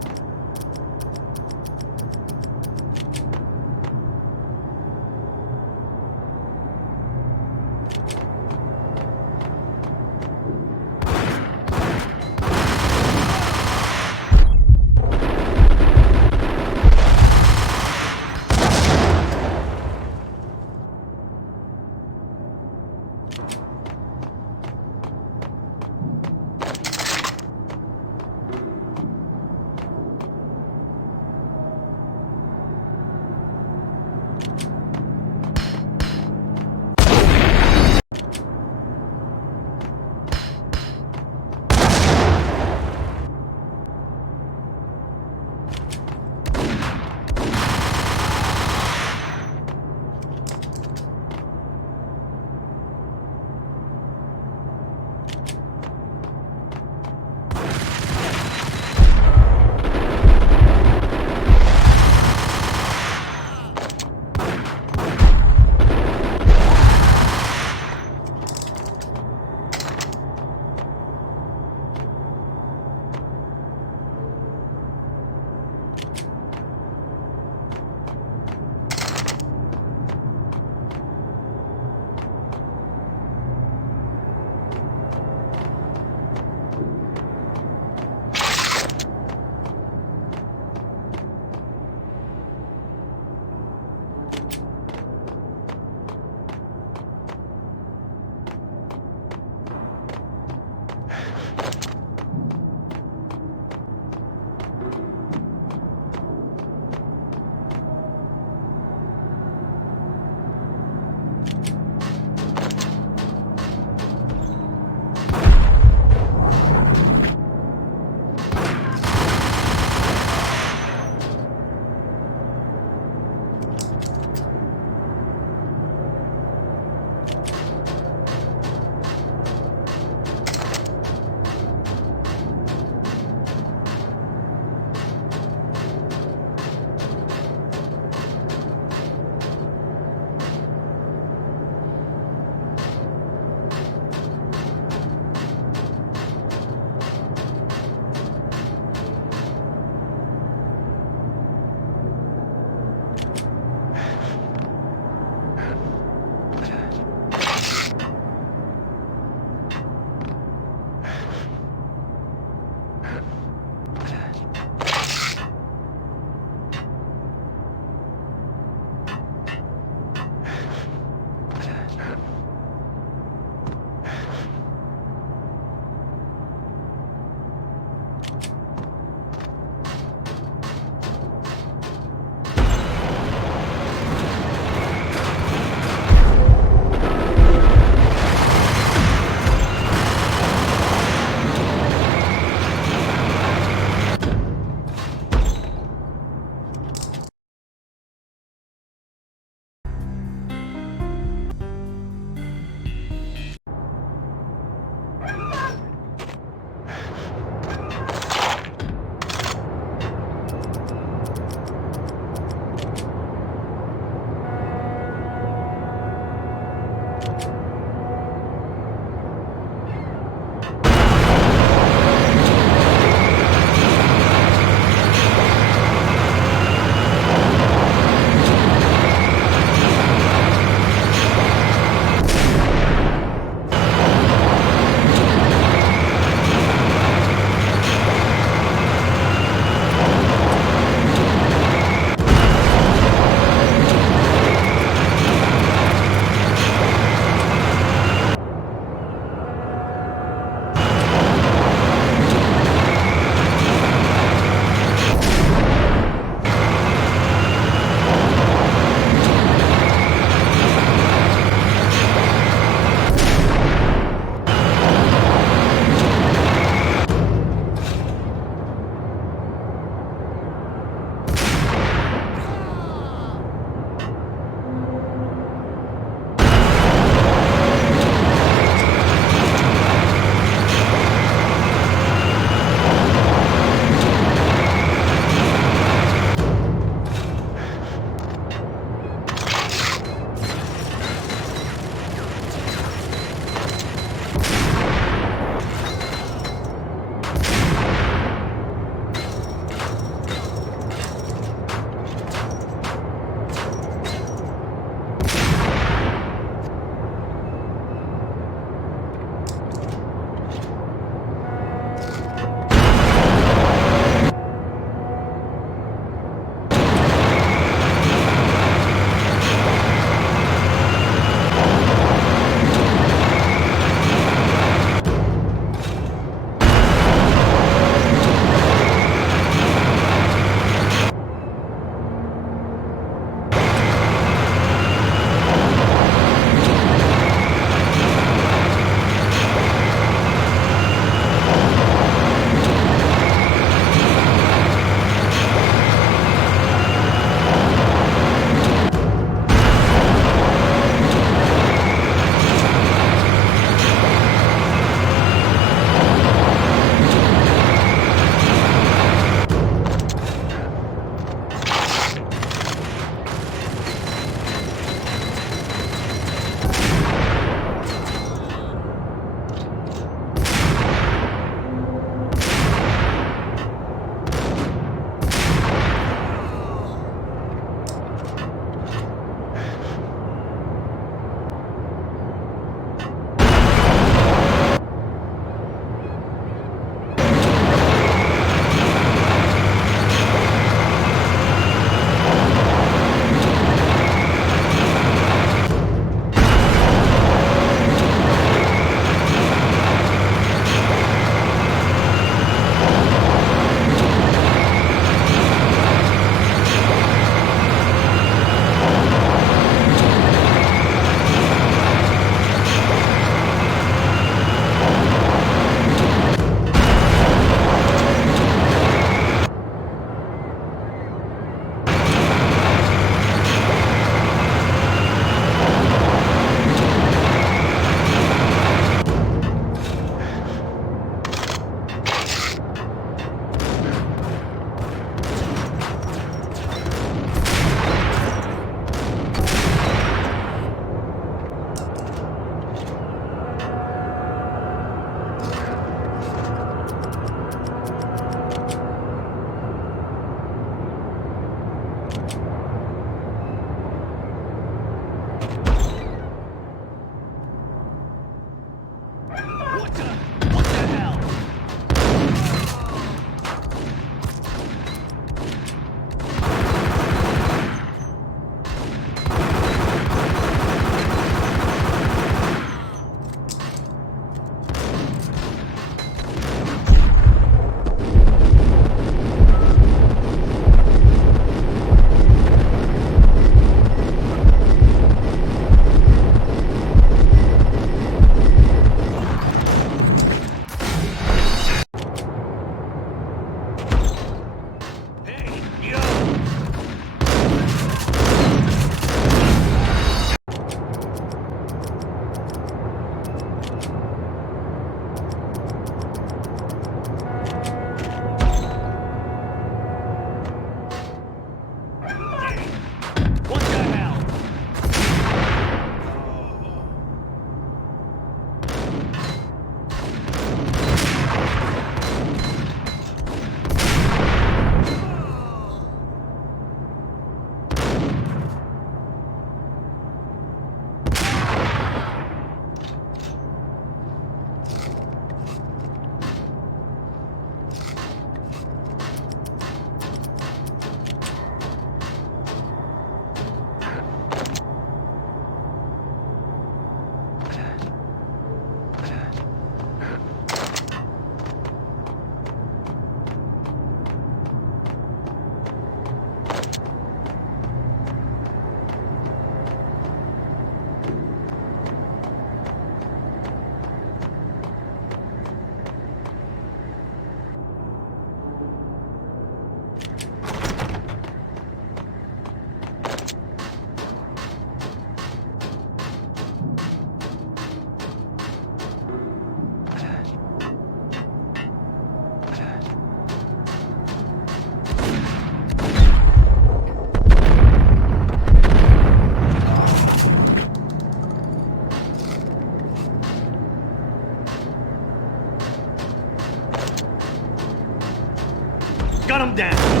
gun him down.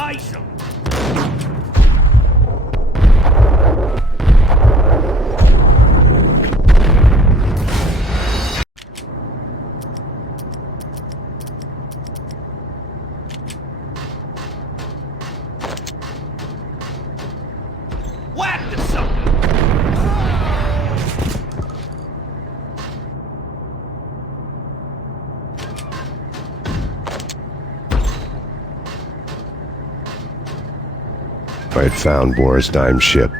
Ice him! Whack the sucker! I had found Boris Dime's ship.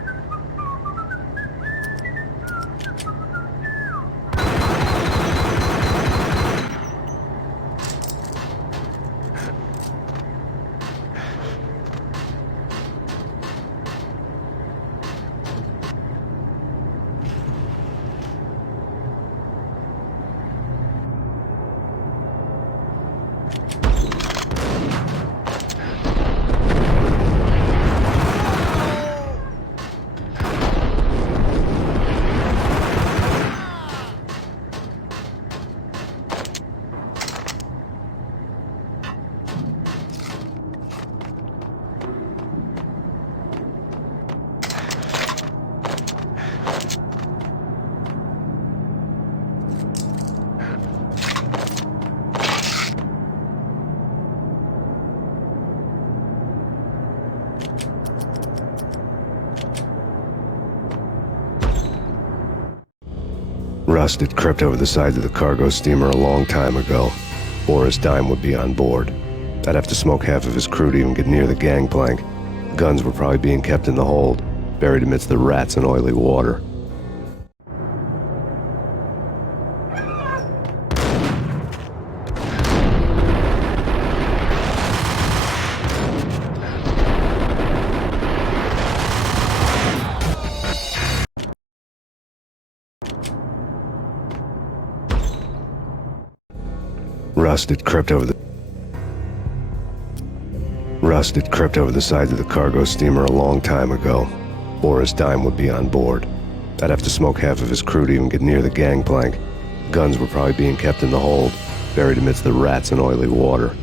Rust had crept over the sides of the cargo steamer a long time ago. Boris Dime would be on board. I'd have to smoke half of his crew to even get near the gangplank. Guns were probably being kept in the hold, buried amidst the rats and oily water. Rust had crept over the sides of the cargo steamer a long time ago. Boris Dime would be on board. I'd have to smoke half of his crew to even get near the gangplank. Guns were probably being kept in the hold, buried amidst the rats and oily water.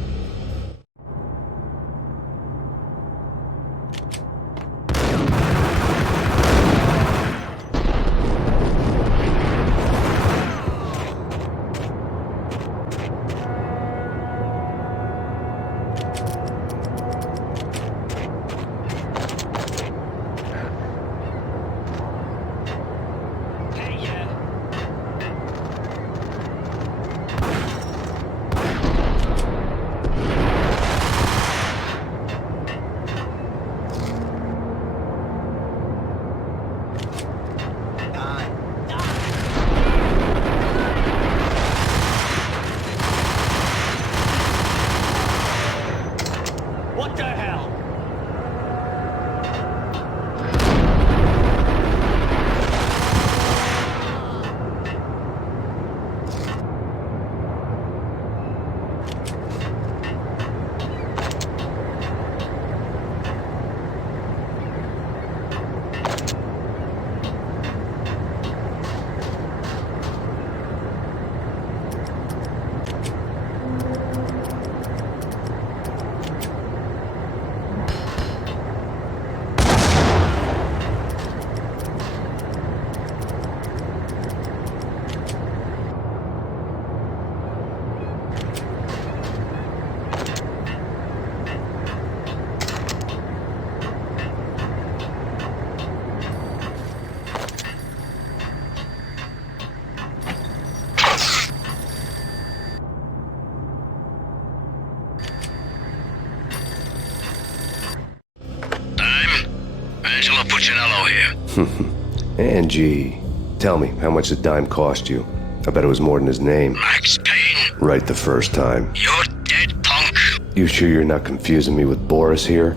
Angelo Puccinello here. Angie, tell me, how much the dime cost you? I bet it was more than his name. Max Payne. Right the first time. You're dead, punk. You sure you're not confusing me with Boris here?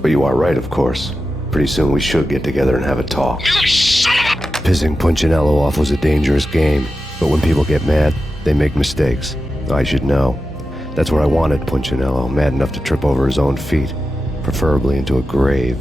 But you are right, of course. Pretty soon we should get together and have a talk. You son of a... Pissing Punchinello off was a dangerous game, but when people get mad, they make mistakes. I should know. That's where I wanted Punchinello, mad enough to trip over his own feet, preferably into a grave.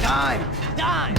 Dime! Dime!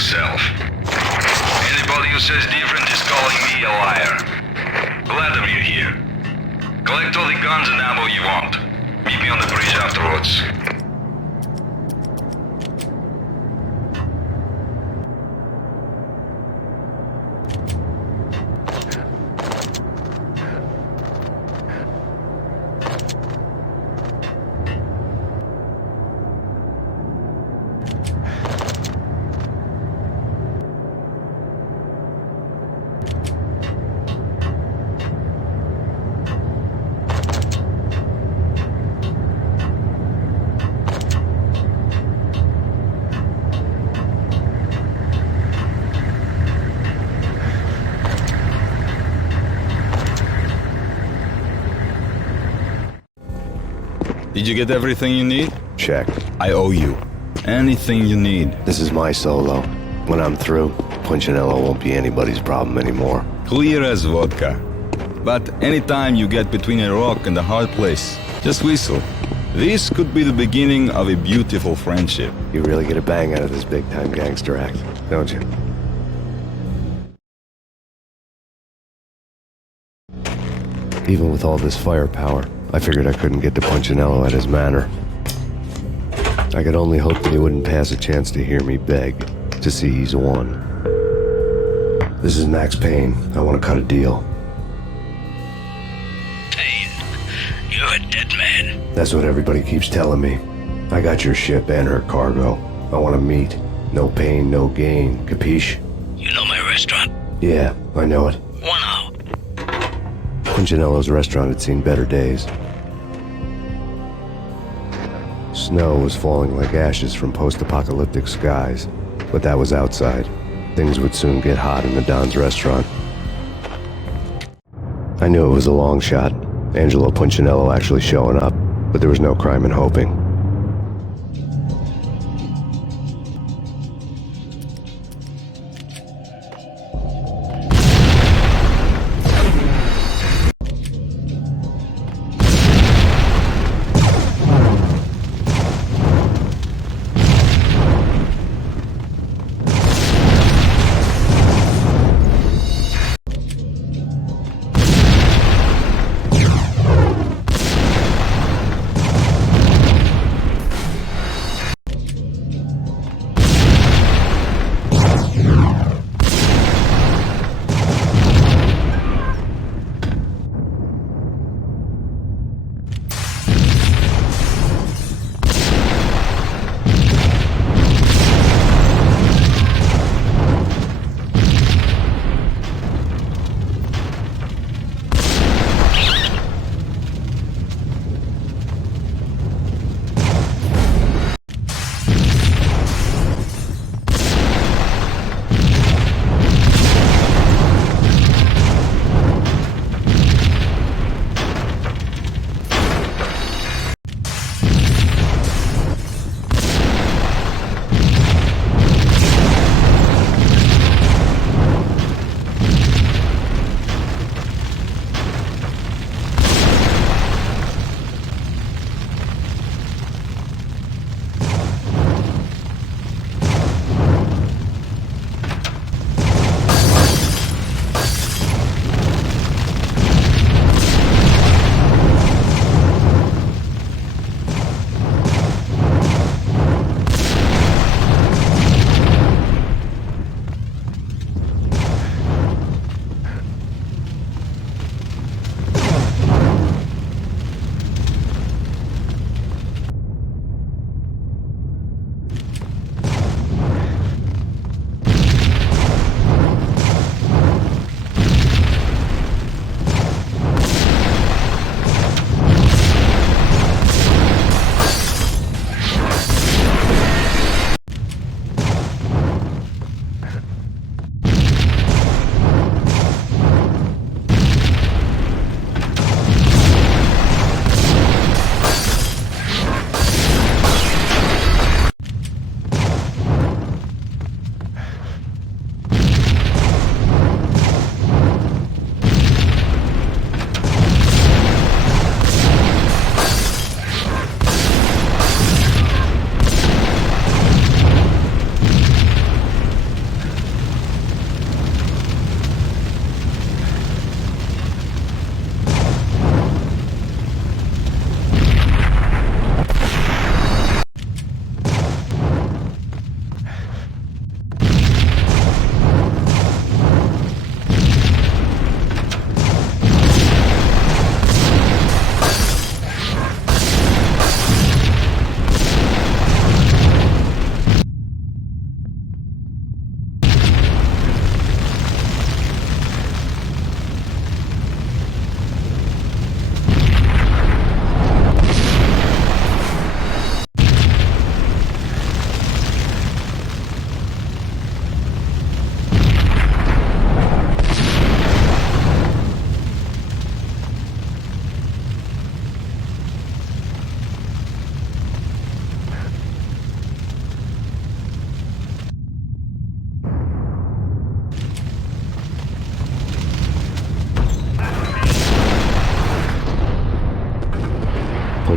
yourself. Anybody who says different is calling me a liar. Glad of you here. Collect all the guns and ammo you want. Meet me on the bridge afterwards. Did you get everything you need? Check. I owe you. Anything you need. This is my solo. When I'm through, Punchinello won't be anybody's problem anymore. Clear as vodka. But anytime you get between a rock and a hard place, just whistle. This could be the beginning of a beautiful friendship. You really get a bang out of this big-time gangster act, don't you? Even with all this firepower, I figured I couldn't get to Punchinello at his manor. I could only hope that he wouldn't pass a chance to hear me beg, to see he's won. This is Max Payne. I want to cut a deal. Payne, you're a dead man. That's what everybody keeps telling me. I got your ship and her cargo. I want to meet. No pain, no gain. Capiche? You know my restaurant? Yeah, I know it. 1 hour. Punchinello's restaurant had seen better days. Snow was falling like ashes from post-apocalyptic skies, but that was outside. Things would soon get hot in the Don's restaurant. I knew it was a long shot, Angelo Punchinello actually showing up, but there was no crime in hoping.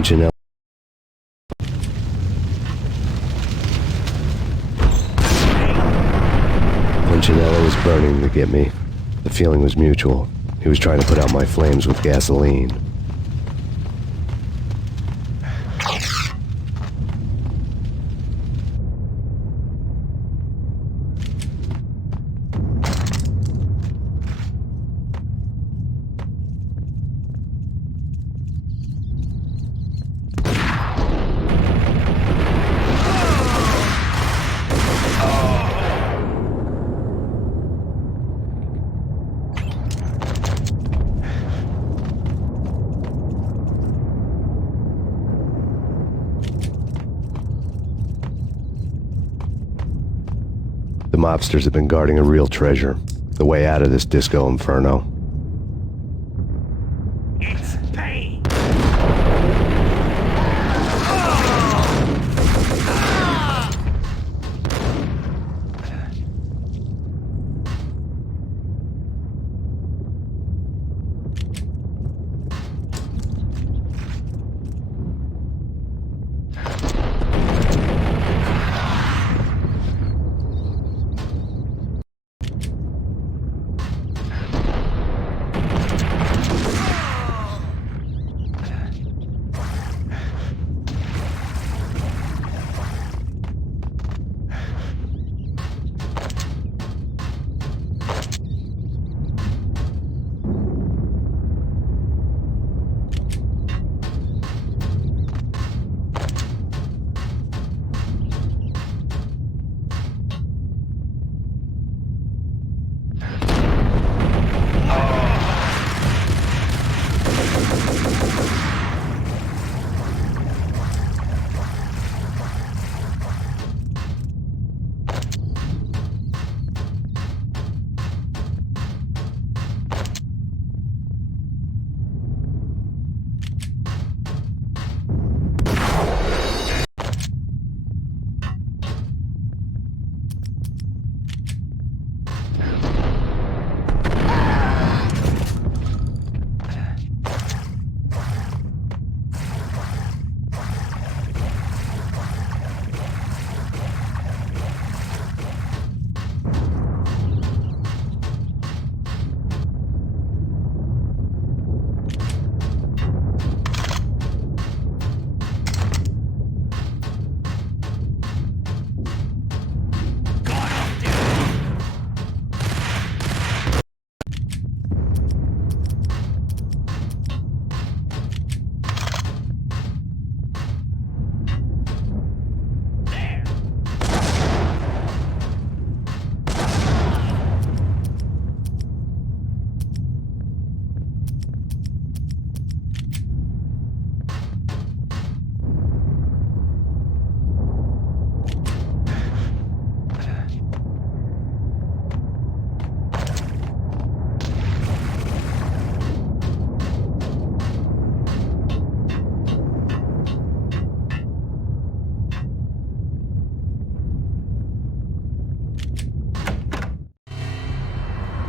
Punchinello. Punchinello was burning to get me. The feeling was mutual. He was trying to put out my flames with gasoline. The mobsters have been guarding a real treasure. The way out of this disco inferno. It's Payne!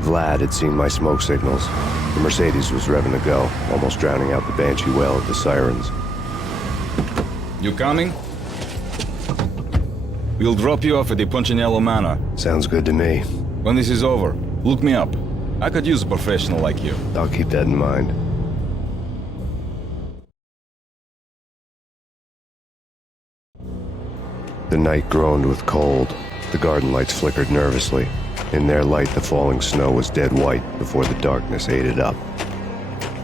Vlad had seen my smoke signals. The Mercedes was revving to go, almost drowning out the Banshee well of the sirens. You coming? We'll drop you off at the Punchinello Manor. Sounds good to me. When this is over, look me up. I could use a professional like you. I'll keep that in mind. The night groaned with cold. The garden lights flickered nervously. In their light, the falling snow was dead white before the darkness ate it up.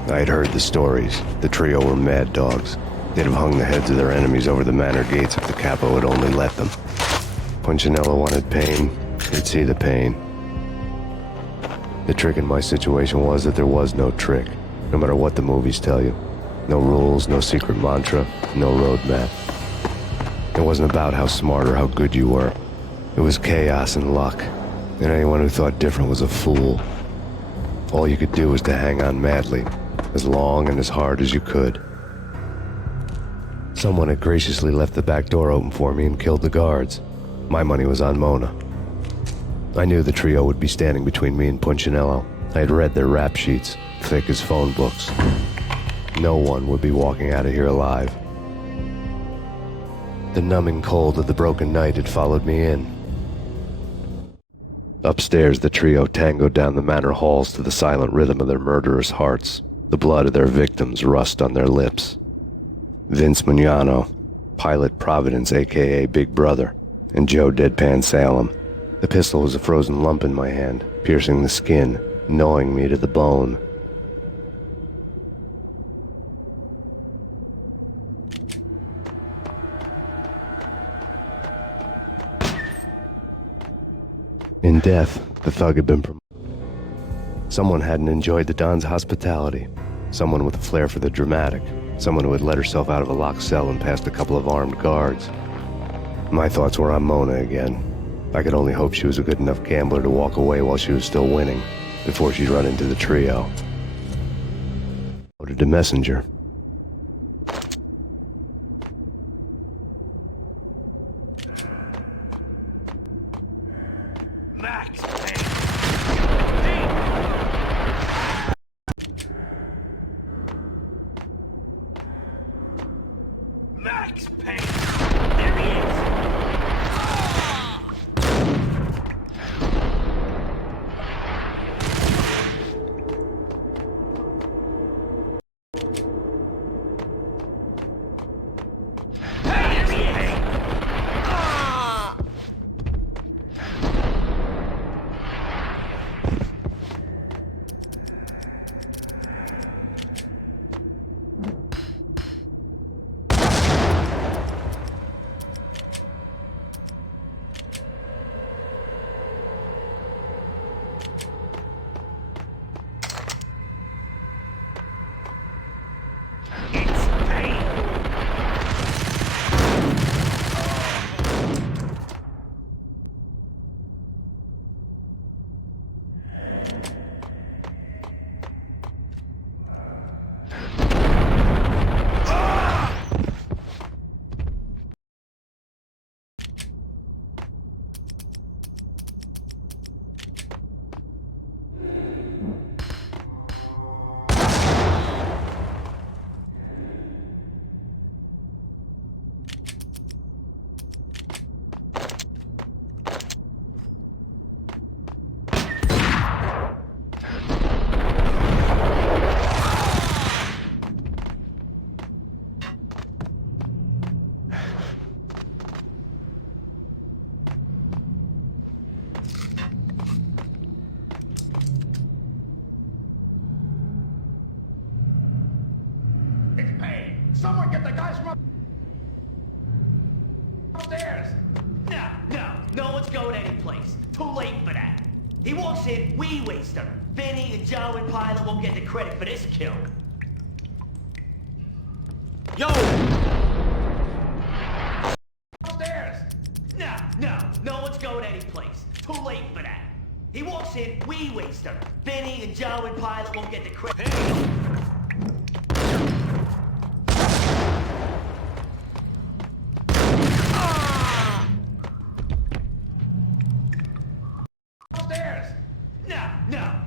I had heard the stories. The trio were mad dogs. They'd have hung the heads of their enemies over the manor gates if the capo had only let them. Punchinello wanted pain. He'd see the pain. The trick in my situation was that there was no trick, no matter what the movies tell you. No rules, no secret mantra, no roadmap. It wasn't about how smart or how good you were. It was chaos and luck. And anyone who thought different was a fool. All you could do was to hang on madly, as long and as hard as you could. Someone had graciously left the back door open for me and killed the guards. My money was on Mona. I knew the trio would be standing between me and Punchinello. I had read their rap sheets, thick as phone books. No one would be walking out of here alive. The numbing cold of the broken night had followed me in. Upstairs, the trio tangoed down the manor halls to the silent rhythm of their murderous hearts. The blood of their victims rust on their lips. Vince Mugnano, Pilot Providence aka Big Brother, and Joe Deadpan Salem. The pistol was a frozen lump in my hand, piercing the skin, gnawing me to the bone. In death, the thug had been promoted. Someone hadn't enjoyed the Don's hospitality. Someone with a flair for the dramatic. Someone who had let herself out of a locked cell and past a couple of armed guards. My thoughts were on Mona again. I could only hope she was a good enough gambler to walk away while she was still winning, before she'd run into the trio. I ordered a messenger. Max Payne! Max Payne! There he is! Someone get the guys from upstairs! No one's going anyplace. Too late for that. He walks in, we waste him. Vinny and Joe and Pilot won't get the credit for this kill. Yo! Upstairs! No one's going anyplace. Too late for that. He walks in, we waste him. Vinny and Joe and Pilot won't get the credit.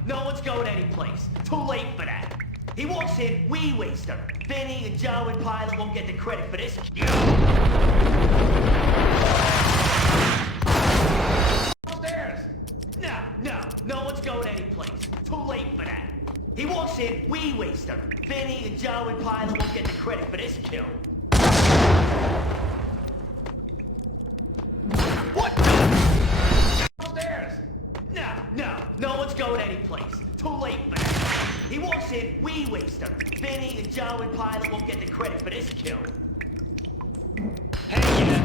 No one's going anyplace. Too late for that. He walks in, we waste him. Vinny and Joe and Pilot won't get the credit for this. Upstairs! No one's going anyplace. Too late for that. He walks in, we waste him. Vinny and Joe and Pilot won't get the credit for this kill. What the? Upstairs! No one's going anyplace. Too late for that. He walks in, we waste him. Vinny and Joe and Pilot won't get the credit for this kill. Hey, yeah.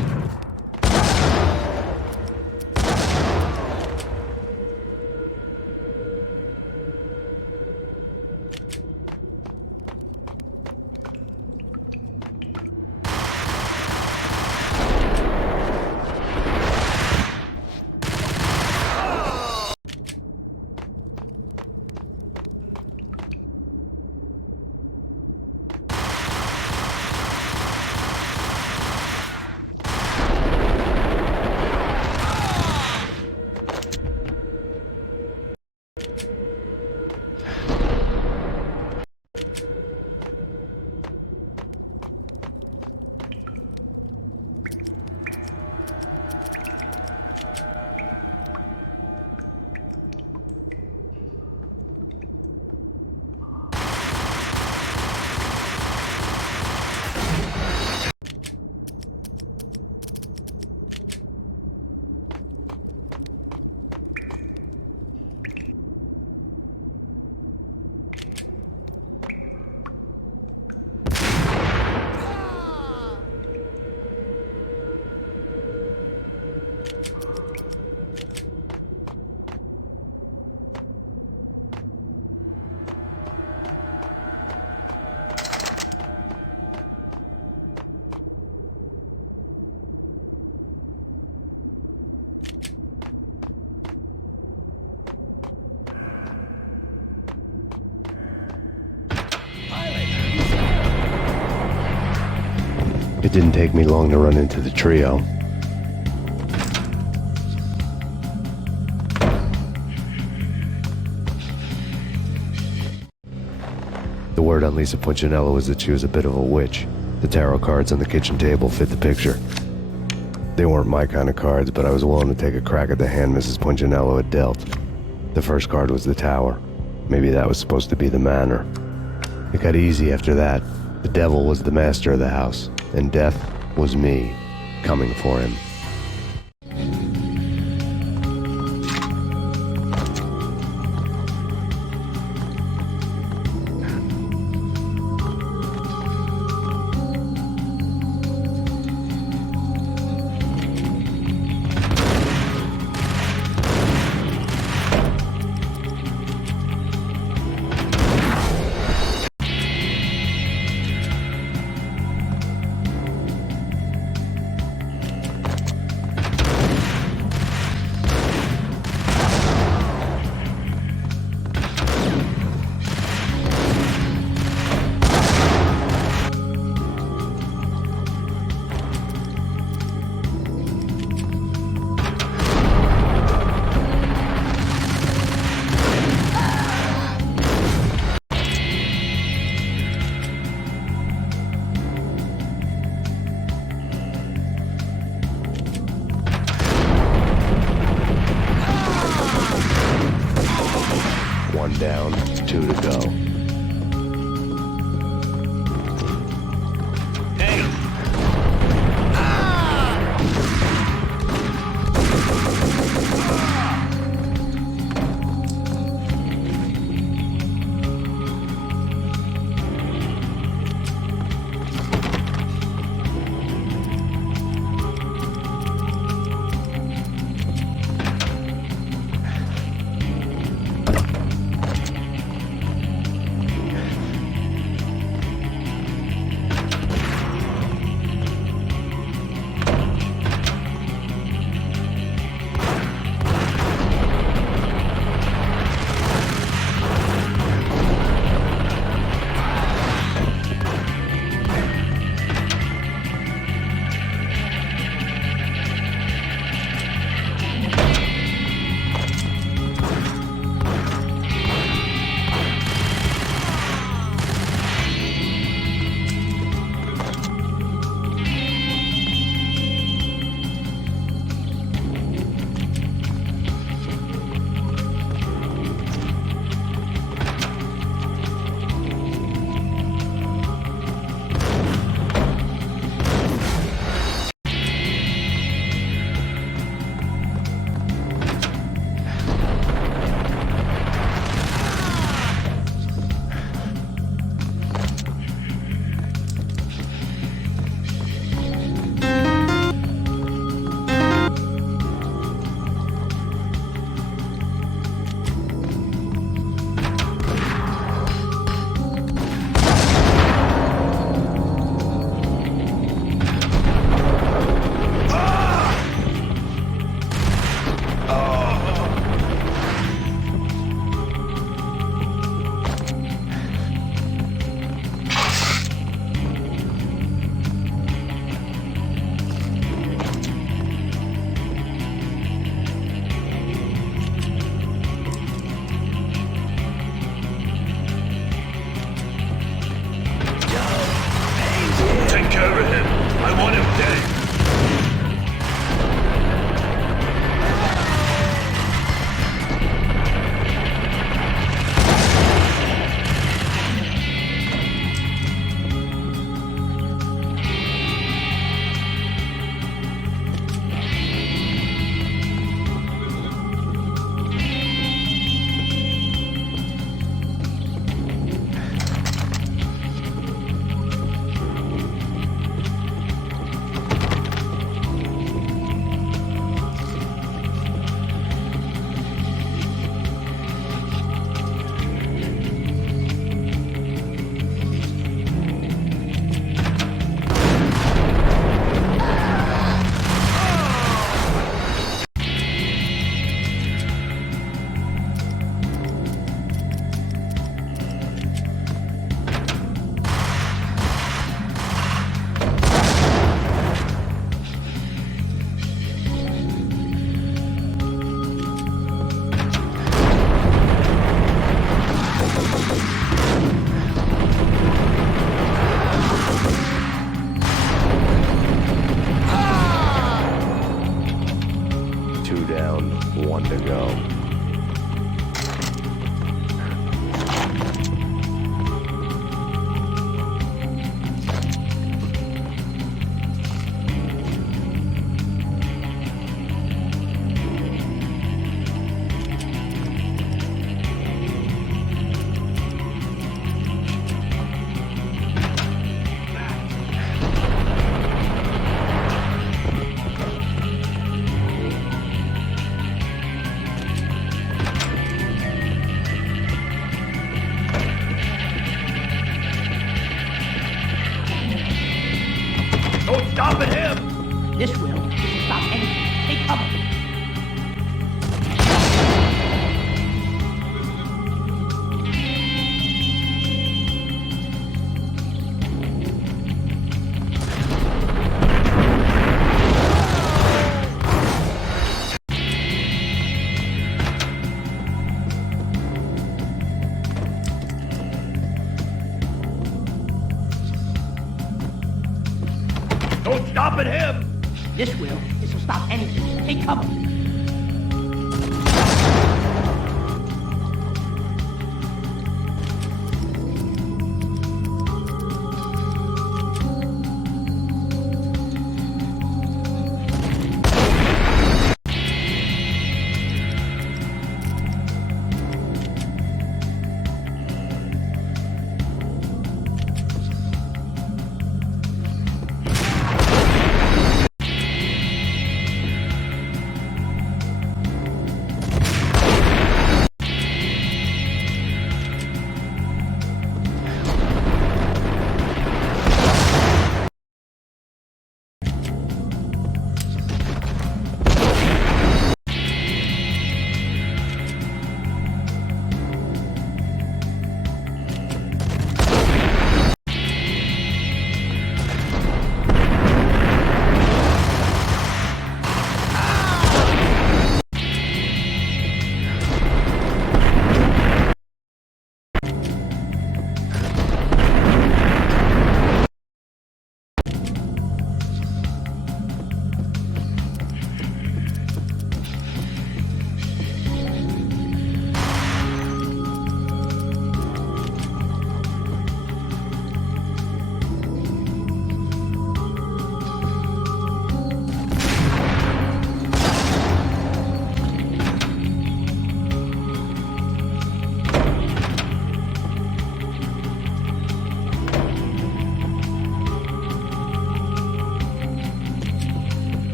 Didn't take me long to run into the trio. The word on Lisa Punchinello was that she was a bit of a witch. The tarot cards on the kitchen table fit the picture. They weren't my kind of cards, but I was willing to take a crack at the hand Mrs. Punchinello had dealt. The first card was the Tower. Maybe that was supposed to be the manor. It got easy after that. The devil was the master of the house, and death was me, coming for him. One down, 2 to go. no. Don't stop at him! This will. This will stop anything. Take cover. Don't stop at him! This will. This will stop anything. Take cover.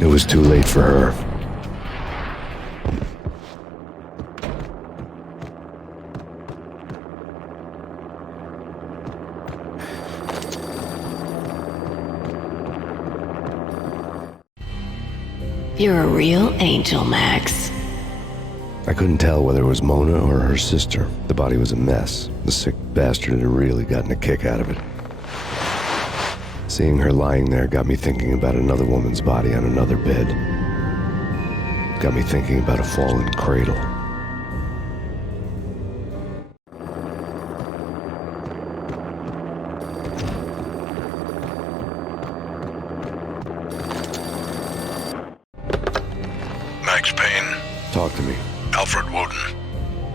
It was too late for her. You're a real angel, Max. I couldn't tell whether it was Mona or her sister. The body was a mess. The sick bastard had really gotten a kick out of it. Seeing her lying there got me thinking about another woman's body on another bed. Got me thinking about a fallen cradle. Max Payne. Talk to me. Alfred Woden.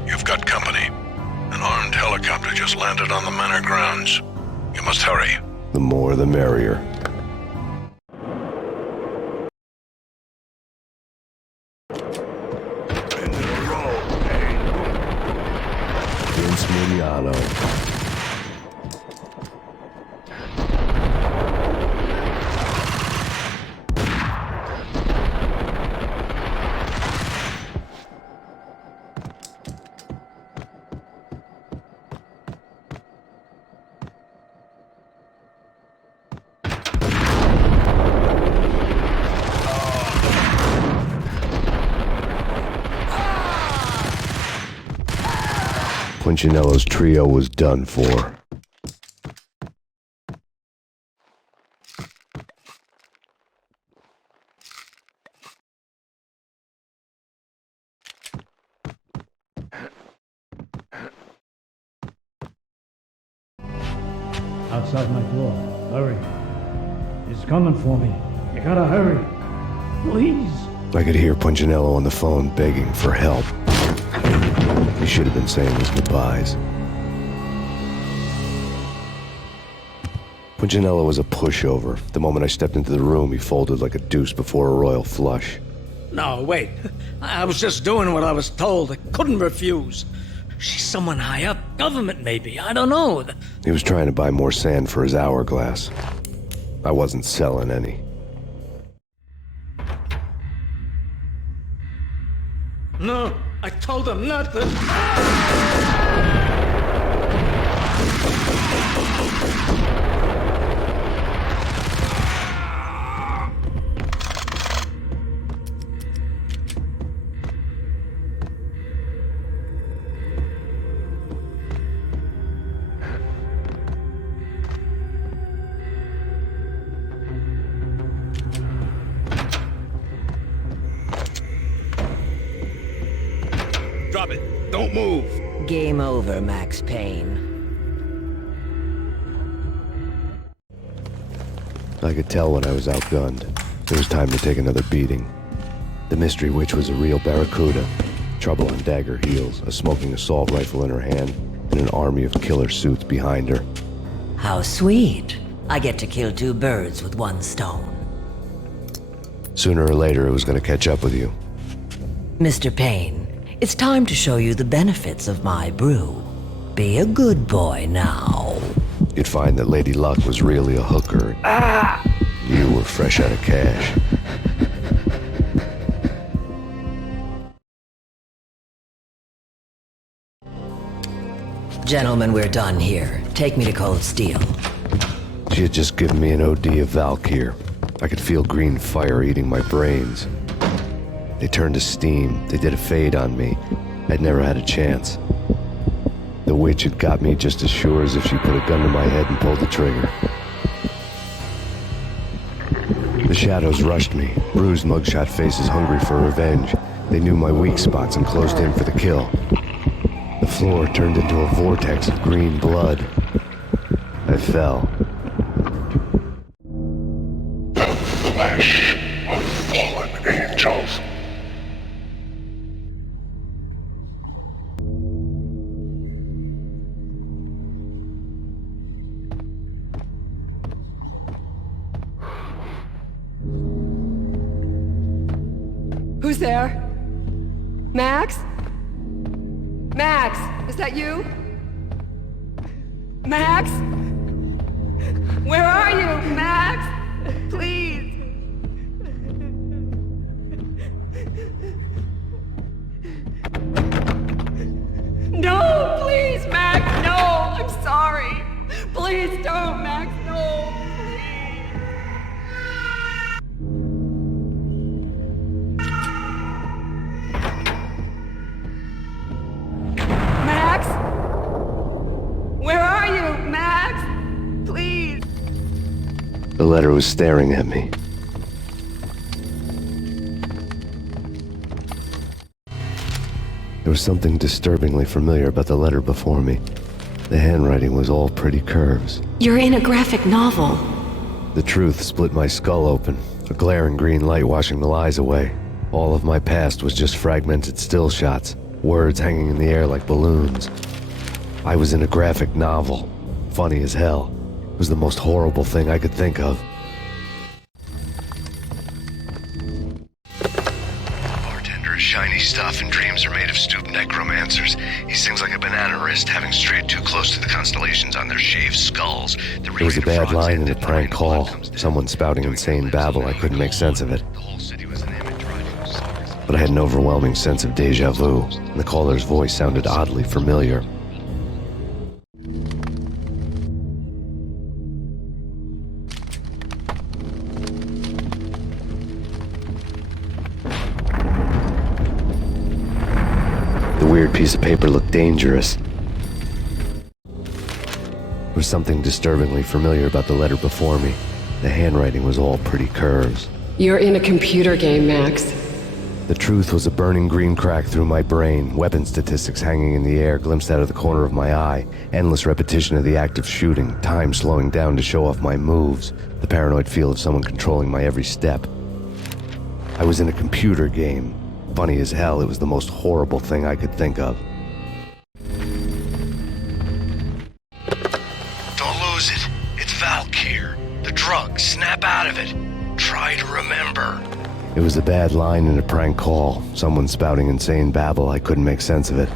You've got company. An armed helicopter just landed on the manor grounds. You must hurry. The more the merrier. Into the road, Payne. Vince Mignano. Punchinello's trio was done for. Outside my door. Hurry. He's coming for me. You gotta hurry. Please. I could hear Punchinello on the phone begging for help. He should have been saying his goodbyes. Punchinello was a pushover. The moment I stepped into the room, he folded like a deuce before a royal flush. No, wait. I was just doing what I was told. I couldn't refuse. She's someone high up. Government, maybe. I don't know. He was trying to buy more sand for his hourglass. I wasn't selling any. No, I told him not to. Drop it. Don't move. Game over, Max Payne. I could tell when I was outgunned. It was time to take another beating. The mystery witch was a real barracuda. Trouble on dagger heels, a smoking assault rifle in her hand, and an army of killer suits behind her. How sweet. I get to kill two birds with one stone. Sooner or later, it was going to catch up with you. Mr. Payne, it's time to show you the benefits of my brew. Be a good boy now. You'd find that Lady Luck was really a hooker. You were fresh out of cash. Gentlemen, we're done here. Take me to Cold Steel. She had just given me an OD of Valkyr. I could feel green fire eating my brains. They turned to steam. They did a fade on me. I'd never had a chance. The witch had got me just as sure as if she put a gun to my head and pulled the trigger. The shadows rushed me, bruised mugshot faces hungry for revenge. They knew my weak spots and closed in for the kill. The floor turned into a vortex of green blood. I fell. The flesh of fallen angels. Who's there? Max? Max, is that you? Max? Where are you, Max? Please. No, please, Max, no. I'm sorry. Please don't, Max, no. Max? Where are you, Max? Please. The letter was staring at me. There was something disturbingly familiar about the letter before me. The handwriting was all pretty curves. You're in a graphic novel. The truth split my skull open, a glaring green light washing the lies away. All of my past was just fragmented still shots, words hanging in the air like balloons. I was in a graphic novel. Funny as hell. It was the most horrible thing I could think of. Bartender is shiny stuff and dreams are made of stooped necromancers. He sings like a banana wrist, having strayed too close to the constellations on their shaved skulls. There was a bad line in a prank call. Someone spouting insane babble. I couldn't make sense of it. But I had an overwhelming sense of deja vu, and the caller's voice sounded oddly familiar. The weird piece of paper looked dangerous. There was something disturbingly familiar about the letter before me. The handwriting was all pretty curves. You're in a computer game, Max. The truth was a burning green crack through my brain, weapon statistics hanging in the air, glimpsed out of the corner of my eye, endless repetition of the act of shooting, time slowing down to show off my moves, the paranoid feel of someone controlling my every step. I was in a computer game. Funny as hell, it was the most horrible thing I could think of. Don't lose it. It's Valk here. The drug. Snap out of it. Try to remember. It was a bad line in a prank call, someone spouting insane babble. I couldn't make sense of it.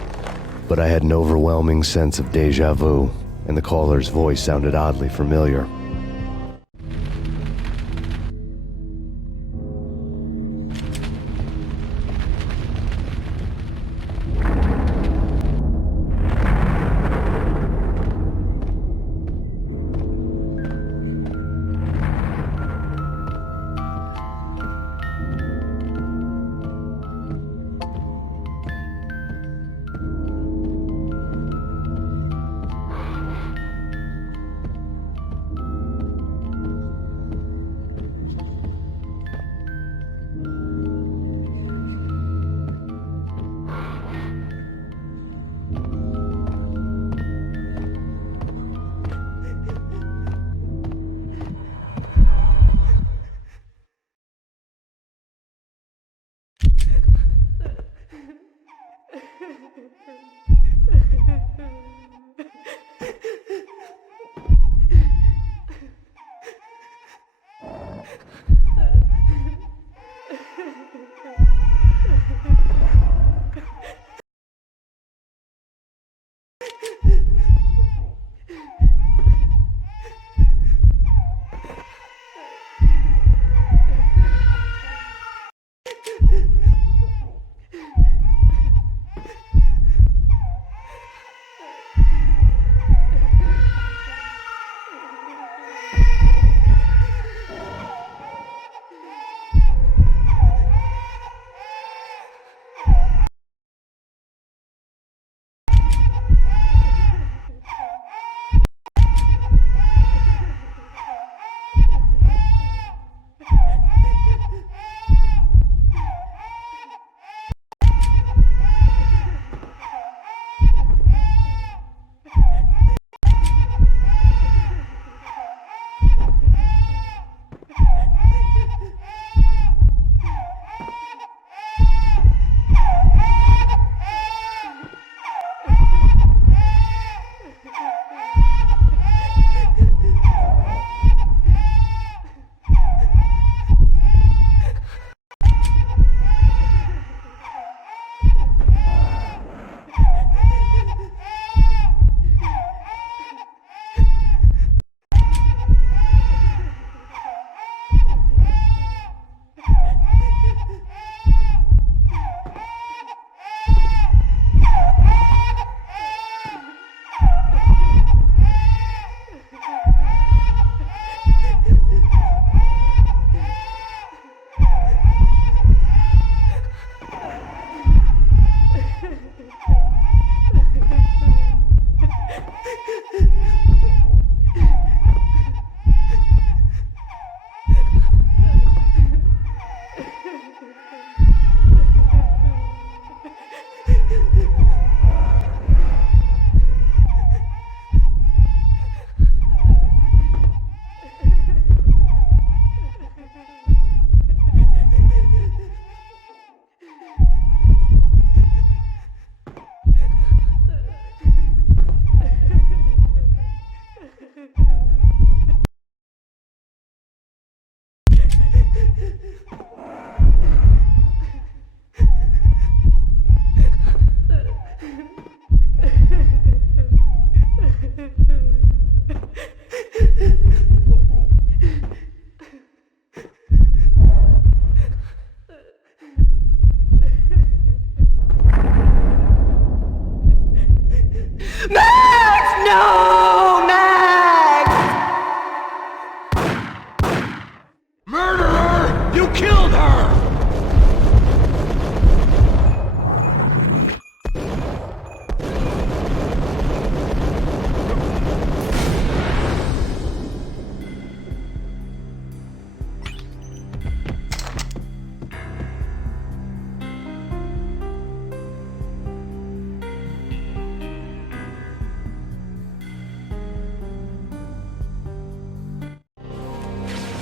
But I had an overwhelming sense of deja vu, and the caller's voice sounded oddly familiar.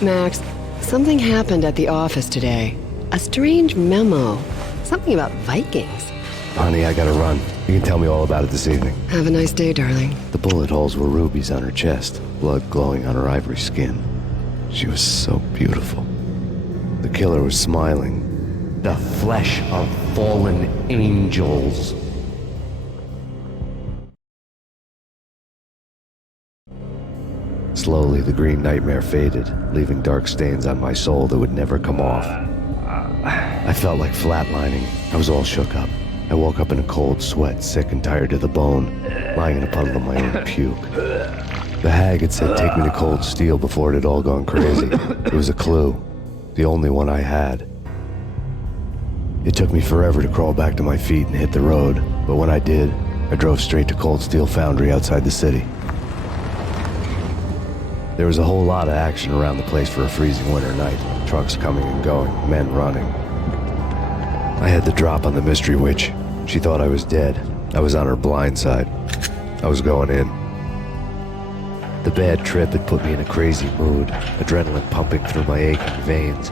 Max, something happened at the office today. A strange memo. Something about Vikings. Honey, I gotta run. You can tell me all about it this evening. Have a nice day, darling. The bullet holes were rubies on her chest, blood glowing on her ivory skin. She was so beautiful. The killer was smiling. The flesh of fallen angels. Slowly, the green nightmare faded, leaving dark stains on my soul that would never come off. I felt like flatlining. I was all shook up. I woke up in a cold sweat, sick and tired to the bone, lying in a puddle of my own puke. The hag had said take me to Cold Steel before it had all gone crazy. It was a clue. The only one I had. It took me forever to crawl back to my feet and hit the road, but when I did, I drove straight to Cold Steel Foundry outside the city. There was a whole lot of action around the place for a freezing winter night. Trucks coming and going, men running. I had the drop on the mystery witch. She thought I was dead. I was on her blind side. I was going in. The bad trip had put me in a crazy mood, adrenaline pumping through my aching veins.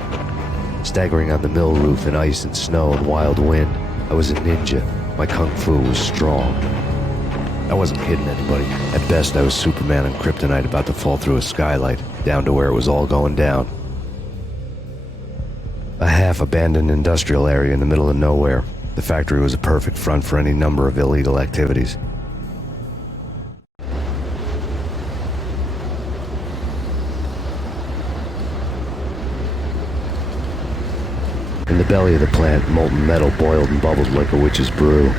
Staggering on the mill roof in ice and snow and wild wind, I was a ninja. My kung fu was strong. I wasn't kidding anybody. At best, I was Superman on Kryptonite about to fall through a skylight, down to where it was all going down. A half-abandoned industrial area in the middle of nowhere. The factory was a perfect front for any number of illegal activities. In the belly of the plant, molten metal boiled and bubbled like a witch's brew.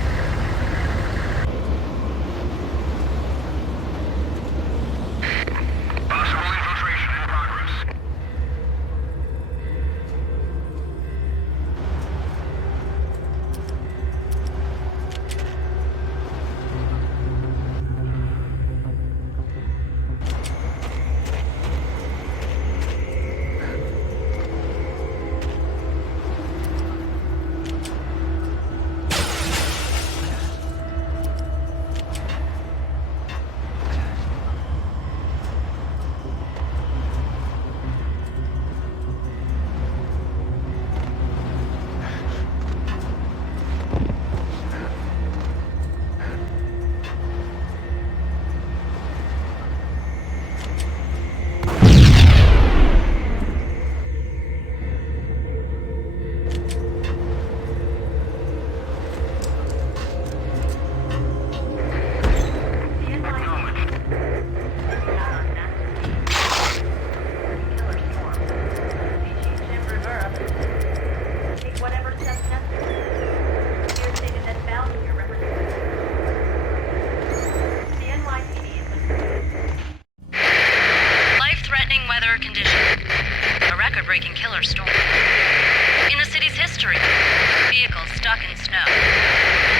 record-breaking killer storm. In the city's history, vehicles stuck in snow,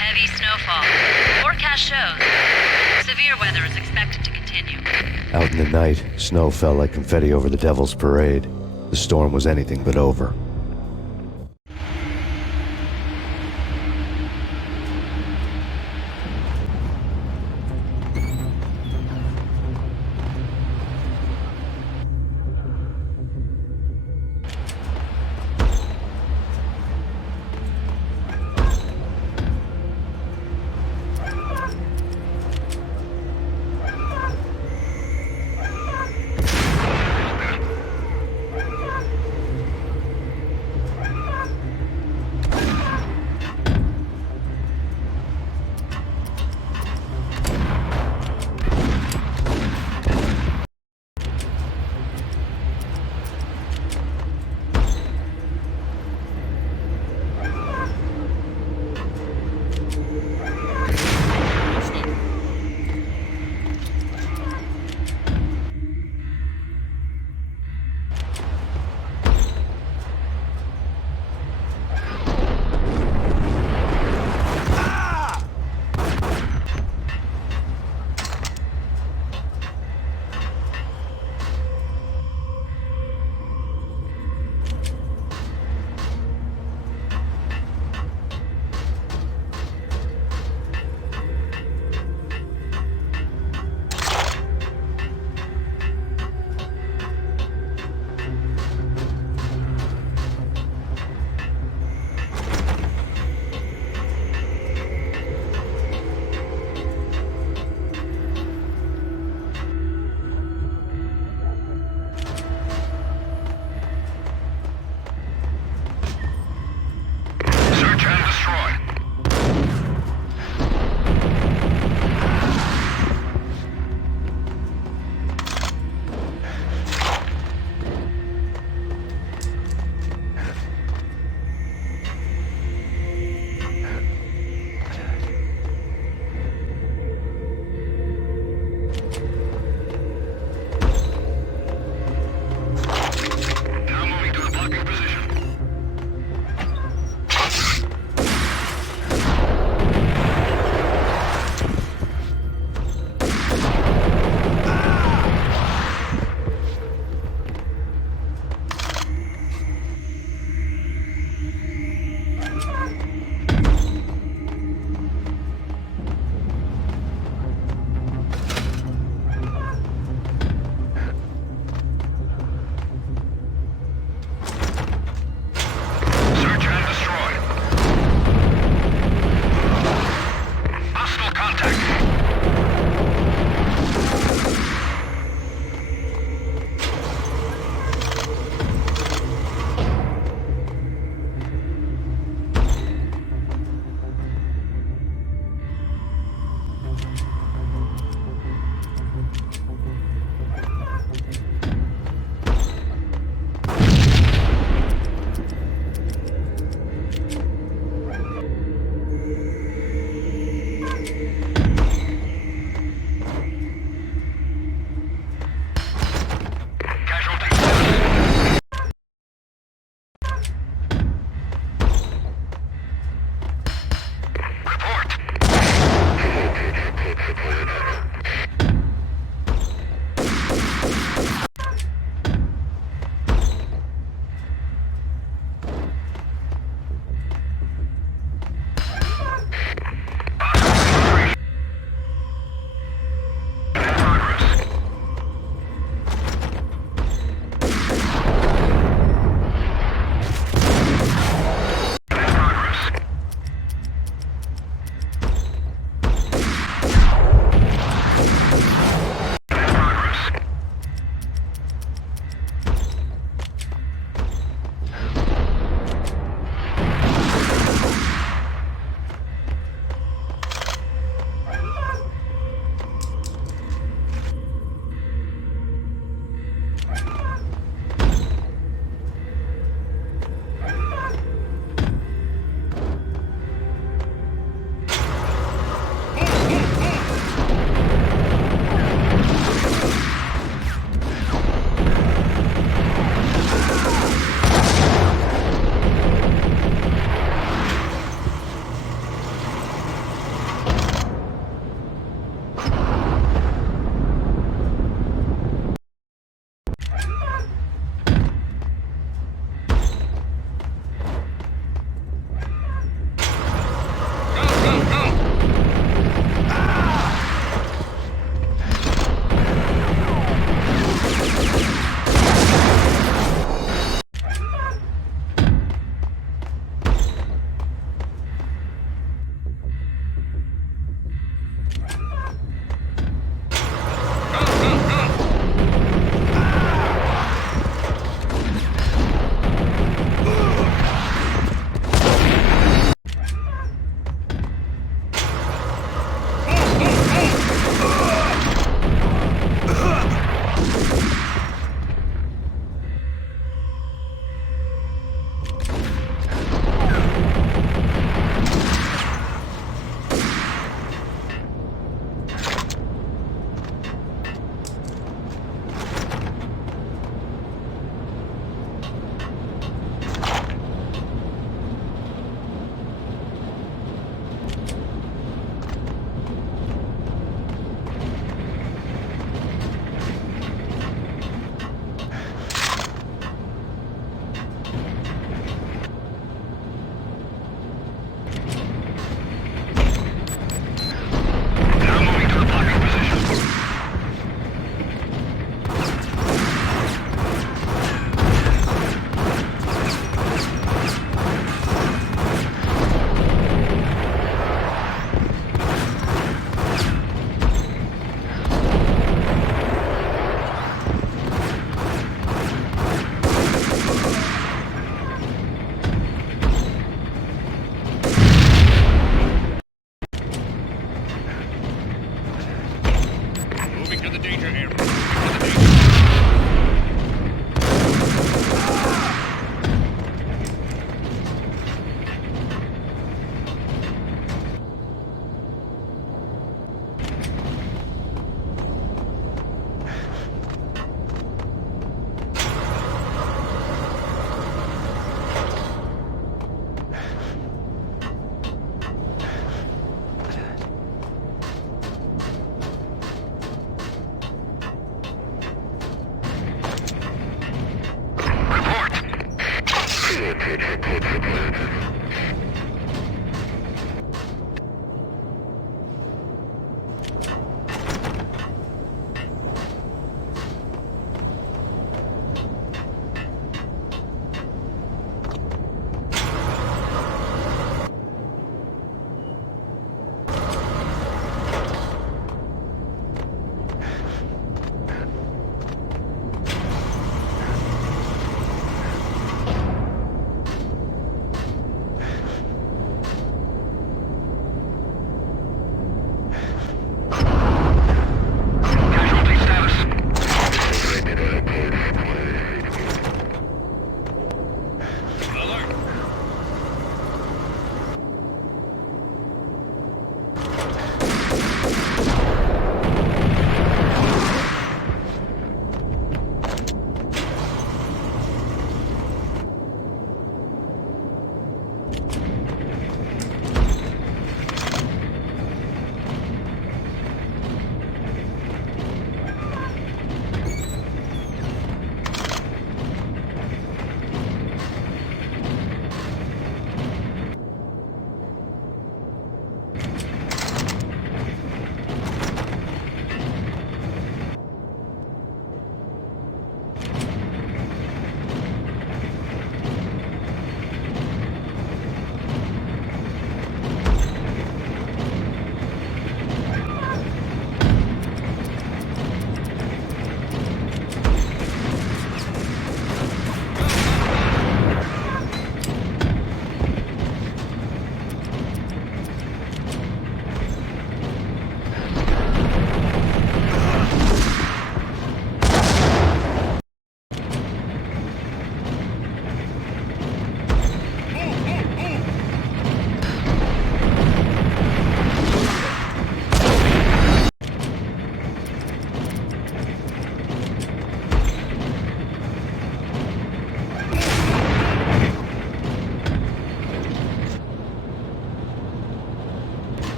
heavy snowfall, forecast shows severe weather is expected to continue. Out in the night, snow fell like confetti over the Devil's Parade. The storm was anything but over.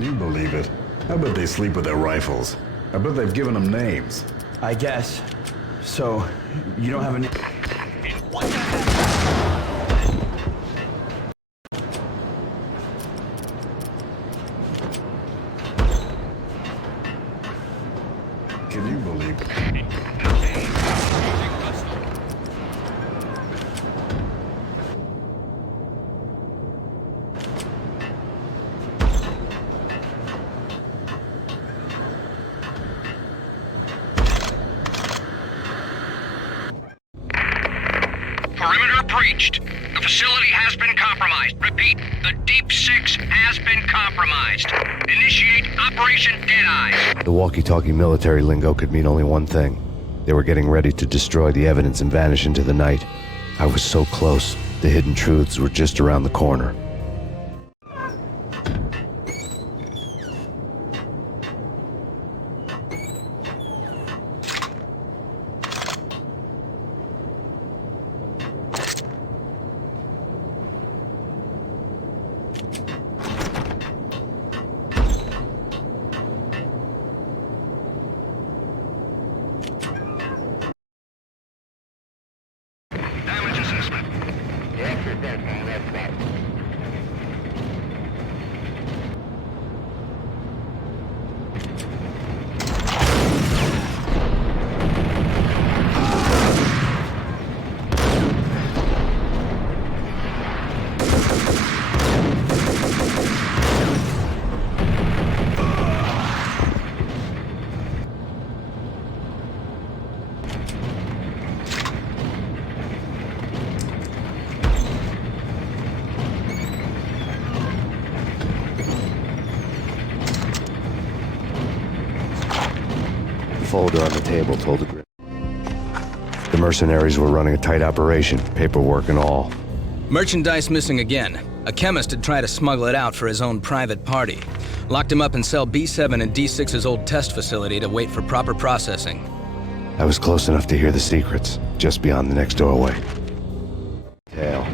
Can you believe it? I bet they sleep with their rifles. I bet they've given them names. I guess. So, you don't have a name? What the heck? Can you believe it? Perimeter breached. The facility has been compromised. Repeat, the Deep Six has been compromised. Initiate Operation Deadeye. The walkie-talkie military lingo could mean only one thing. They were getting ready to destroy the evidence and vanish into the night. I was so close. The hidden truths were just around the corner. Damage assessment. The extra dead man left back. The folder on the table told the The mercenaries were running a tight operation, paperwork and all. Merchandise missing again. A chemist had tried to smuggle it out for his own private party. Locked him up in cell B7 in D6's old test facility to wait for proper processing. I was close enough to hear the secrets, just beyond the next doorway. Tail.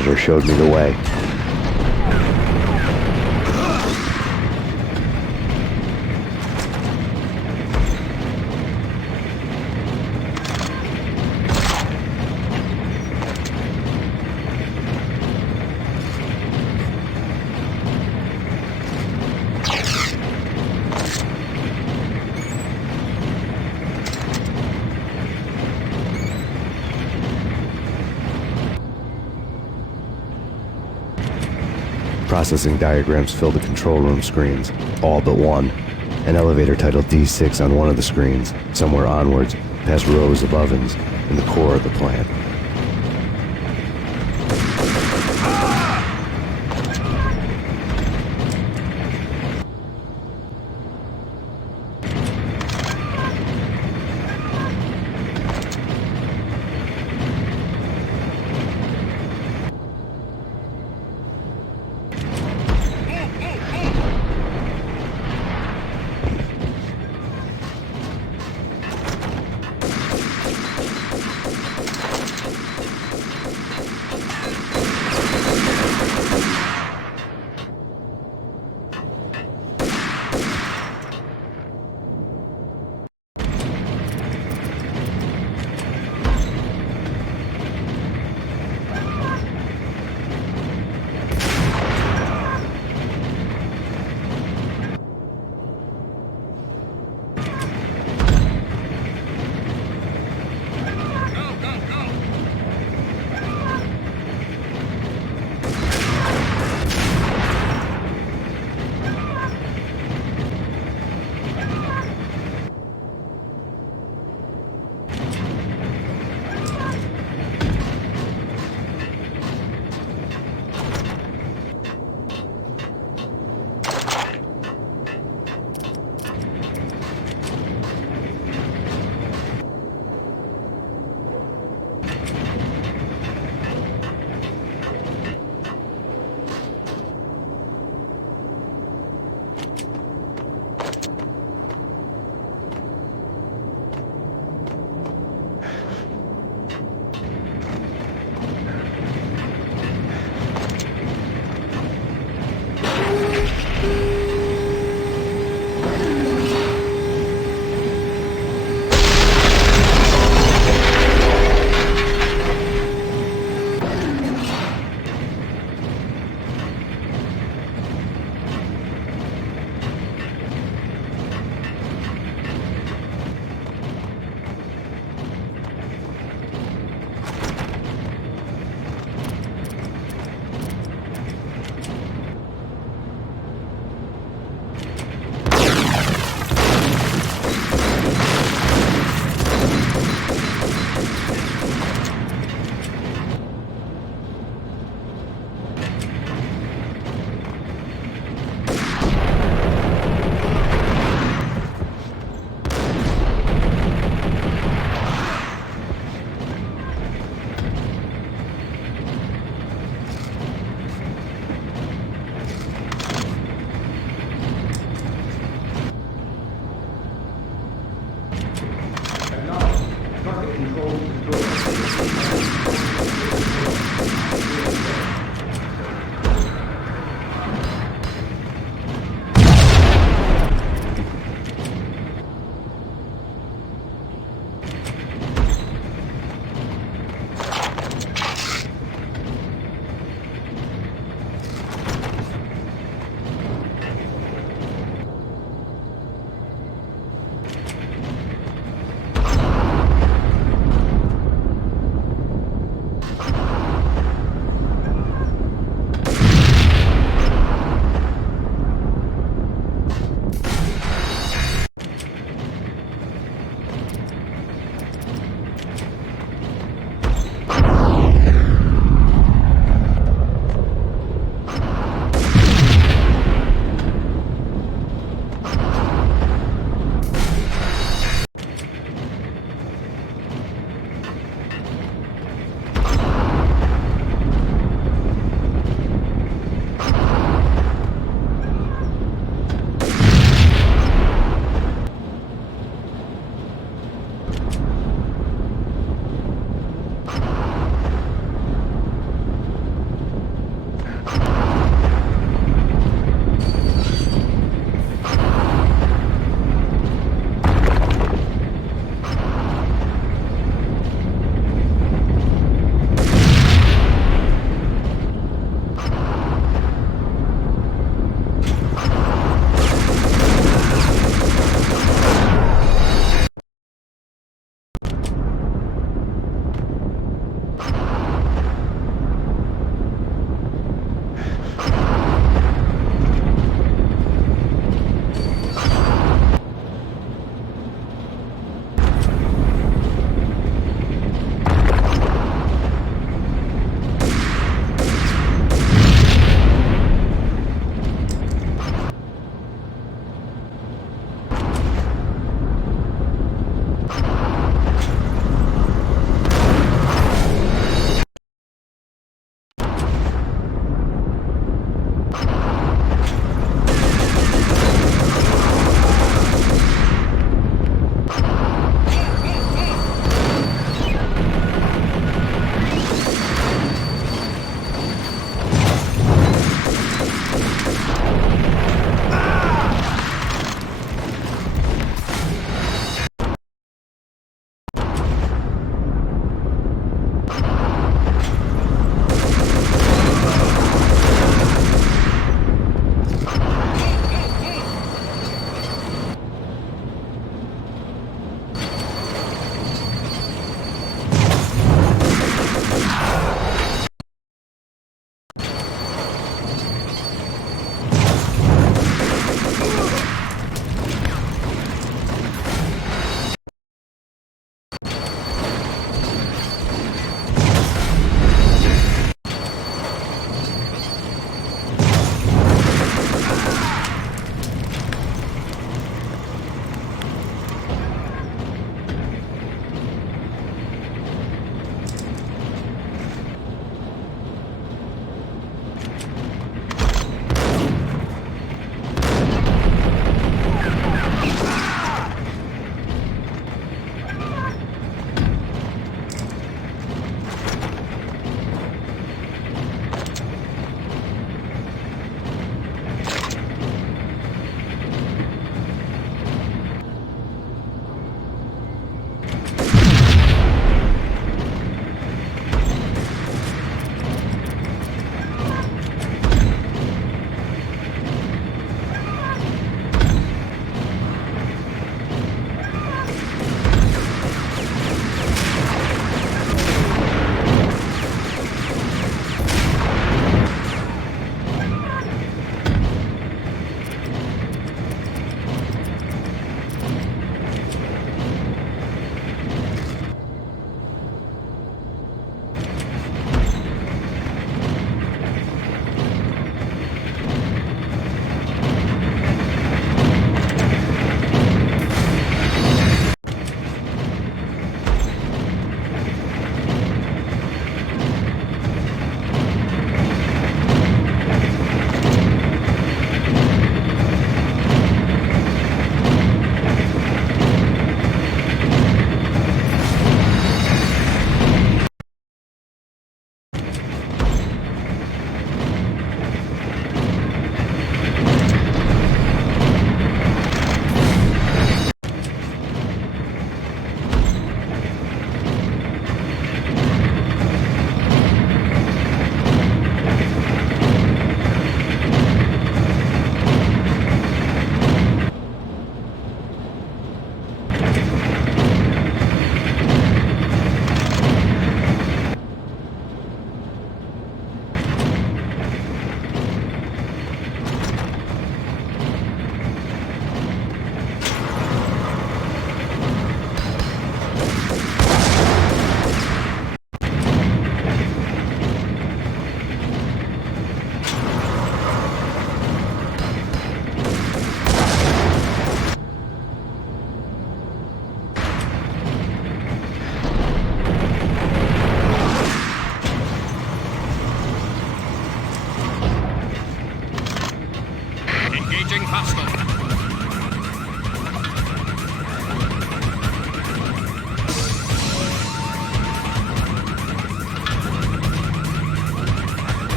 janitor showed me the way. Processing diagrams fill the control room screens, all but one. An elevator titled D6 on one of the screens, somewhere onwards, past rows of ovens, in the core of the plant.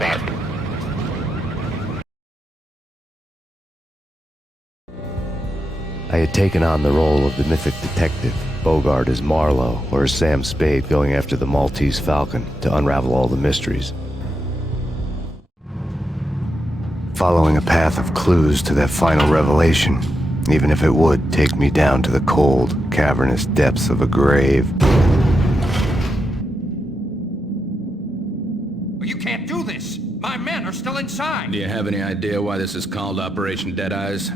that. I had taken on the role of the mythic detective, Bogart as Marlowe, or as Sam Spade going after the Maltese Falcon to unravel all the mysteries. Following a path of clues to that final revelation, even if it would take me down to the cold, cavernous depths of a grave. You can't do this! My men are still inside! Do you have any idea why this is called Operation Deadeyes?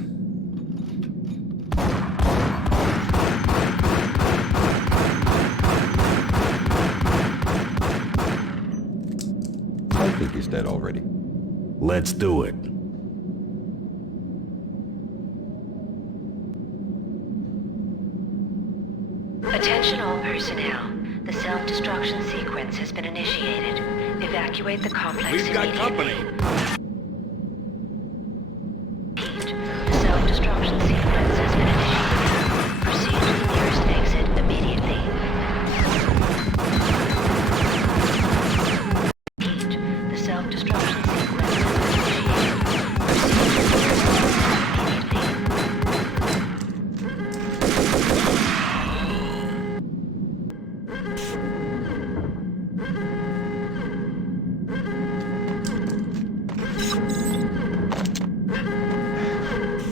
I think he's dead already. Let's do it. Attention all personnel. The self-destruction sequence has been initiated. Evacuate the complex immediately. We've got company! The self-destruction sequence has been initiated. Proceed to the nearest exit immediately. The self-destruction sequence has been initiated. Proceed to the nearest exit immediately.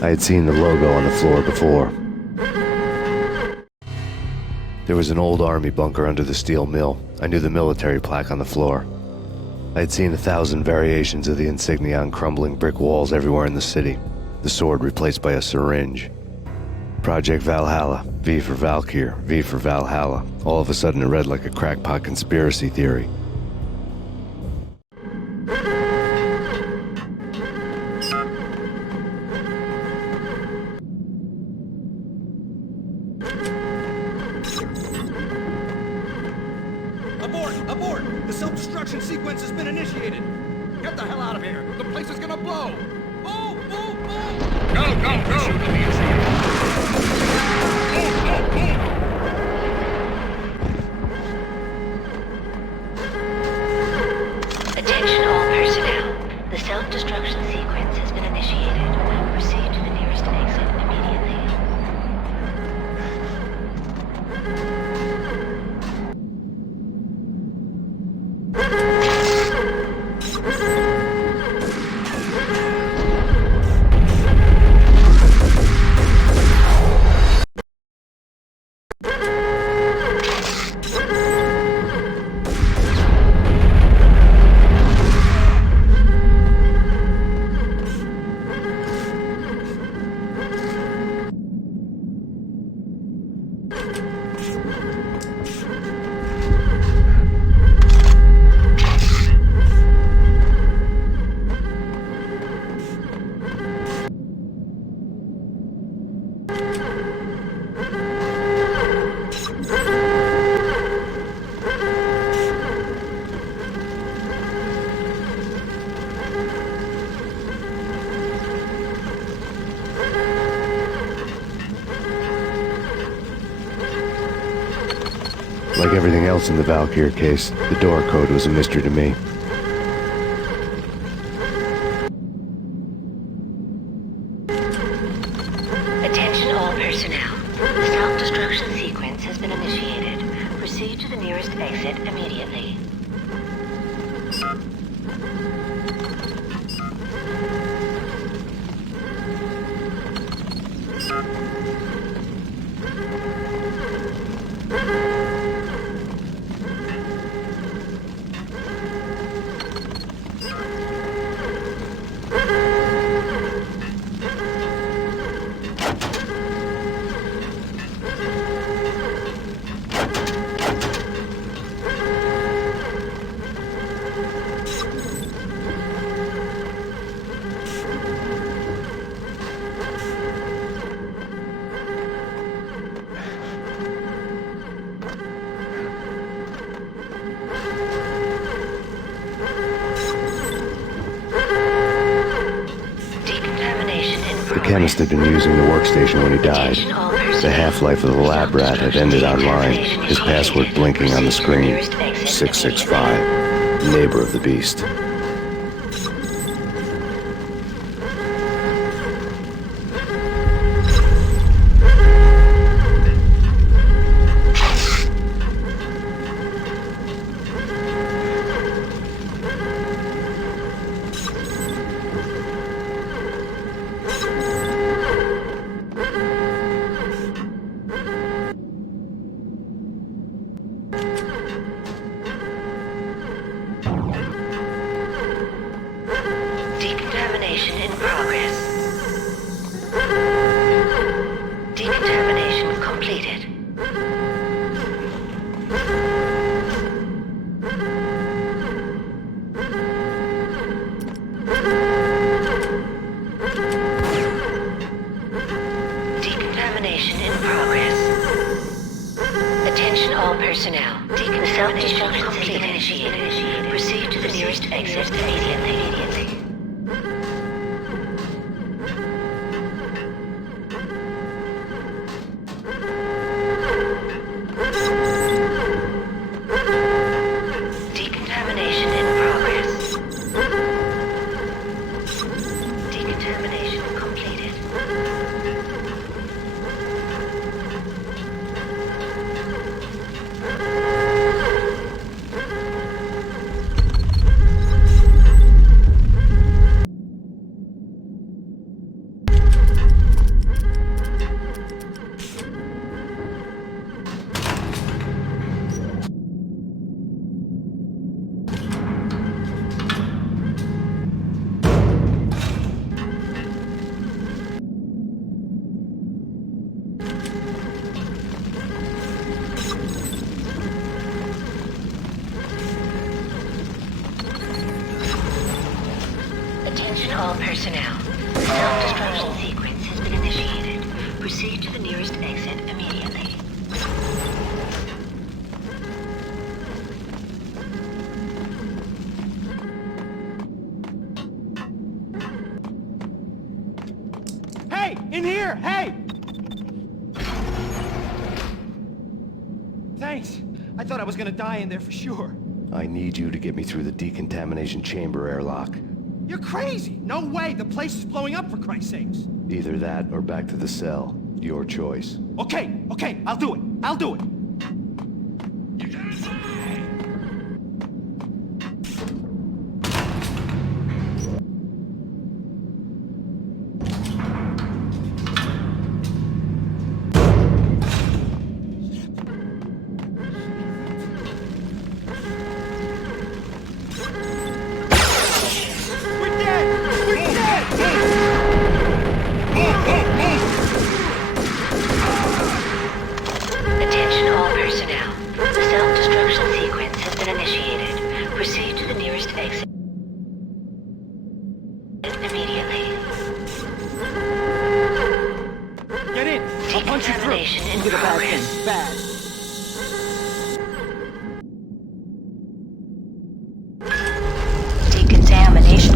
I had seen the logo on the floor before. There was an old army bunker under the steel mill. I knew the military plaque on the floor. I had seen 1,000 variations of the insignia on crumbling brick walls everywhere in the city. The sword replaced by a syringe. Project Valhalla, V for Valkyr, V for Valhalla. All of a sudden it read like a crackpot conspiracy theory. Abort! Abort! The self-destruction sequence has been initiated! Get the hell out of here! The place is gonna blow! Move! Move! Move! Go! Go! Go! Move! Move! Move! Attention all personnel. The self-destruction sequence has been initiated. Proceed to the nearest exit immediately. Like everything else in the Valkyr case, the door code was a mystery to me. Attention all personnel. The self-destruction sequence has been initiated. Proceed to the nearest exit immediately. The chemist had been using the workstation when he died. The half-life of the lab rat had ended online, his password blinking on the screen. 665, neighbor of the beast. Decontamination in progress. Decontamination completed. Decontamination in progress. Attention all personnel. Decontamination completed. Initiated. Proceed to the nearest exit immediately. Decontamination in progress. Decontamination completed. Attention all personnel. The self-destruction sequence has been initiated. Proceed to the nearest exit immediately. Hey! In here! Hey! Thanks. I thought I was gonna die in there for sure. I need you to get me through the decontamination chamber airlock. You're crazy! No way! The place is blowing up, for Christ's sakes! Either that or back to the cell. Your choice. Okay, I'll do it. I'll do it. Attention all personnel. The self-destruction sequence has been initiated. Proceed to the nearest exit immediately. Get in! I'll punch you through! Decontamination in You did a bad progress. thing. Bad. Decontamination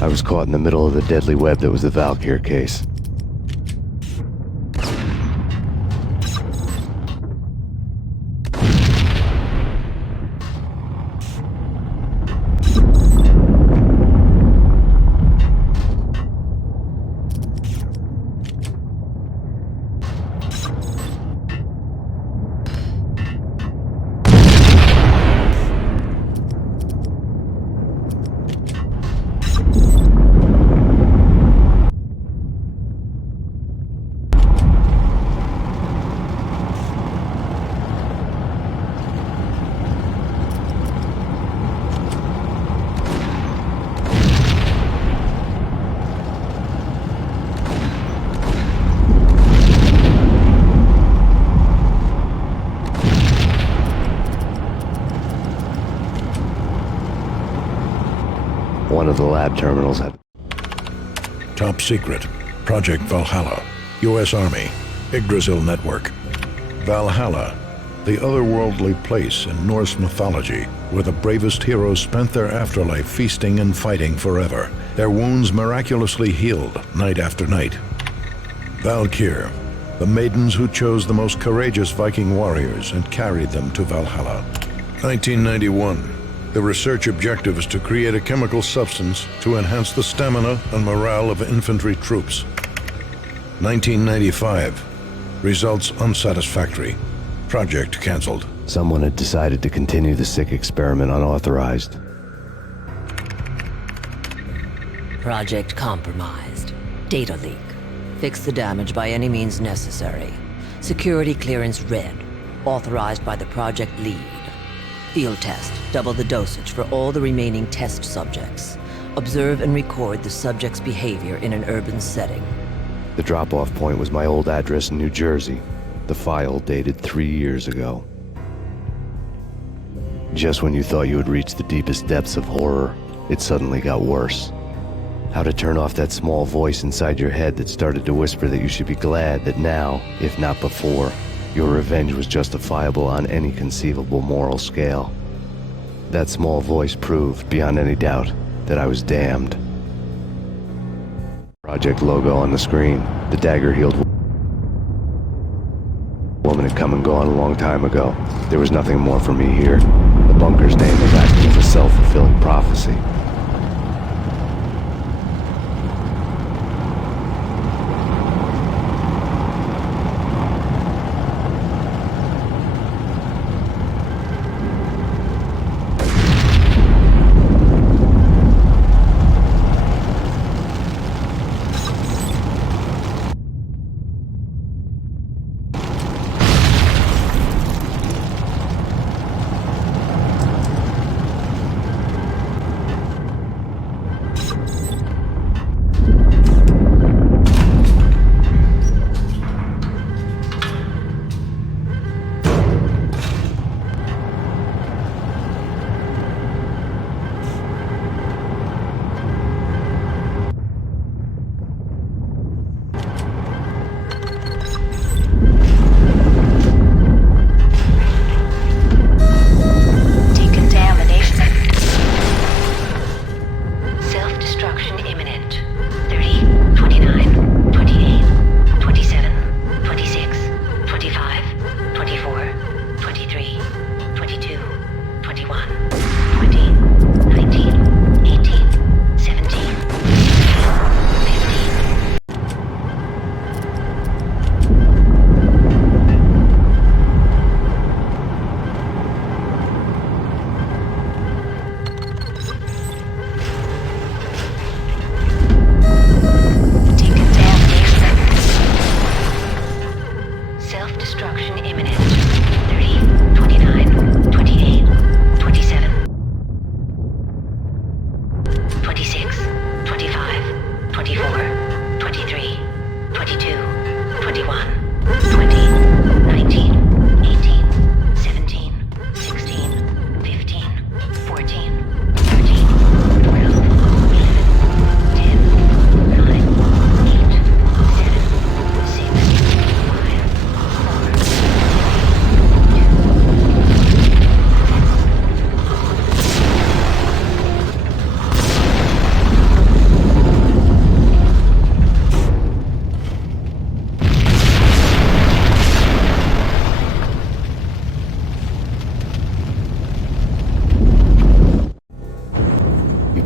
I was caught in the middle of the deadly web that was the Valkyr case. One of the lab terminals had... Top secret. Project Valhalla. U.S. Army. Yggdrasil Network. Valhalla, the otherworldly place in Norse mythology where the bravest heroes spent their afterlife feasting and fighting forever, their wounds miraculously healed night after night. Valkyr, the maidens who chose the most courageous Viking warriors and carried them to Valhalla. 1991. The research objective is to create a chemical substance to enhance the stamina and morale of infantry troops. 1995. Results unsatisfactory. Project cancelled. Someone had decided to continue the sick experiment unauthorized. Project compromised. Data leak. Fix the damage by any means necessary. Security clearance red. Authorized by the project lead. Field test. Double the dosage for all the remaining test subjects. Observe and record the subject's behavior in an urban setting. The drop-off point was my old address in New Jersey. The file dated 3 years ago. Just when you thought you had reached the deepest depths of horror, it suddenly got worse. How to turn off that small voice inside your head that started to whisper that you should be glad that now, if not before, your revenge was justifiable on any conceivable moral scale. That small voice proved, beyond any doubt, that I was damned. Project logo on the screen. The dagger-heeled woman had come and gone a long time ago. There was nothing more for me here. The bunker's name was acting as a self-fulfilling prophecy.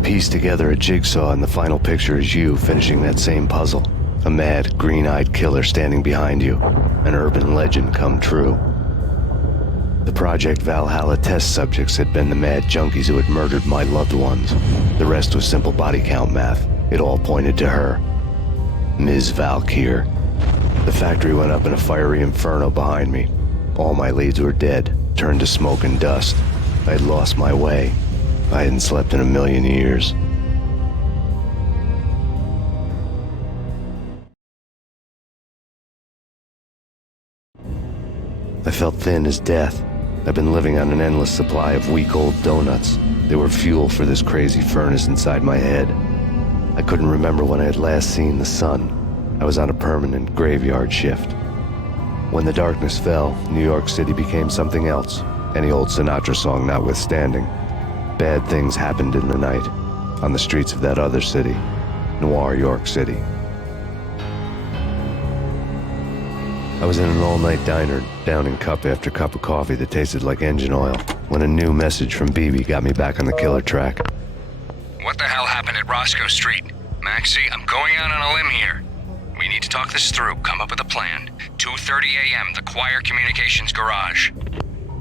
Piece together a jigsaw, and the final picture is you finishing that same puzzle. A mad, green-eyed killer standing behind you. An urban legend come true. The Project Valhalla test subjects had been the mad junkies who had murdered my loved ones. The rest was simple body count math. It all pointed to her. Ms. Valkyr. The factory went up in a fiery inferno behind me. All my leads were dead, turned to smoke and dust. I had lost my way. I hadn't slept in a million years. I felt thin as death. I've been living on an endless supply of week-old donuts. They were fuel for this crazy furnace inside my head. I couldn't remember when I had last seen the sun. I was on a permanent graveyard shift. When the darkness fell, New York City became something else, any old Sinatra song notwithstanding. Bad things happened in the night, on the streets of that other city, Noir York City. I was in an all-night diner, downing cup after cup of coffee that tasted like engine oil, when a new message from BB got me back on the killer track. What the hell happened at Roscoe Street? Maxie, I'm going out on a limb here. We need to talk this through, come up with a plan. 2:30 a.m., the Choir Communications Garage.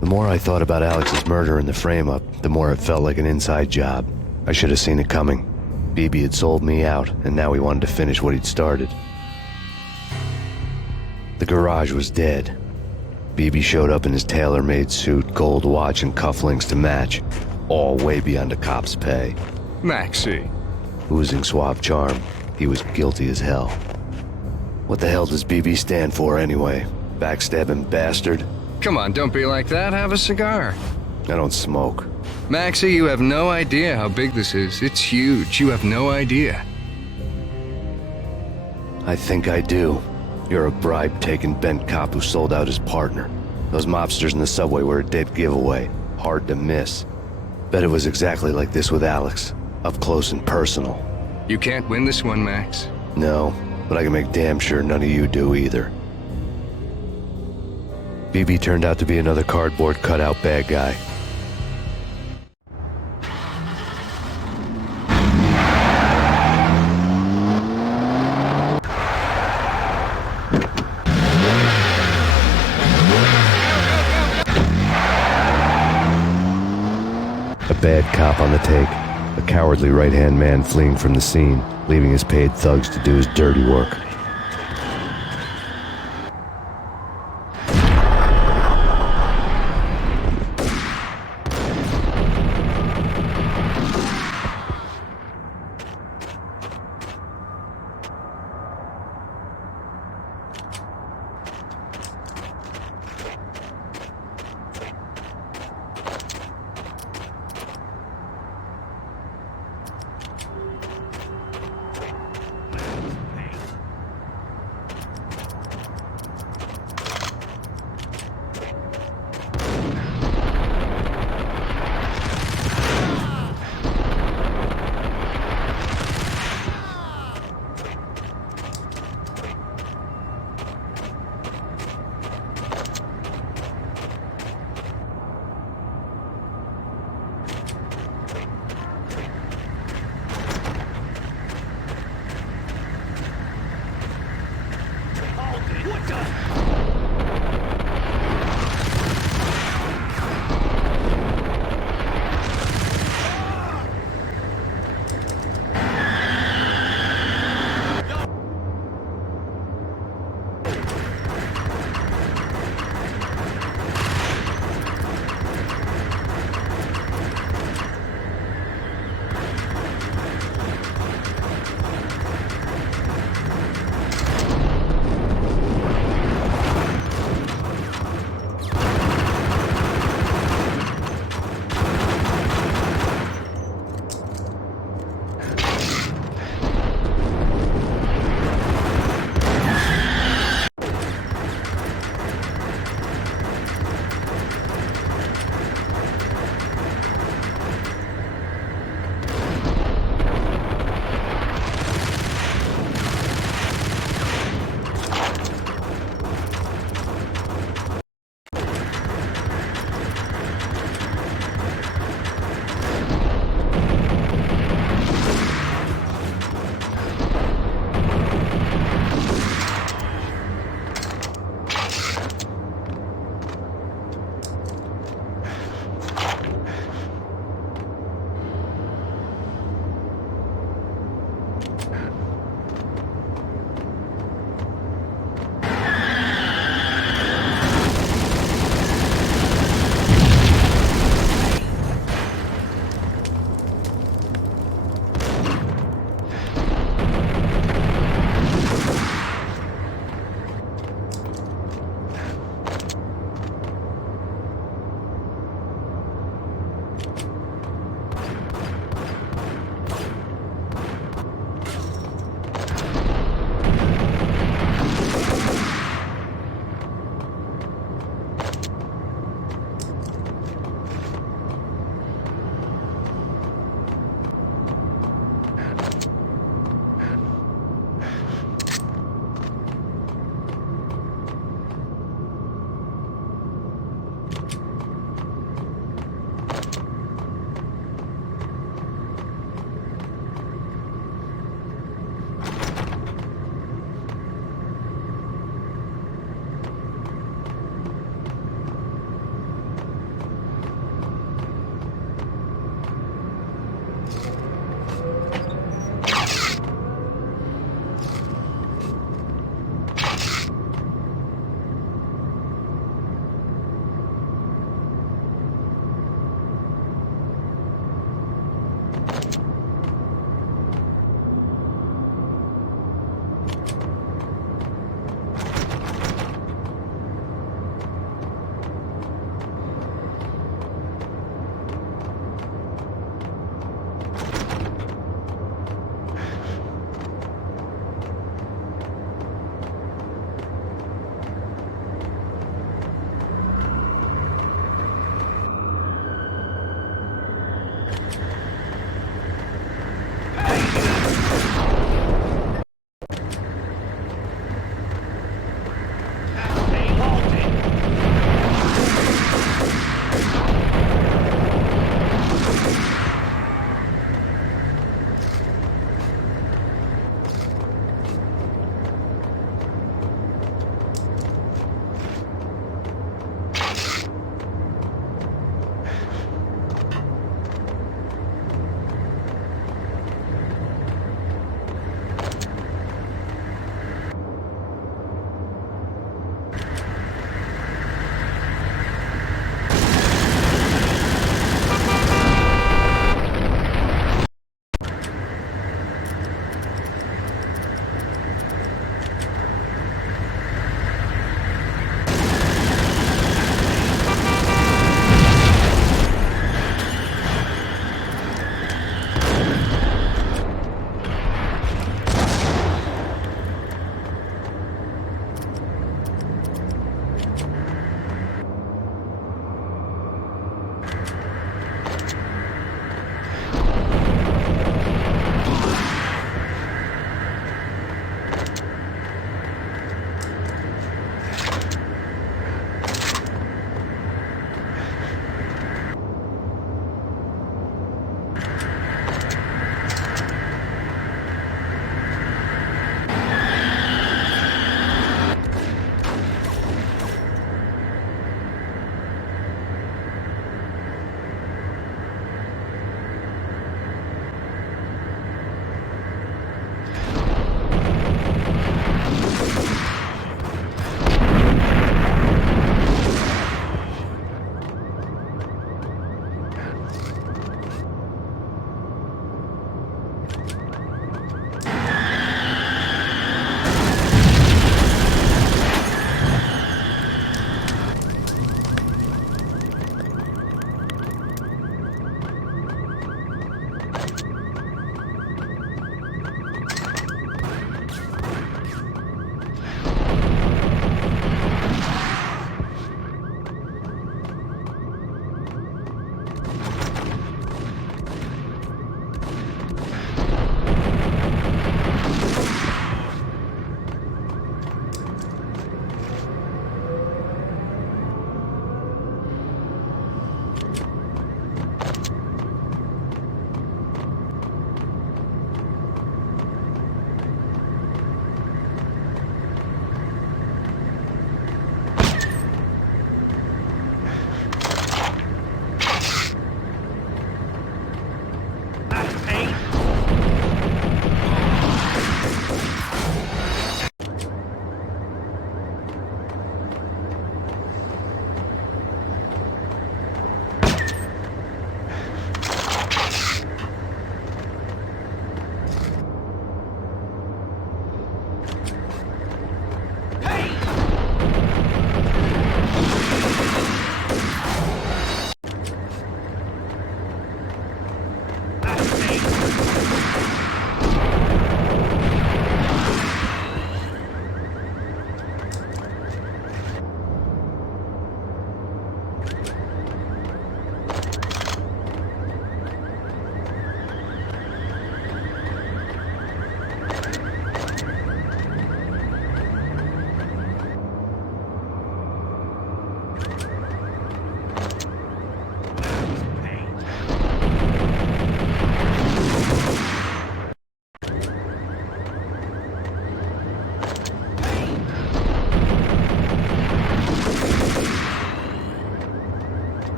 The more I thought about Alex's murder and the frame-up, the more it felt like an inside job. I should have seen it coming. BB had sold me out, and now he wanted to finish what he'd started. The garage was dead. BB showed up in his tailor-made suit, gold watch, and cufflinks to match, all way beyond a cop's pay. Maxie. Oozing suave charm, he was guilty as hell. What the hell does BB stand for anyway? Backstabbing bastard? Come on, don't be like that. Have a cigar. I don't smoke. Maxie, you have no idea how big this is. It's huge. You have no idea. I think I do. You're a bribe-taking bent cop who sold out his partner. Those mobsters in the subway were a dead giveaway. Hard to miss. Bet it was exactly like this with Alex. Up close and personal. You can't win this one, Max. No, but I can make damn sure none of you do either. BB turned out to be another cardboard cutout bad guy. A bad cop on the take, a cowardly right-hand man fleeing from the scene, leaving his paid thugs to do his dirty work.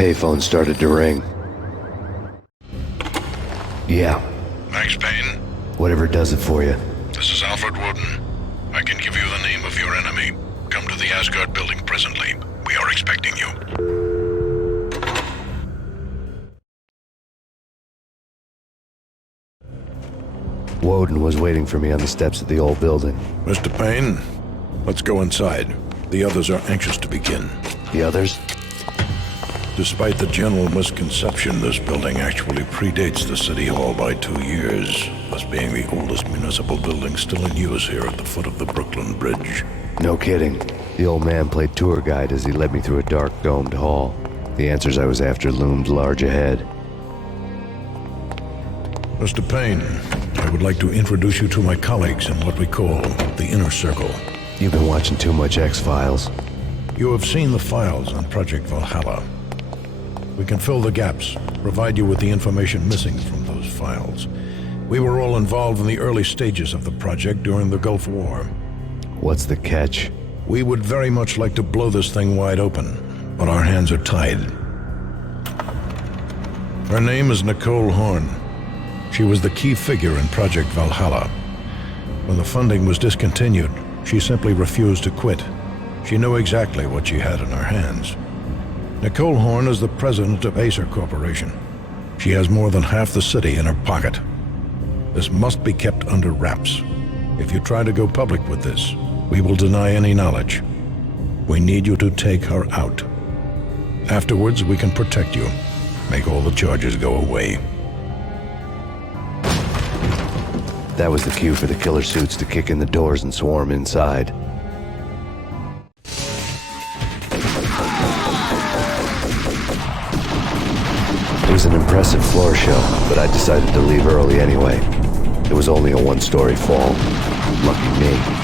payphone started to ring. Yeah. Max Payne? Whatever does it for you. This is Alfred Woden. I can give you the name of your enemy. Come to the Asgard building presently. We are expecting you. Woden was waiting for me on the steps of the old building. Mr. Payne, let's go inside. The others are anxious to begin. The others? Despite the general misconception, this building actually predates the City Hall by 2 years, thus being the oldest municipal building still in use here at the foot of the Brooklyn Bridge. No kidding. The old man played tour guide as he led me through a dark, domed hall. The answers I was after loomed large ahead. Mr. Payne, I would like to introduce you to my colleagues in what we call the Inner Circle. You've been watching too much X-Files. You have seen the files on Project Valhalla. We can fill the gaps, provide you with the information missing from those files. We were all involved in the early stages of the project during the Gulf War. What's the catch? We would very much like to blow this thing wide open, but our hands are tied. Her name is Nicole Horn. She was the key figure in Project Valhalla. When the funding was discontinued, she simply refused to quit. She knew exactly what she had in her hands. Nicole Horn is the president of Acer Corporation. She has more than half the city in her pocket. This must be kept under wraps. If you try to go public with this, we will deny any knowledge. We need you to take her out. Afterwards, we can protect you, make all the charges go away. That was the cue for the killer suits to kick in the doors and swarm inside. It was an impressive floor show, but I decided to leave early anyway. It was only a one-story fall. Lucky me.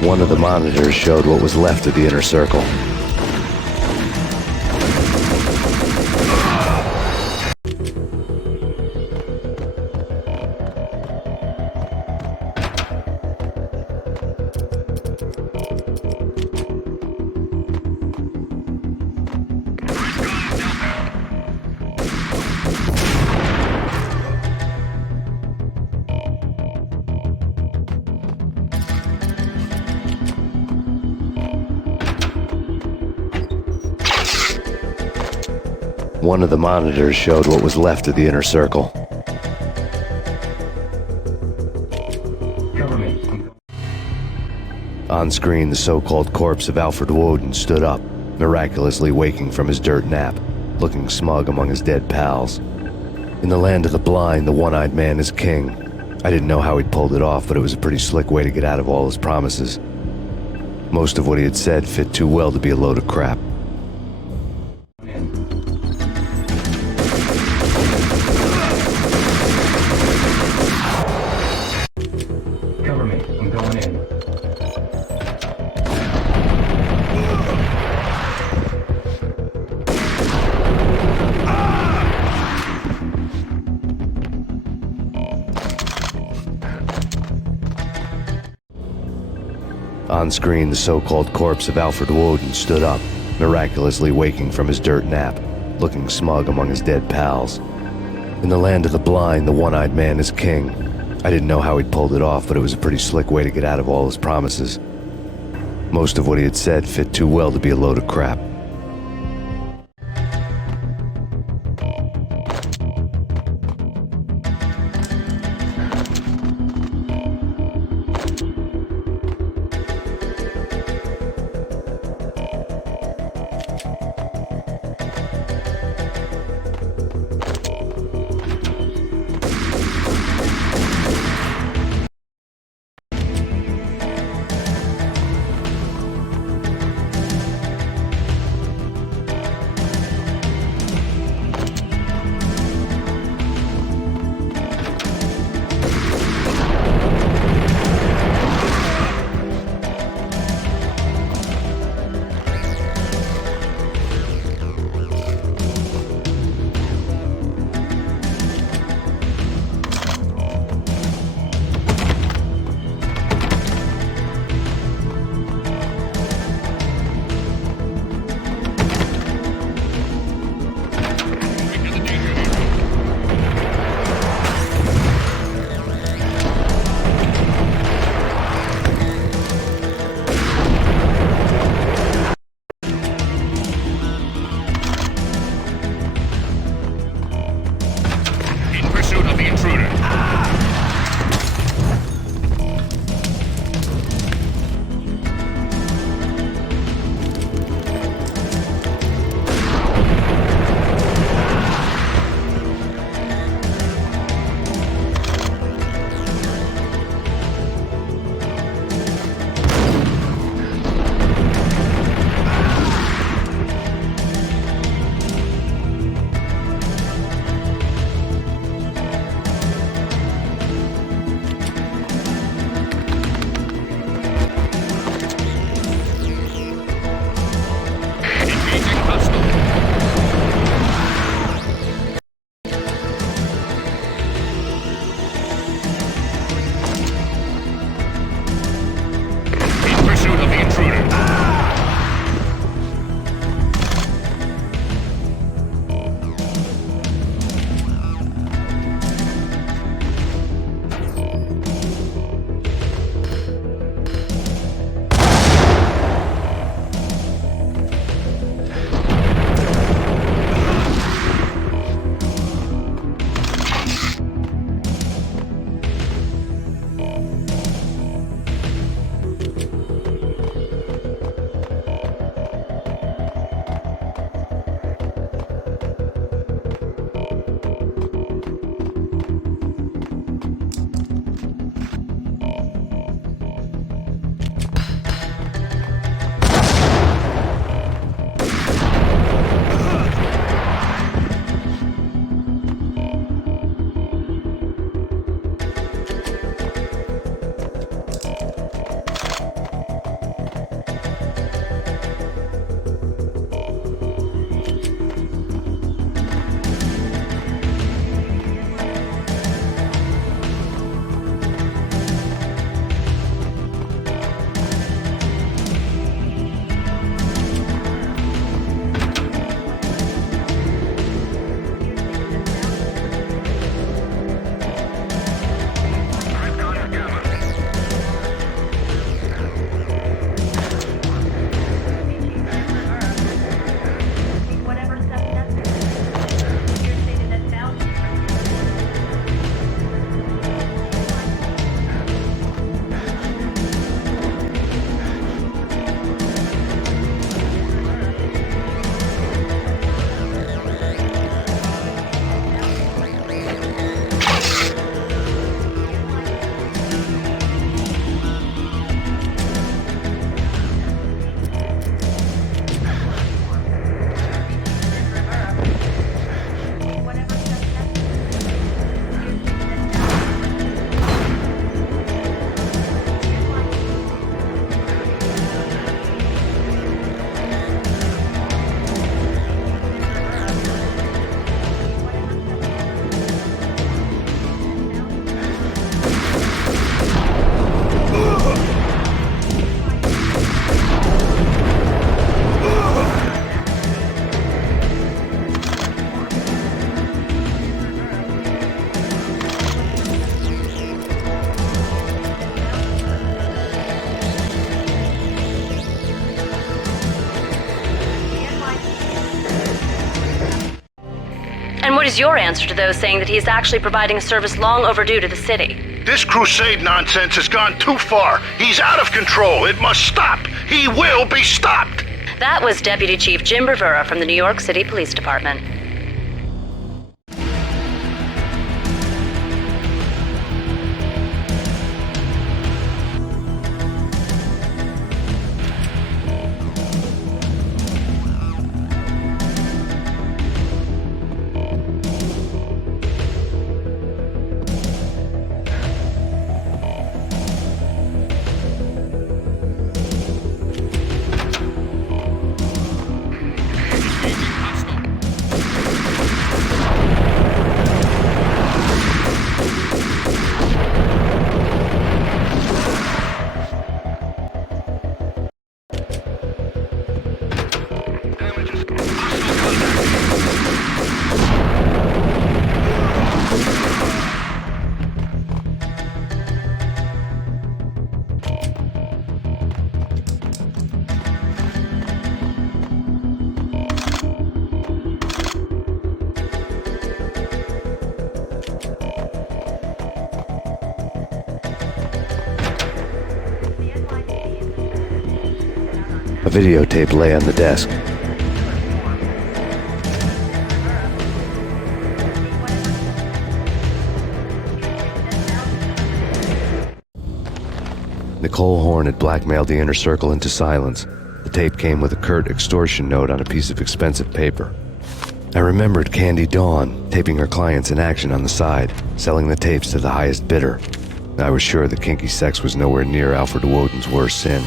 One of the monitors showed what was left of the inner circle. One of the monitors showed what was left of the inner circle. Cover me. On screen, the so-called corpse of Alfred Woden stood up, miraculously waking from his dirt nap, looking smug among his dead pals. In the land of the blind, the one-eyed man is king. I didn't know how he'd pulled it off, but it was a pretty slick way to get out of all his promises. Most of what he had said fit too well to be a load of crap. Cover me. I'm going in. On screen, the so-called corpse of Alfred Woden stood up, miraculously waking from his dirt nap, looking smug among his dead pals. In the land of the blind, the one-eyed man is king. I didn't know how he'd pulled it off, but it was a pretty slick way to get out of all his promises. Most of what he had said fit too well to be a load of crap. what is your answer to those saying that he is actually providing a service long overdue to the city? This crusade nonsense has gone too far. He's out of control. It must stop. He will be stopped. That was Deputy Chief Jim Rivera from the New York City Police Department. A videotape lay on the desk. Nicole Horn had blackmailed the inner circle into silence. The tape came with a curt extortion note on a piece of expensive paper. I remembered Candy Dawn taping her clients in action on the side, selling the tapes to the highest bidder. I was sure that kinky sex was nowhere near Alfred Woden's worst sin.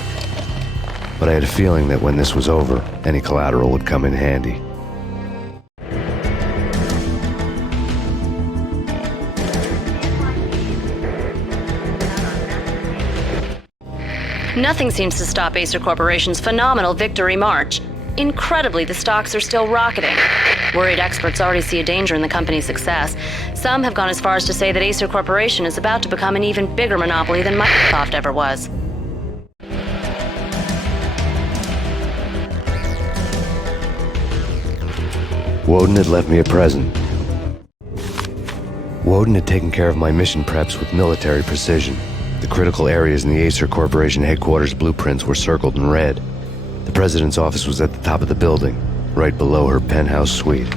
But I had a feeling that when this was over, any collateral would come in handy. Nothing seems to stop Acer Corporation's phenomenal victory march. Incredibly, the stocks are still rocketing. Worried experts already see a danger in the company's success. Some have gone as far as to say that Acer Corporation is about to become an even bigger monopoly than Microsoft ever was. Woden had left me a present. Woden had taken care of my mission preps with military precision. The critical areas in the Acer Corporation headquarters blueprints were circled in red. The president's office was at the top of the building, right below her penthouse suite.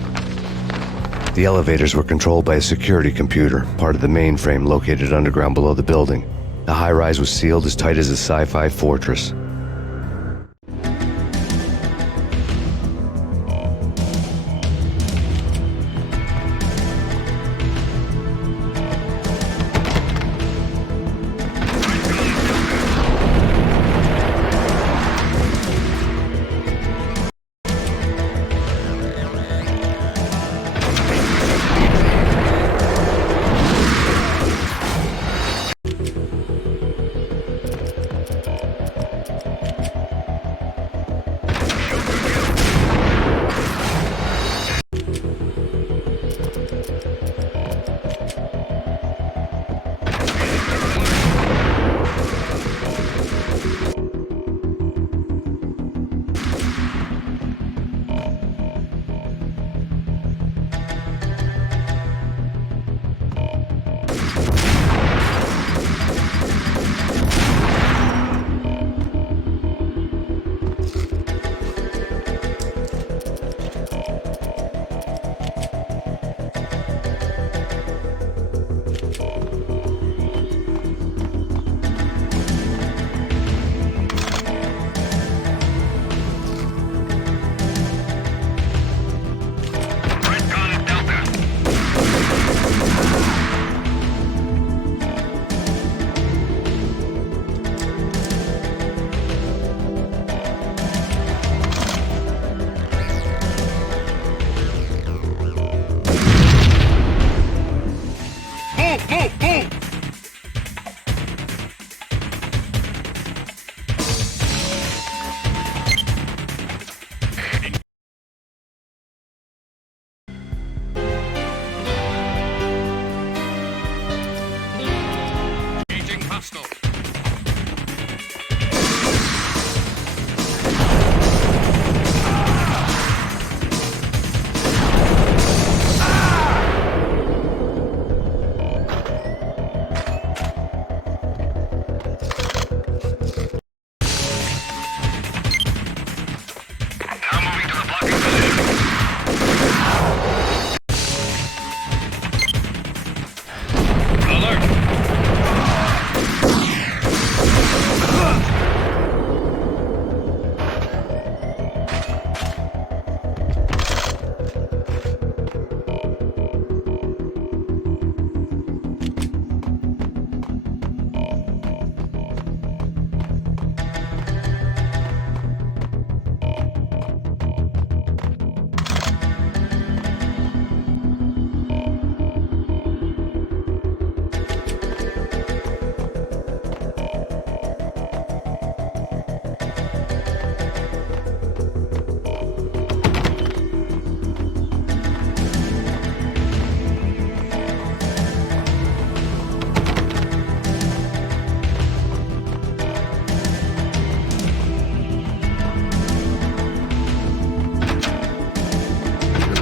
The elevators were controlled by a security computer, part of the mainframe located underground below the building. The high-rise was sealed as tight as a sci-fi fortress.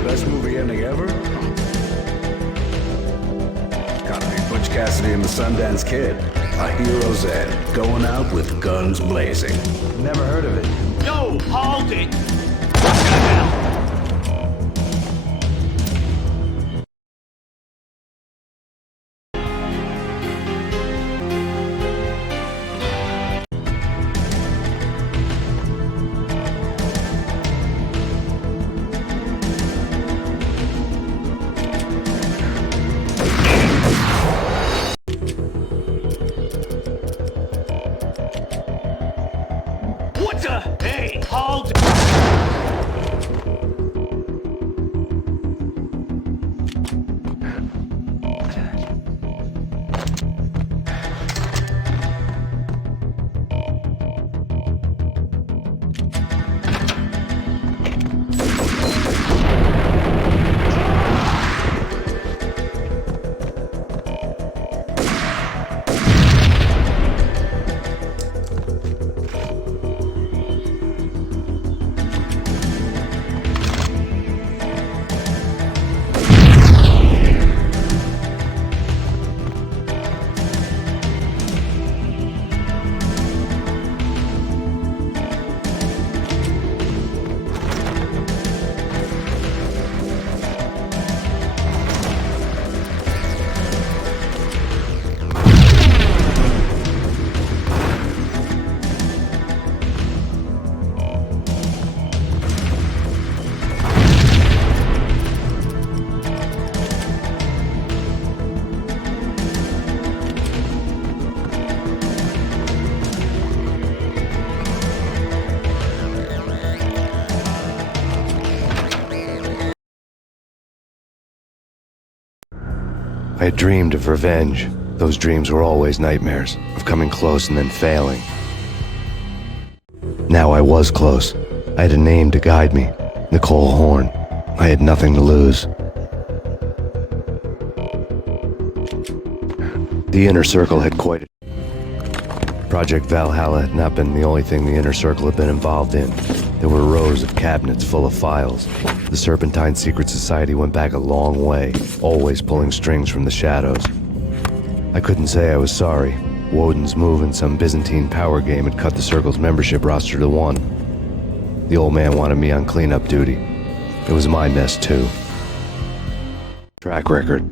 Best movie ending ever? Gotta be Butch Cassidy and the Sundance Kid. A hero's end, going out with guns blazing. Never heard of it. Yo, hold it! What the hell? What the? Hey, hold it! I had dreamed of revenge. Those dreams were always nightmares, of coming close and then failing. Now I was close. I had a name to guide me, Nicole Horn. I had nothing to lose. The Inner Circle had quite a... Project Valhalla had not been the only thing the Inner Circle had been involved in. There were rows of cabinets full of files. The Serpentine Secret Society went back a long way, always pulling strings from the shadows. I couldn't say I was sorry. Woden's move in some Byzantine power game had cut the Circle's membership roster to 1. The old man wanted me on cleanup duty. It was my mess too. Track record.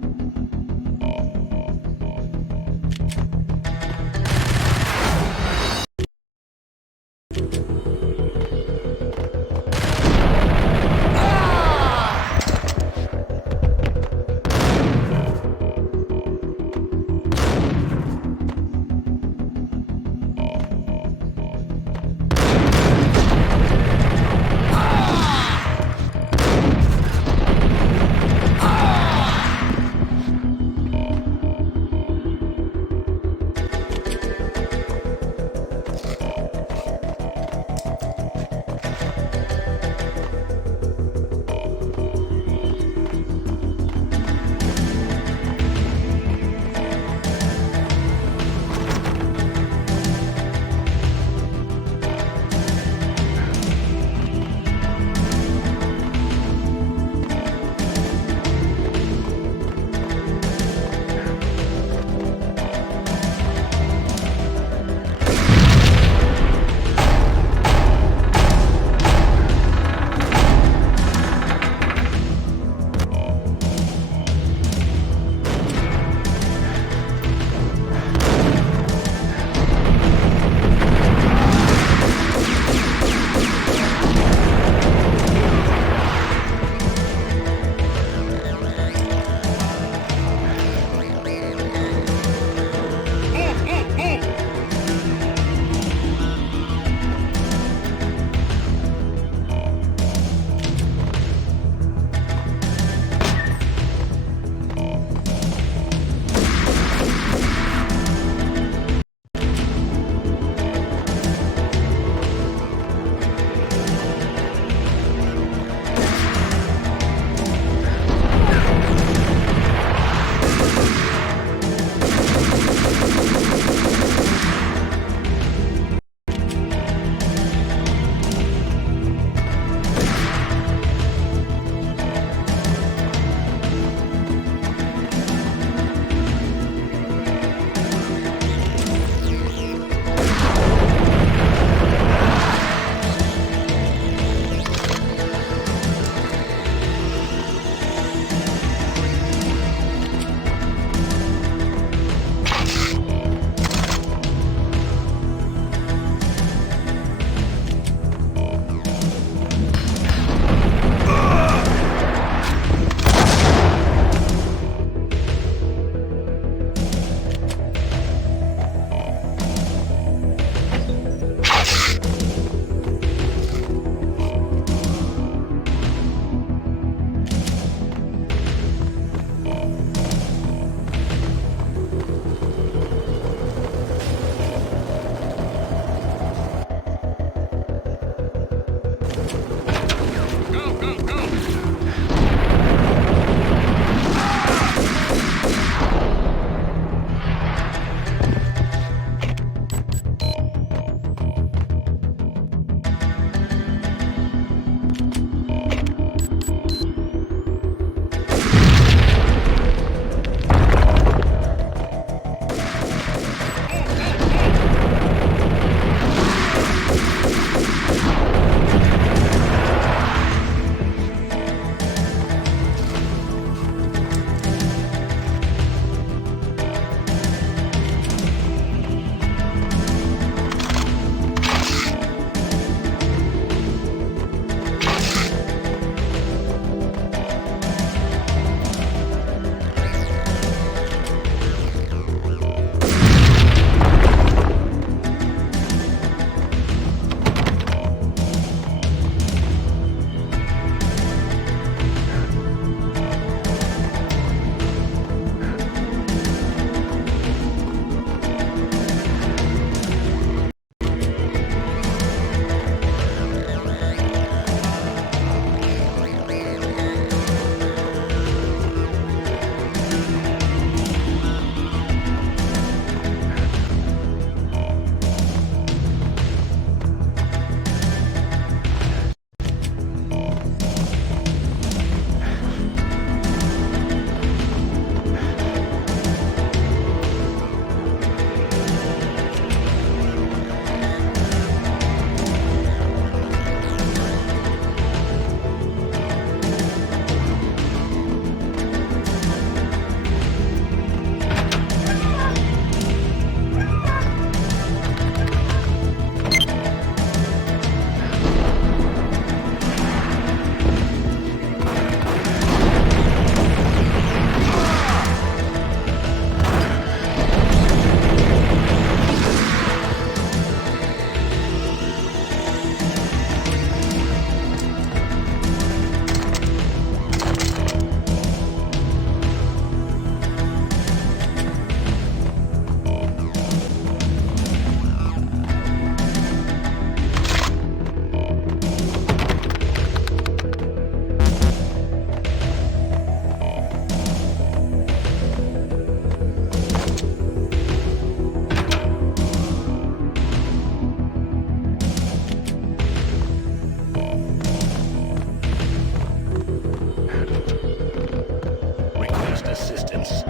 request assistance.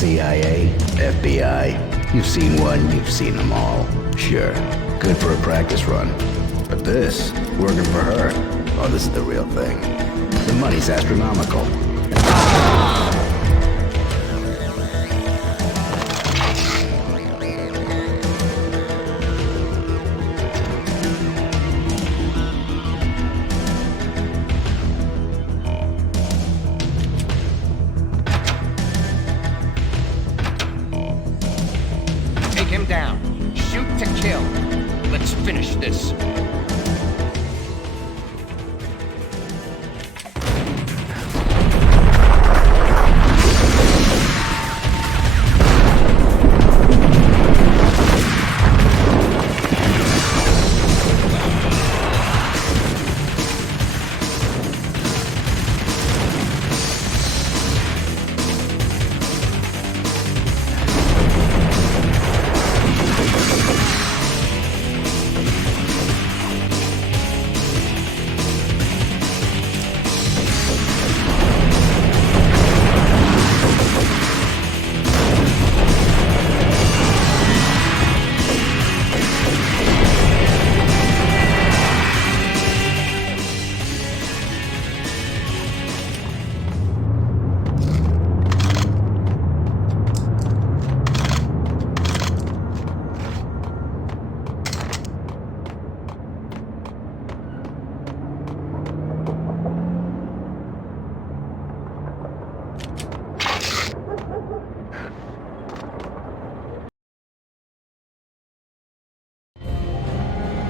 CIA, FBI. You've seen one, you've seen them all. Sure, good for a practice run. But this, working for her, oh, this is the real thing. The money's astronomical. him down. Shoot to kill. Let's finish this.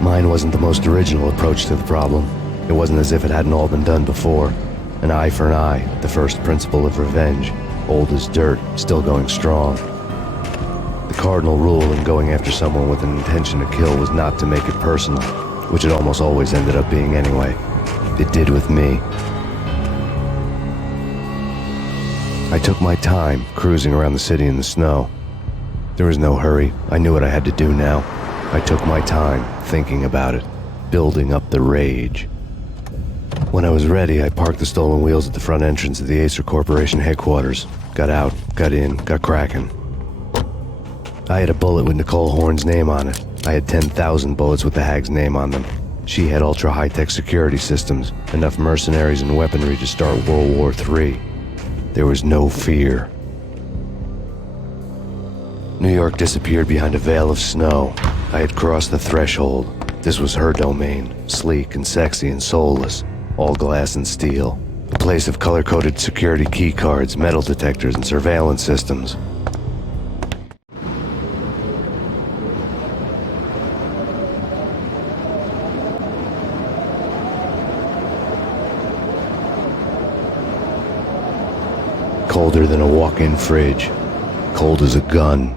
Mine wasn't the most original approach to the problem. It wasn't as if it hadn't all been done before. An eye for an eye, the first principle of revenge. Old as dirt, still going strong. The cardinal rule in going after someone with an intention to kill was not to make it personal, which it almost always ended up being anyway. It did with me. I took my time, cruising around the city in the snow. There was no hurry. I knew what I had to do now. I took my time, thinking about it, building up the rage. When I was ready, I parked the stolen wheels at the front entrance of the Acer Corporation headquarters. Got out, got in, got cracking. I had a bullet with Nicole Horn's name on it. I had 10,000 bullets with the hag's name on them. She had ultra-high-tech security systems, enough mercenaries and weaponry to start World War III. There was no fear. New York disappeared behind a veil of snow. I had crossed the threshold. This was her domain, sleek and sexy and soulless, all glass and steel. A place of color-coded security keycards, metal detectors, and surveillance systems. Colder than a walk-in fridge. Cold as a gun.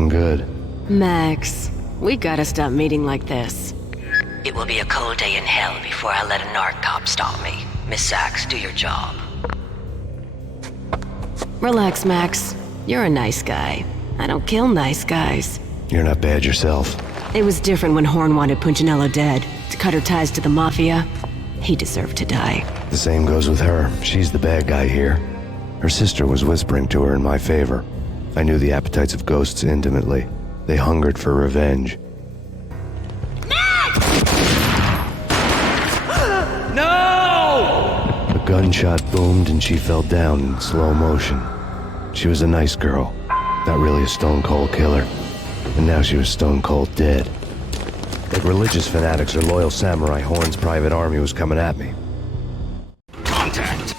looking good. Max, we gotta stop meeting like this. It will be a cold day in hell before I let a narc cop stop me. Miss Sachs, do your job. Relax, Max. You're a nice guy. I don't kill nice guys. You're not bad yourself. It was different when Horn wanted Punchinello dead. To cut her ties to the Mafia, he deserved to die. The same goes with her. She's the bad guy here. Her sister was whispering to her in my favor. I knew the appetites of ghosts intimately. They hungered for revenge. No! A gunshot boomed and she fell down in slow motion. She was a nice girl, not really a stone-cold killer. And now she was stone-cold dead. Like religious fanatics or loyal samurai, Horn's private army was coming at me. Contact!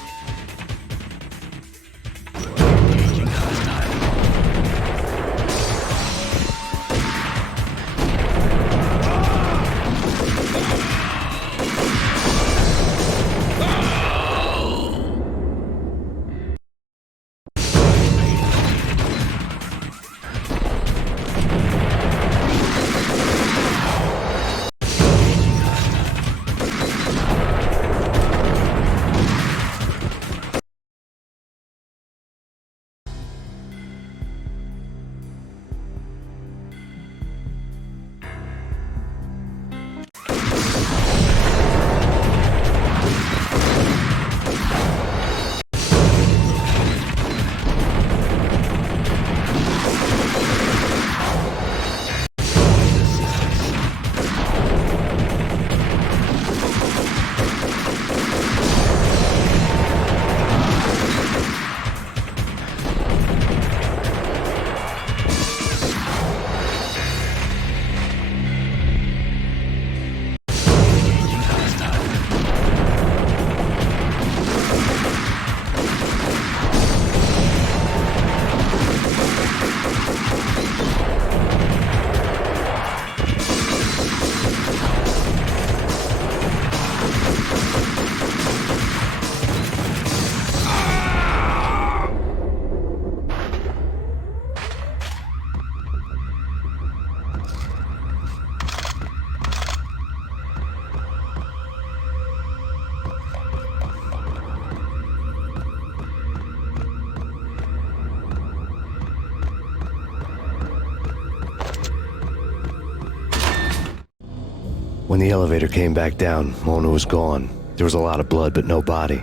When the elevator came back down, Mona was gone. There was a lot of blood, but no body.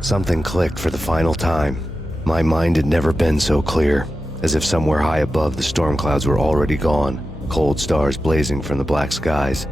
Something clicked for the final time. My mind had never been so clear, as if somewhere high above the storm clouds were already gone, cold stars blazing from the black skies.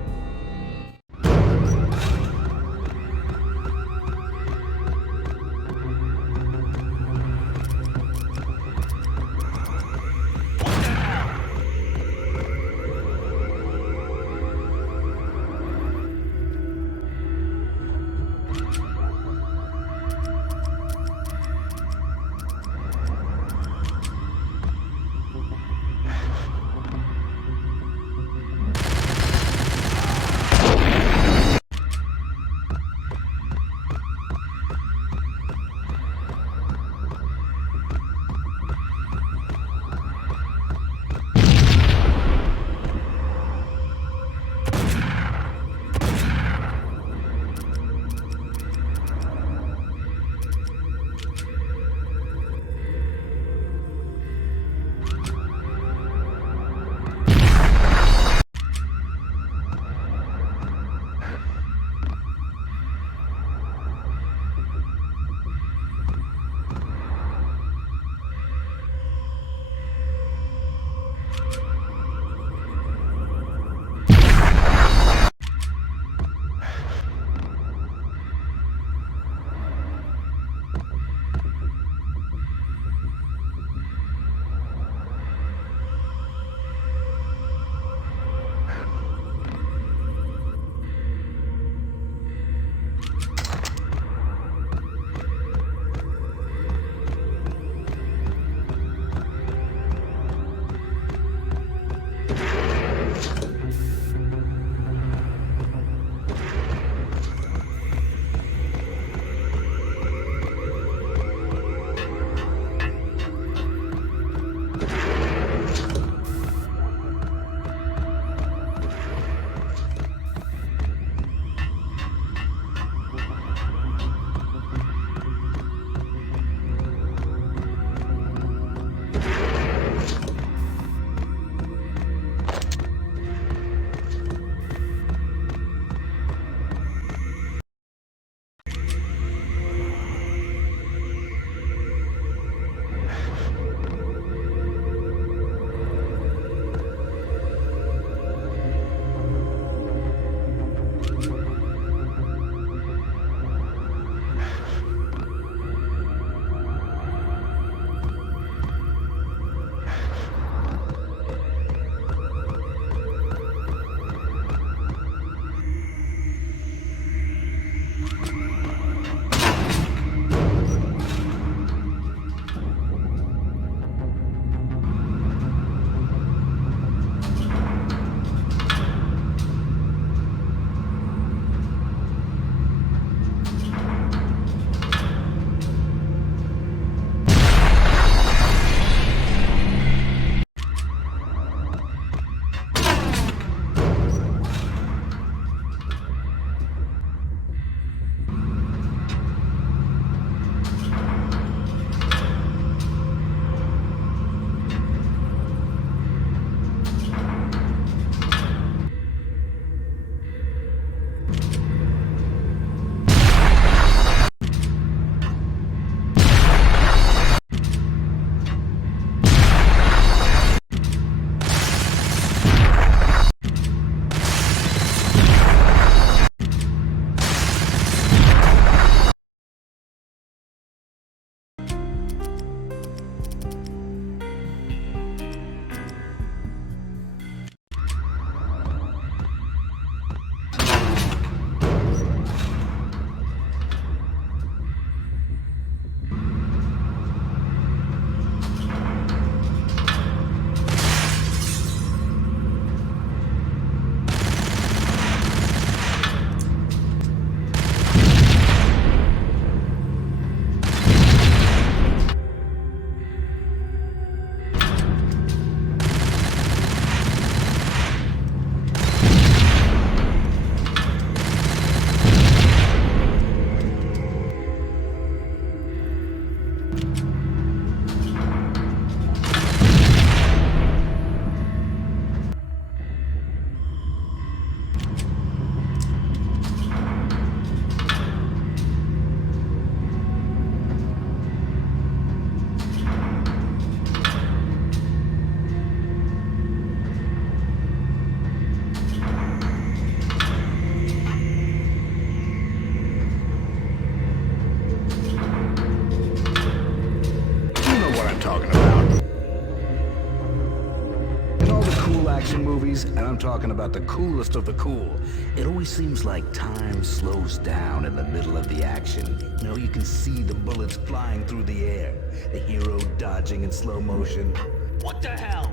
movies, and I'm talking about the coolest of the cool. It always seems like time slows down in the middle of the action. You know, you can see the bullets flying through the air, the hero dodging in slow motion. What the hell?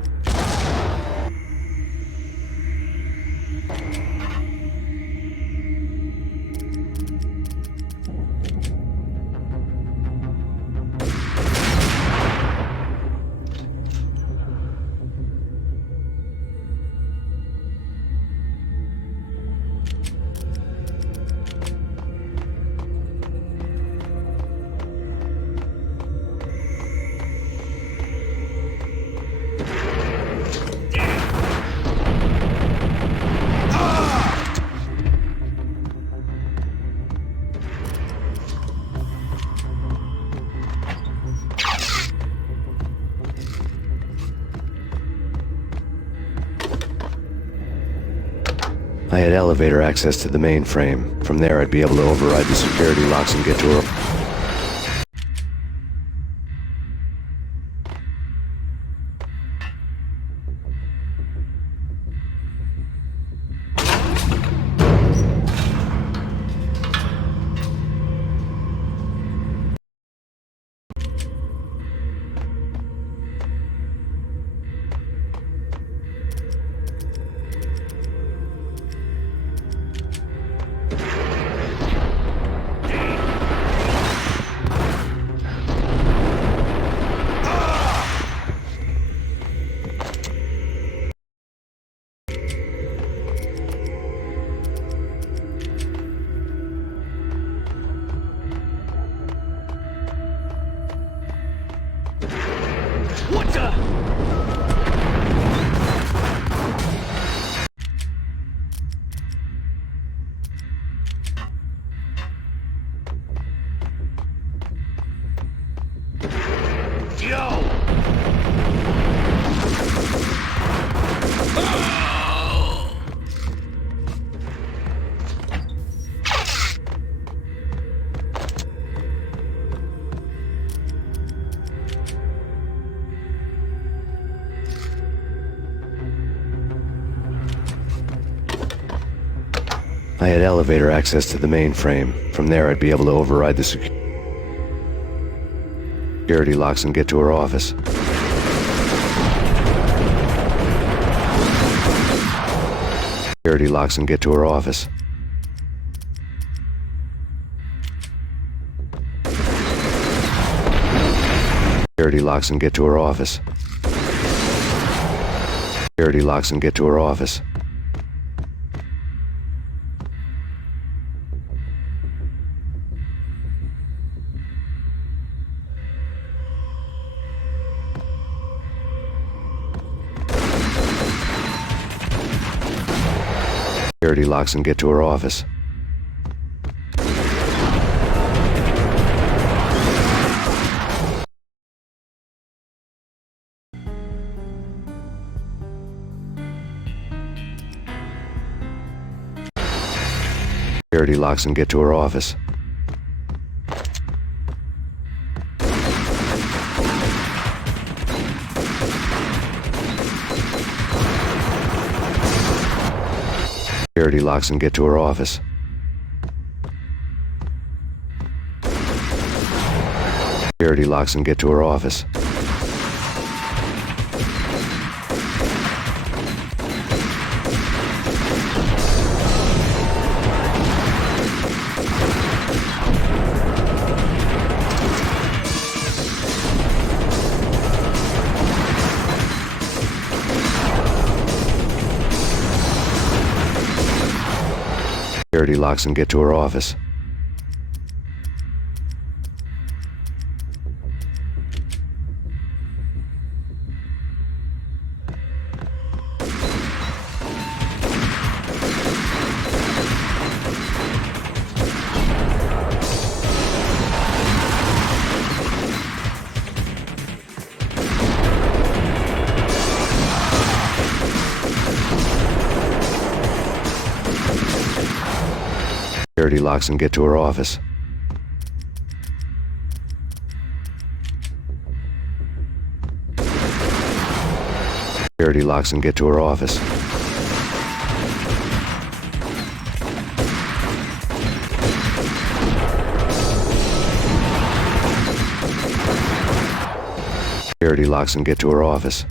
I had elevator access to the mainframe. From there, I'd be able to override the security locks and get to her. What the? I had elevator access to the mainframe. From there, I'd be able to override the security locks and get to her office. Security locks and get to her office. Security locks and get to her office. Security locks and get to her office. Security locks and get to her office. Security locks and get to her office. Security locks and get to her office. Security locks and get to her office. Security locks and get to her office. Security locks and get to her office. Security locks and get to her office. security locks and get to her office.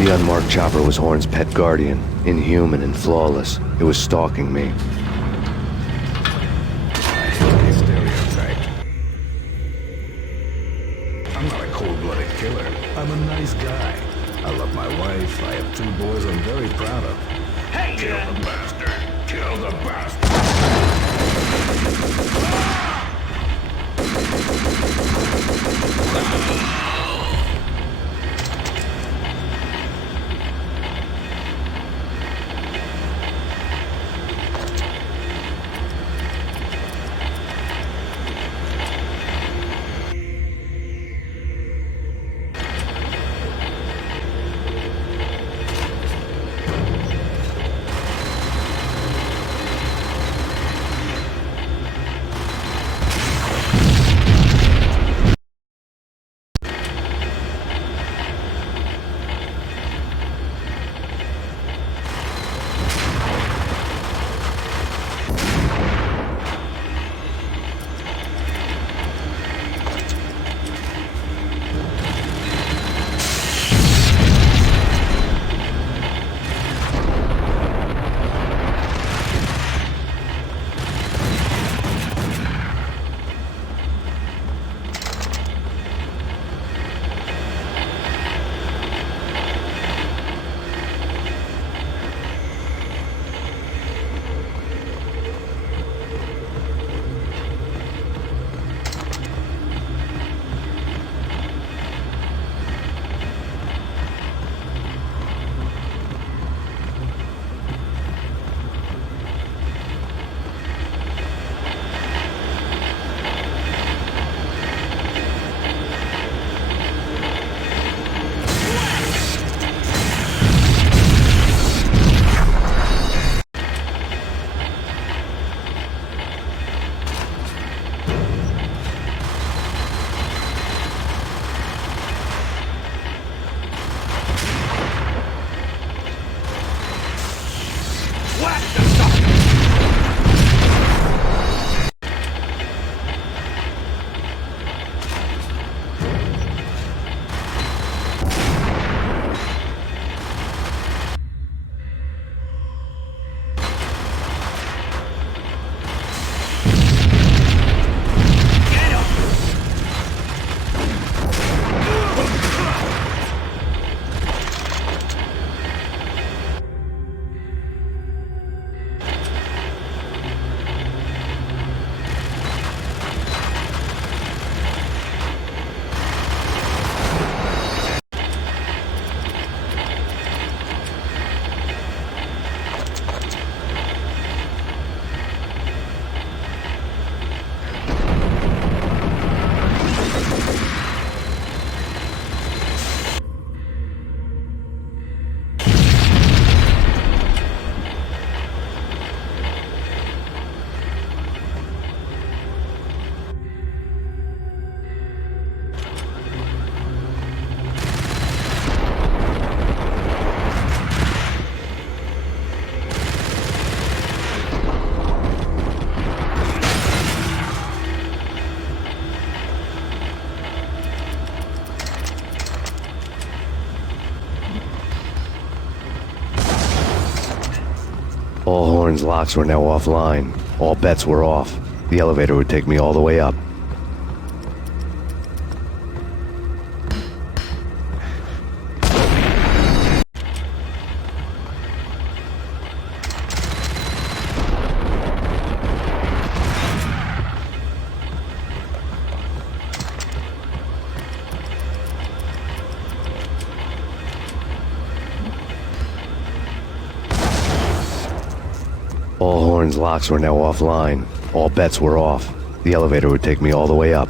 The unmarked chopper was Horn's pet guardian, inhuman and flawless. It was stalking me. Stereotype. I'm not a cold-blooded killer. I'm a nice guy. I love my wife. I have 2 boys I'm very proud of. Hey, kill the bastard! Kill the bastard! All Horn's locks were now offline. All bets were off. The elevator would take me all the way up. All Horn's locks were now offline. All bets were off. The elevator would take me all the way up.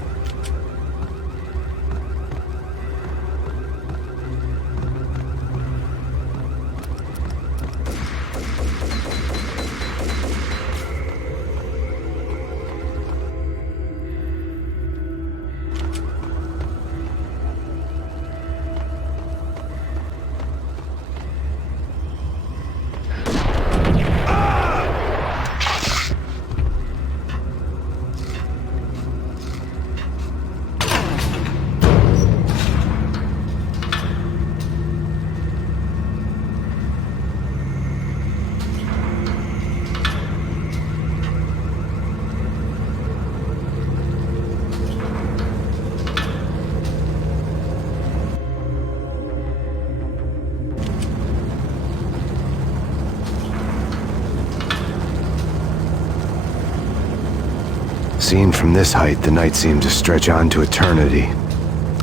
Seen from this height, the night seemed to stretch on to eternity.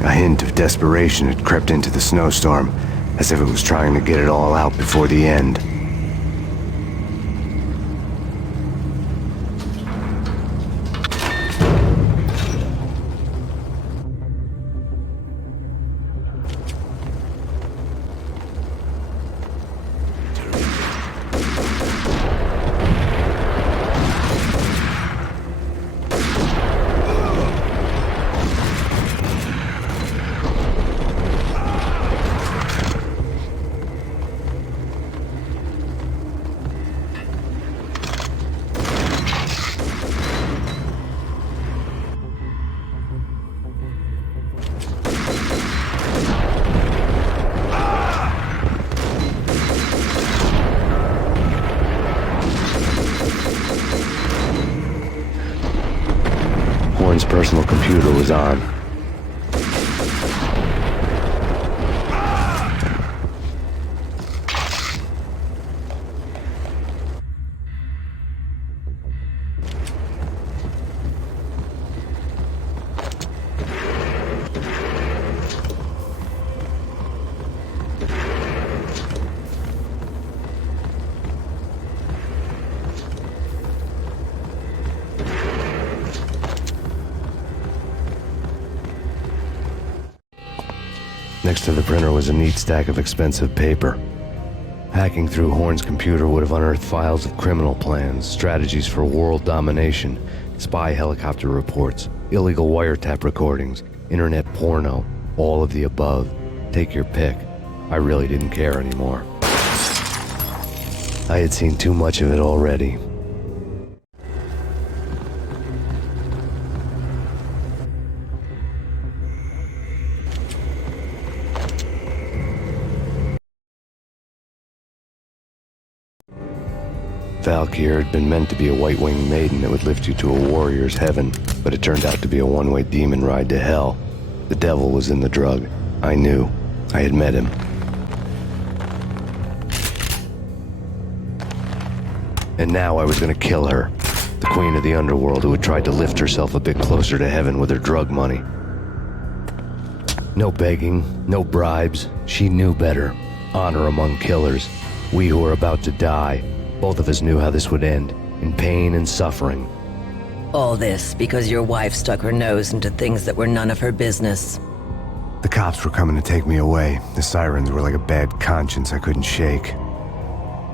A hint of desperation had crept into the snowstorm, as if it was trying to get it all out before the end. Horn's personal computer was on. Next to the printer was a neat stack of expensive paper. Hacking through Horn's computer would have unearthed files of criminal plans, strategies for world domination, spy helicopter reports, illegal wiretap recordings, internet porno, all of the above. Take your pick. I really didn't care anymore. I had seen too much of it already. Valkyr had been meant to be a white-winged maiden that would lift you to a warrior's heaven, but it turned out to be a one-way demon ride to hell. The devil was in the drug. I knew. I had met him. And now I was gonna kill her. The queen of the underworld who had tried to lift herself a bit closer to heaven with her drug money. No begging, no bribes. She knew better. Honor among killers. We who were about to die. Both of us knew how this would end, in pain and suffering. All this because your wife stuck her nose into things that were none of her business. The cops were coming to take me away. The sirens were like a bad conscience I couldn't shake.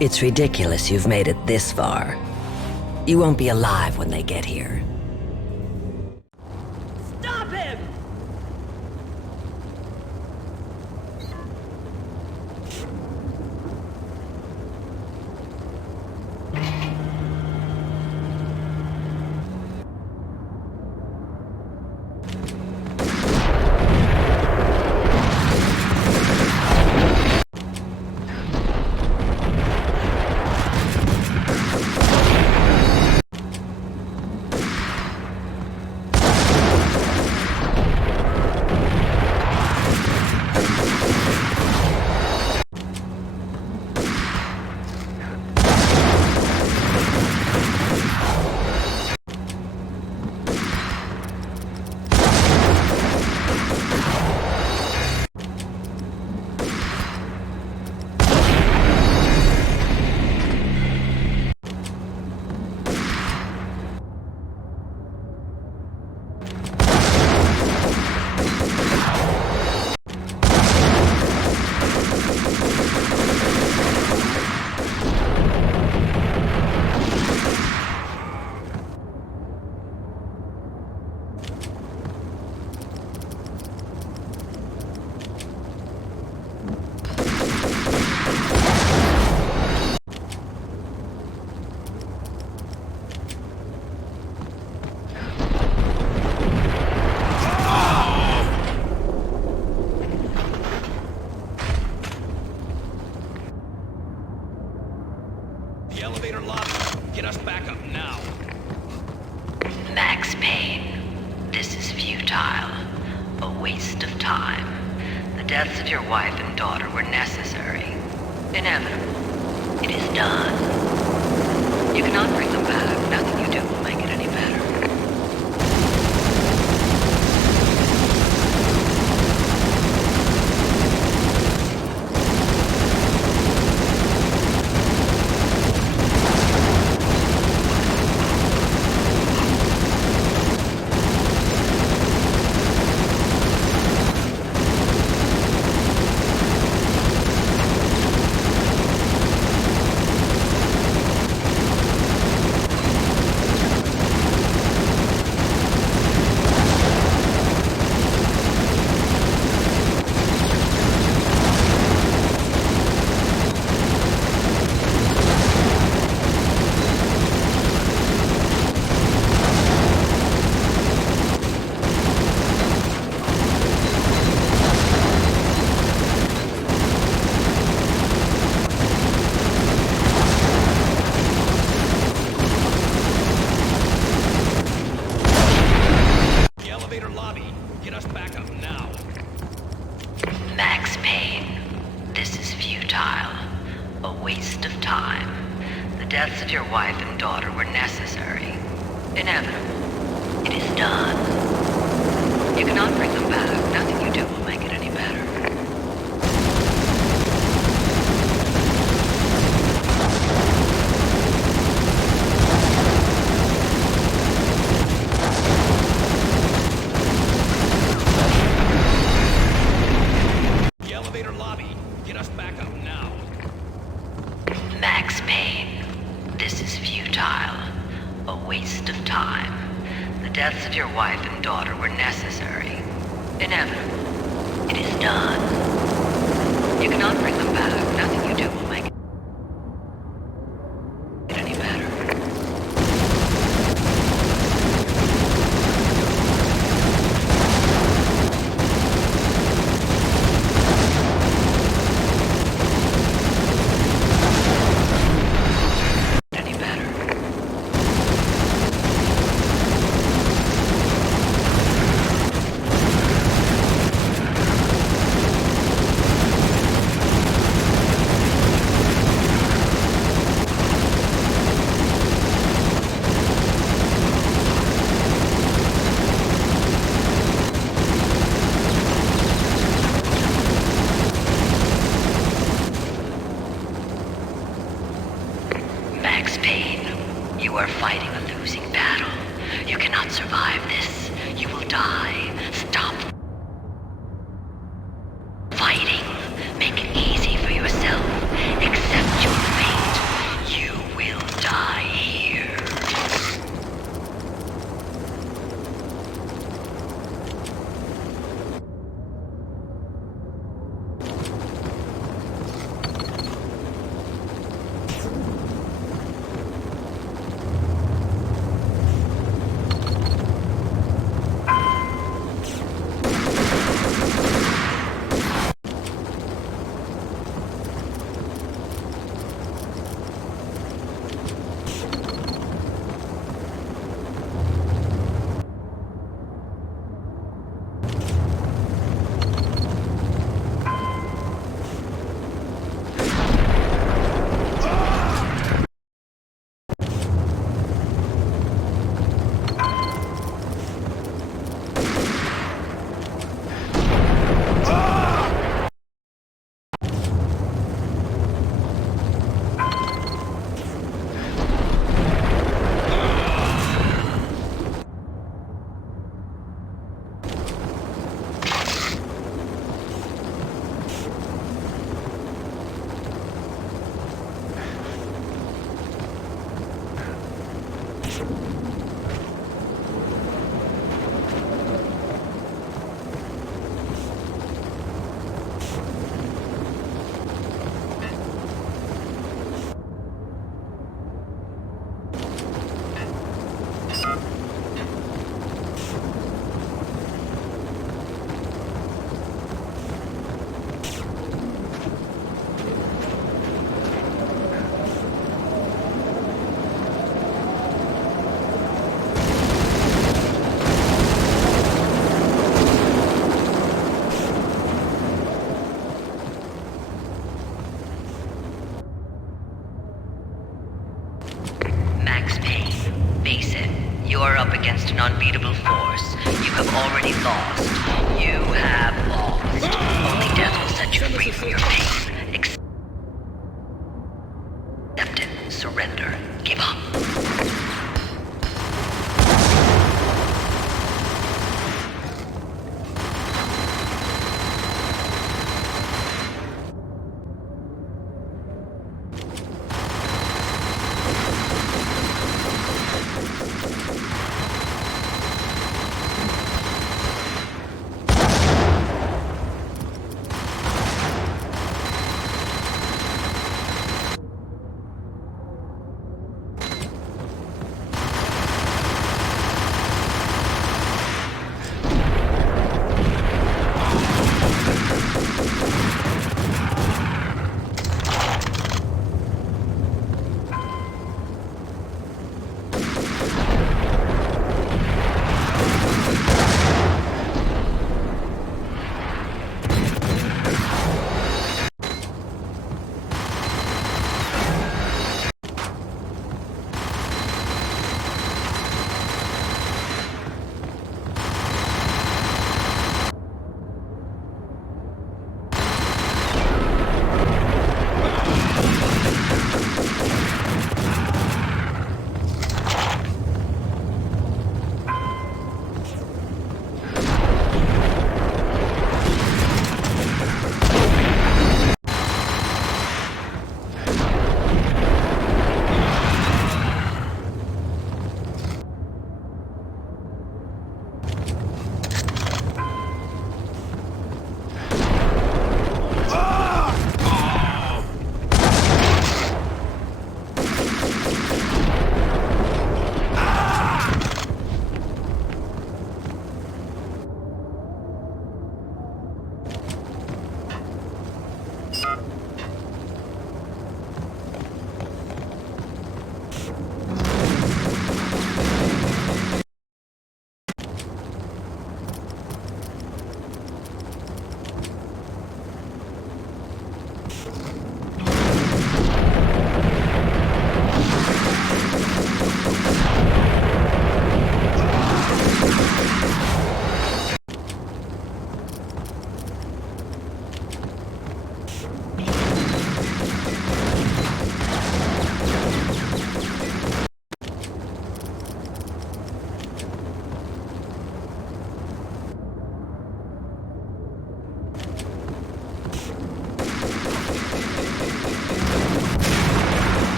It's ridiculous you've made it this far. You won't be alive when they get here. Stop him! elevator lobby. Get us back up now. Max Payne, this is futile. A waste of time. The deaths of your wife and daughter were necessary. Inevitable. It is done. You cannot bring them back. Nothing you do will make it any better. Max Payne, this is futile. A waste of time. The deaths of your wife and daughter were necessary. Inevitable. It is done. You cannot bring them back. Nothing you do will make it any better. Max Payne, this is futile. A waste of time. The deaths of your wife and daughter were necessary. Inevitable. It is done. You cannot bring them back. Nothing you do will make it any better. Max Payne, you are fighting a losing battle. You cannot survive this. You will die. Stop fighting. Make it easy for yourself. Accept your fate. You will die here. Face it, you are up against an unbeatable force. You have already lost. You have lost. Only death will set you free from your pain. Accept it. Surrender. Give up.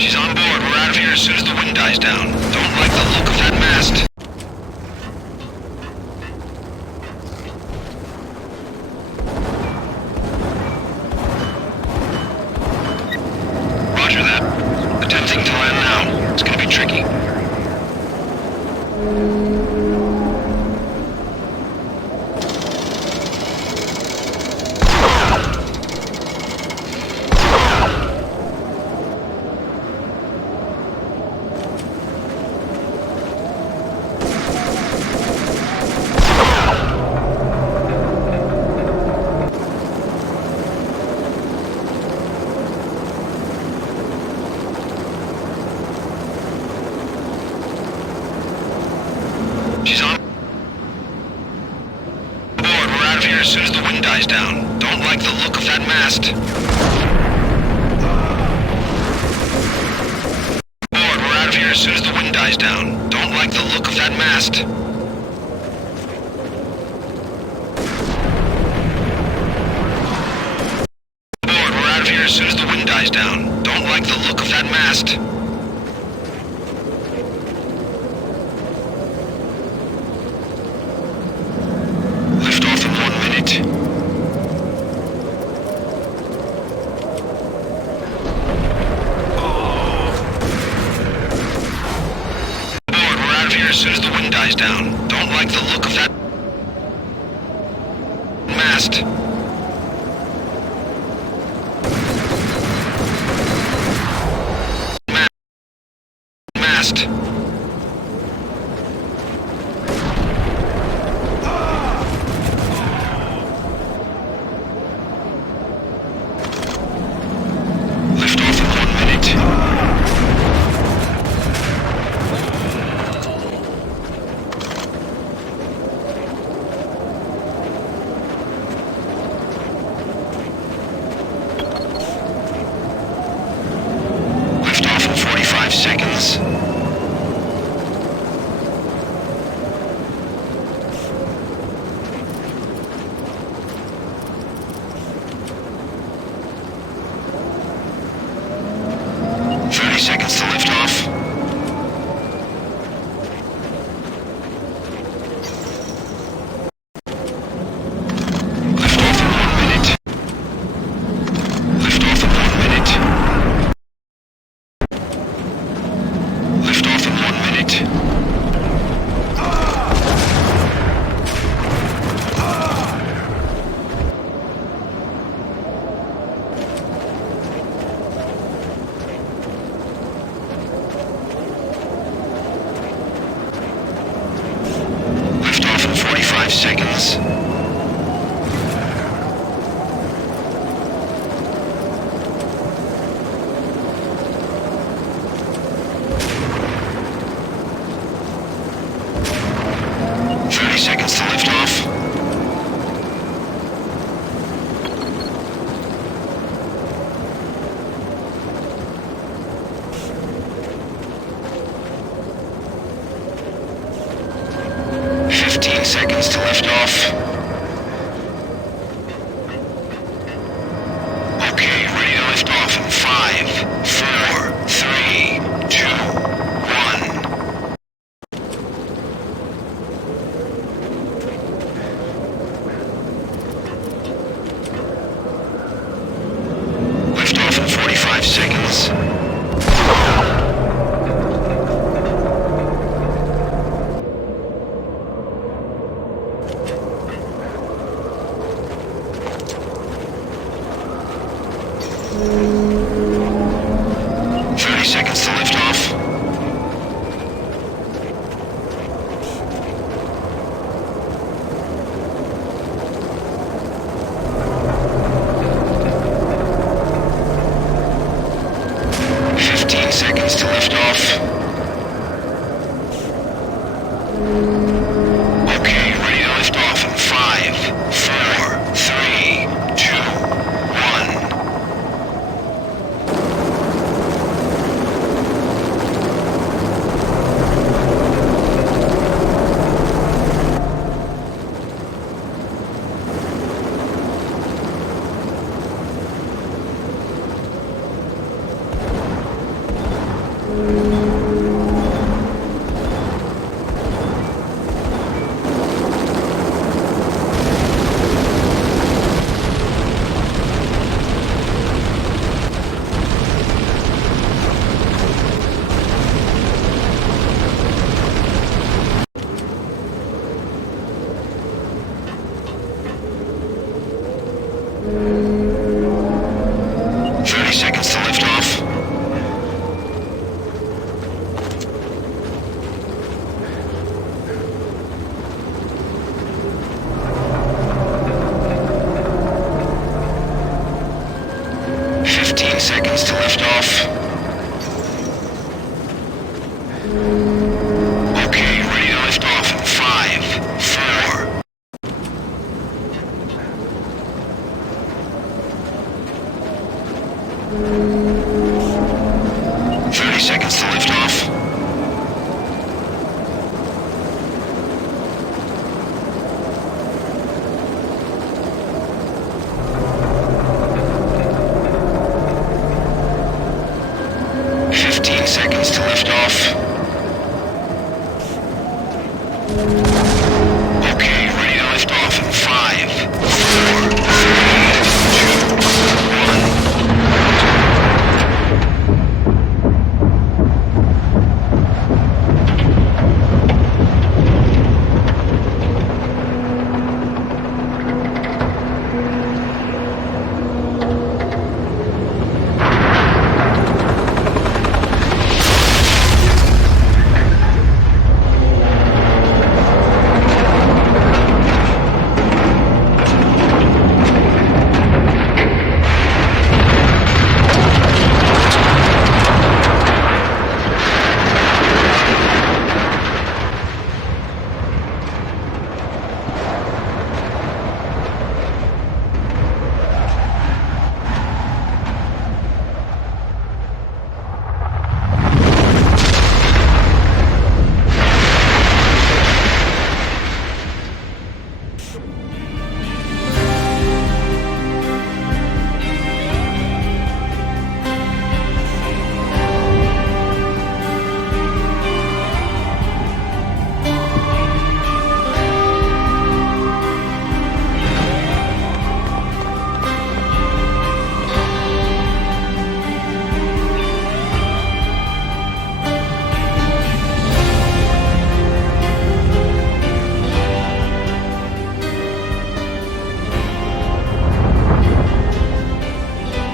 She's on board. We're out of here as soon as the wind dies down. Don't like the look of that mast. Roger that. Attempting to land now. It's gonna be tricky. She's on board. We're out of here as soon as the wind dies down. Don't like the look of that mast. Board. We're out of here as soon as the wind dies down. Don't like the look of that mast. Board. We're out of here as soon as the wind dies down. Don't like the look of that mast. Lift off in 1 minute. Board, we're out of here as soon as the wind dies down. Don't like the look of that mast. Mast. Lift off in 1 minute. Lift off in 45 seconds. Seconds to lift off. Lift off in 1 minute. Lift off in 1 minute. Lift off in 1 minute. Lift off in 45 seconds. Seconds to lift off. Seconds to lift off. Okay, ready to lift off in 5, 4, 3, 2, 1. Lift off in 45 seconds. Okay, ready to lift off in 5, 4, 3, 2, 1. Seconds to lift off. Okay, ready to lift off in 5, 4. 30 seconds to lift off. Seconds to lift off. Okay, ready to lift off in 5, 4, 3, 2, 1.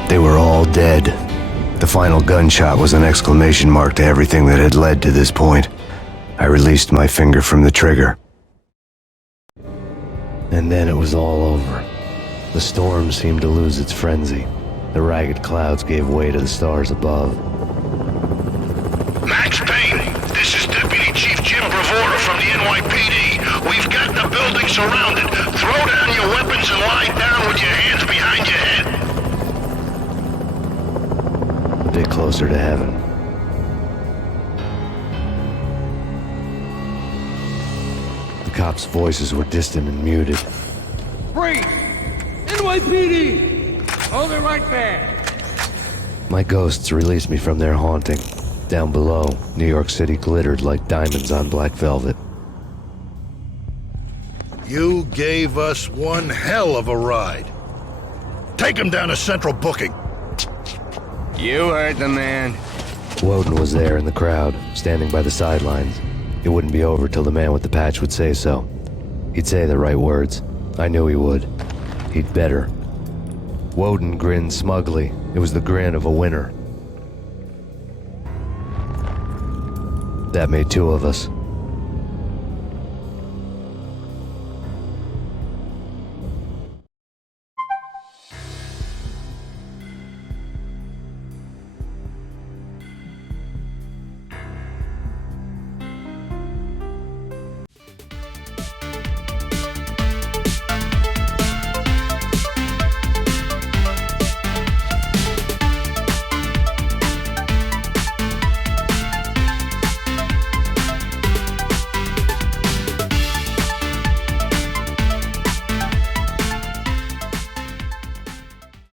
They were all dead. The final gunshot was an exclamation mark to everything that had led to this point. I released my finger from the trigger. And then it was all over. The storm seemed to lose its frenzy. The ragged clouds gave way to the stars above. Max Payne, this is Deputy Chief Jim Bravura from the NYPD. We've got the building surrounded. Throw down your weapons and lie down with your hands behind your head. A bit closer to heaven. The cops' voices were distant and muted. Freeze! NYPD! Hold it right there! My ghosts released me from their haunting. Down below, New York City glittered like diamonds on black velvet. You gave us one hell of a ride. Take him down to Central Booking. You heard the man. Woden was there in the crowd, standing by the sidelines. It wouldn't be over till the man with the patch would say so. He'd say the right words. I knew he would. He'd better. Woden grinned smugly. It was the grin of a winner. That made two of us.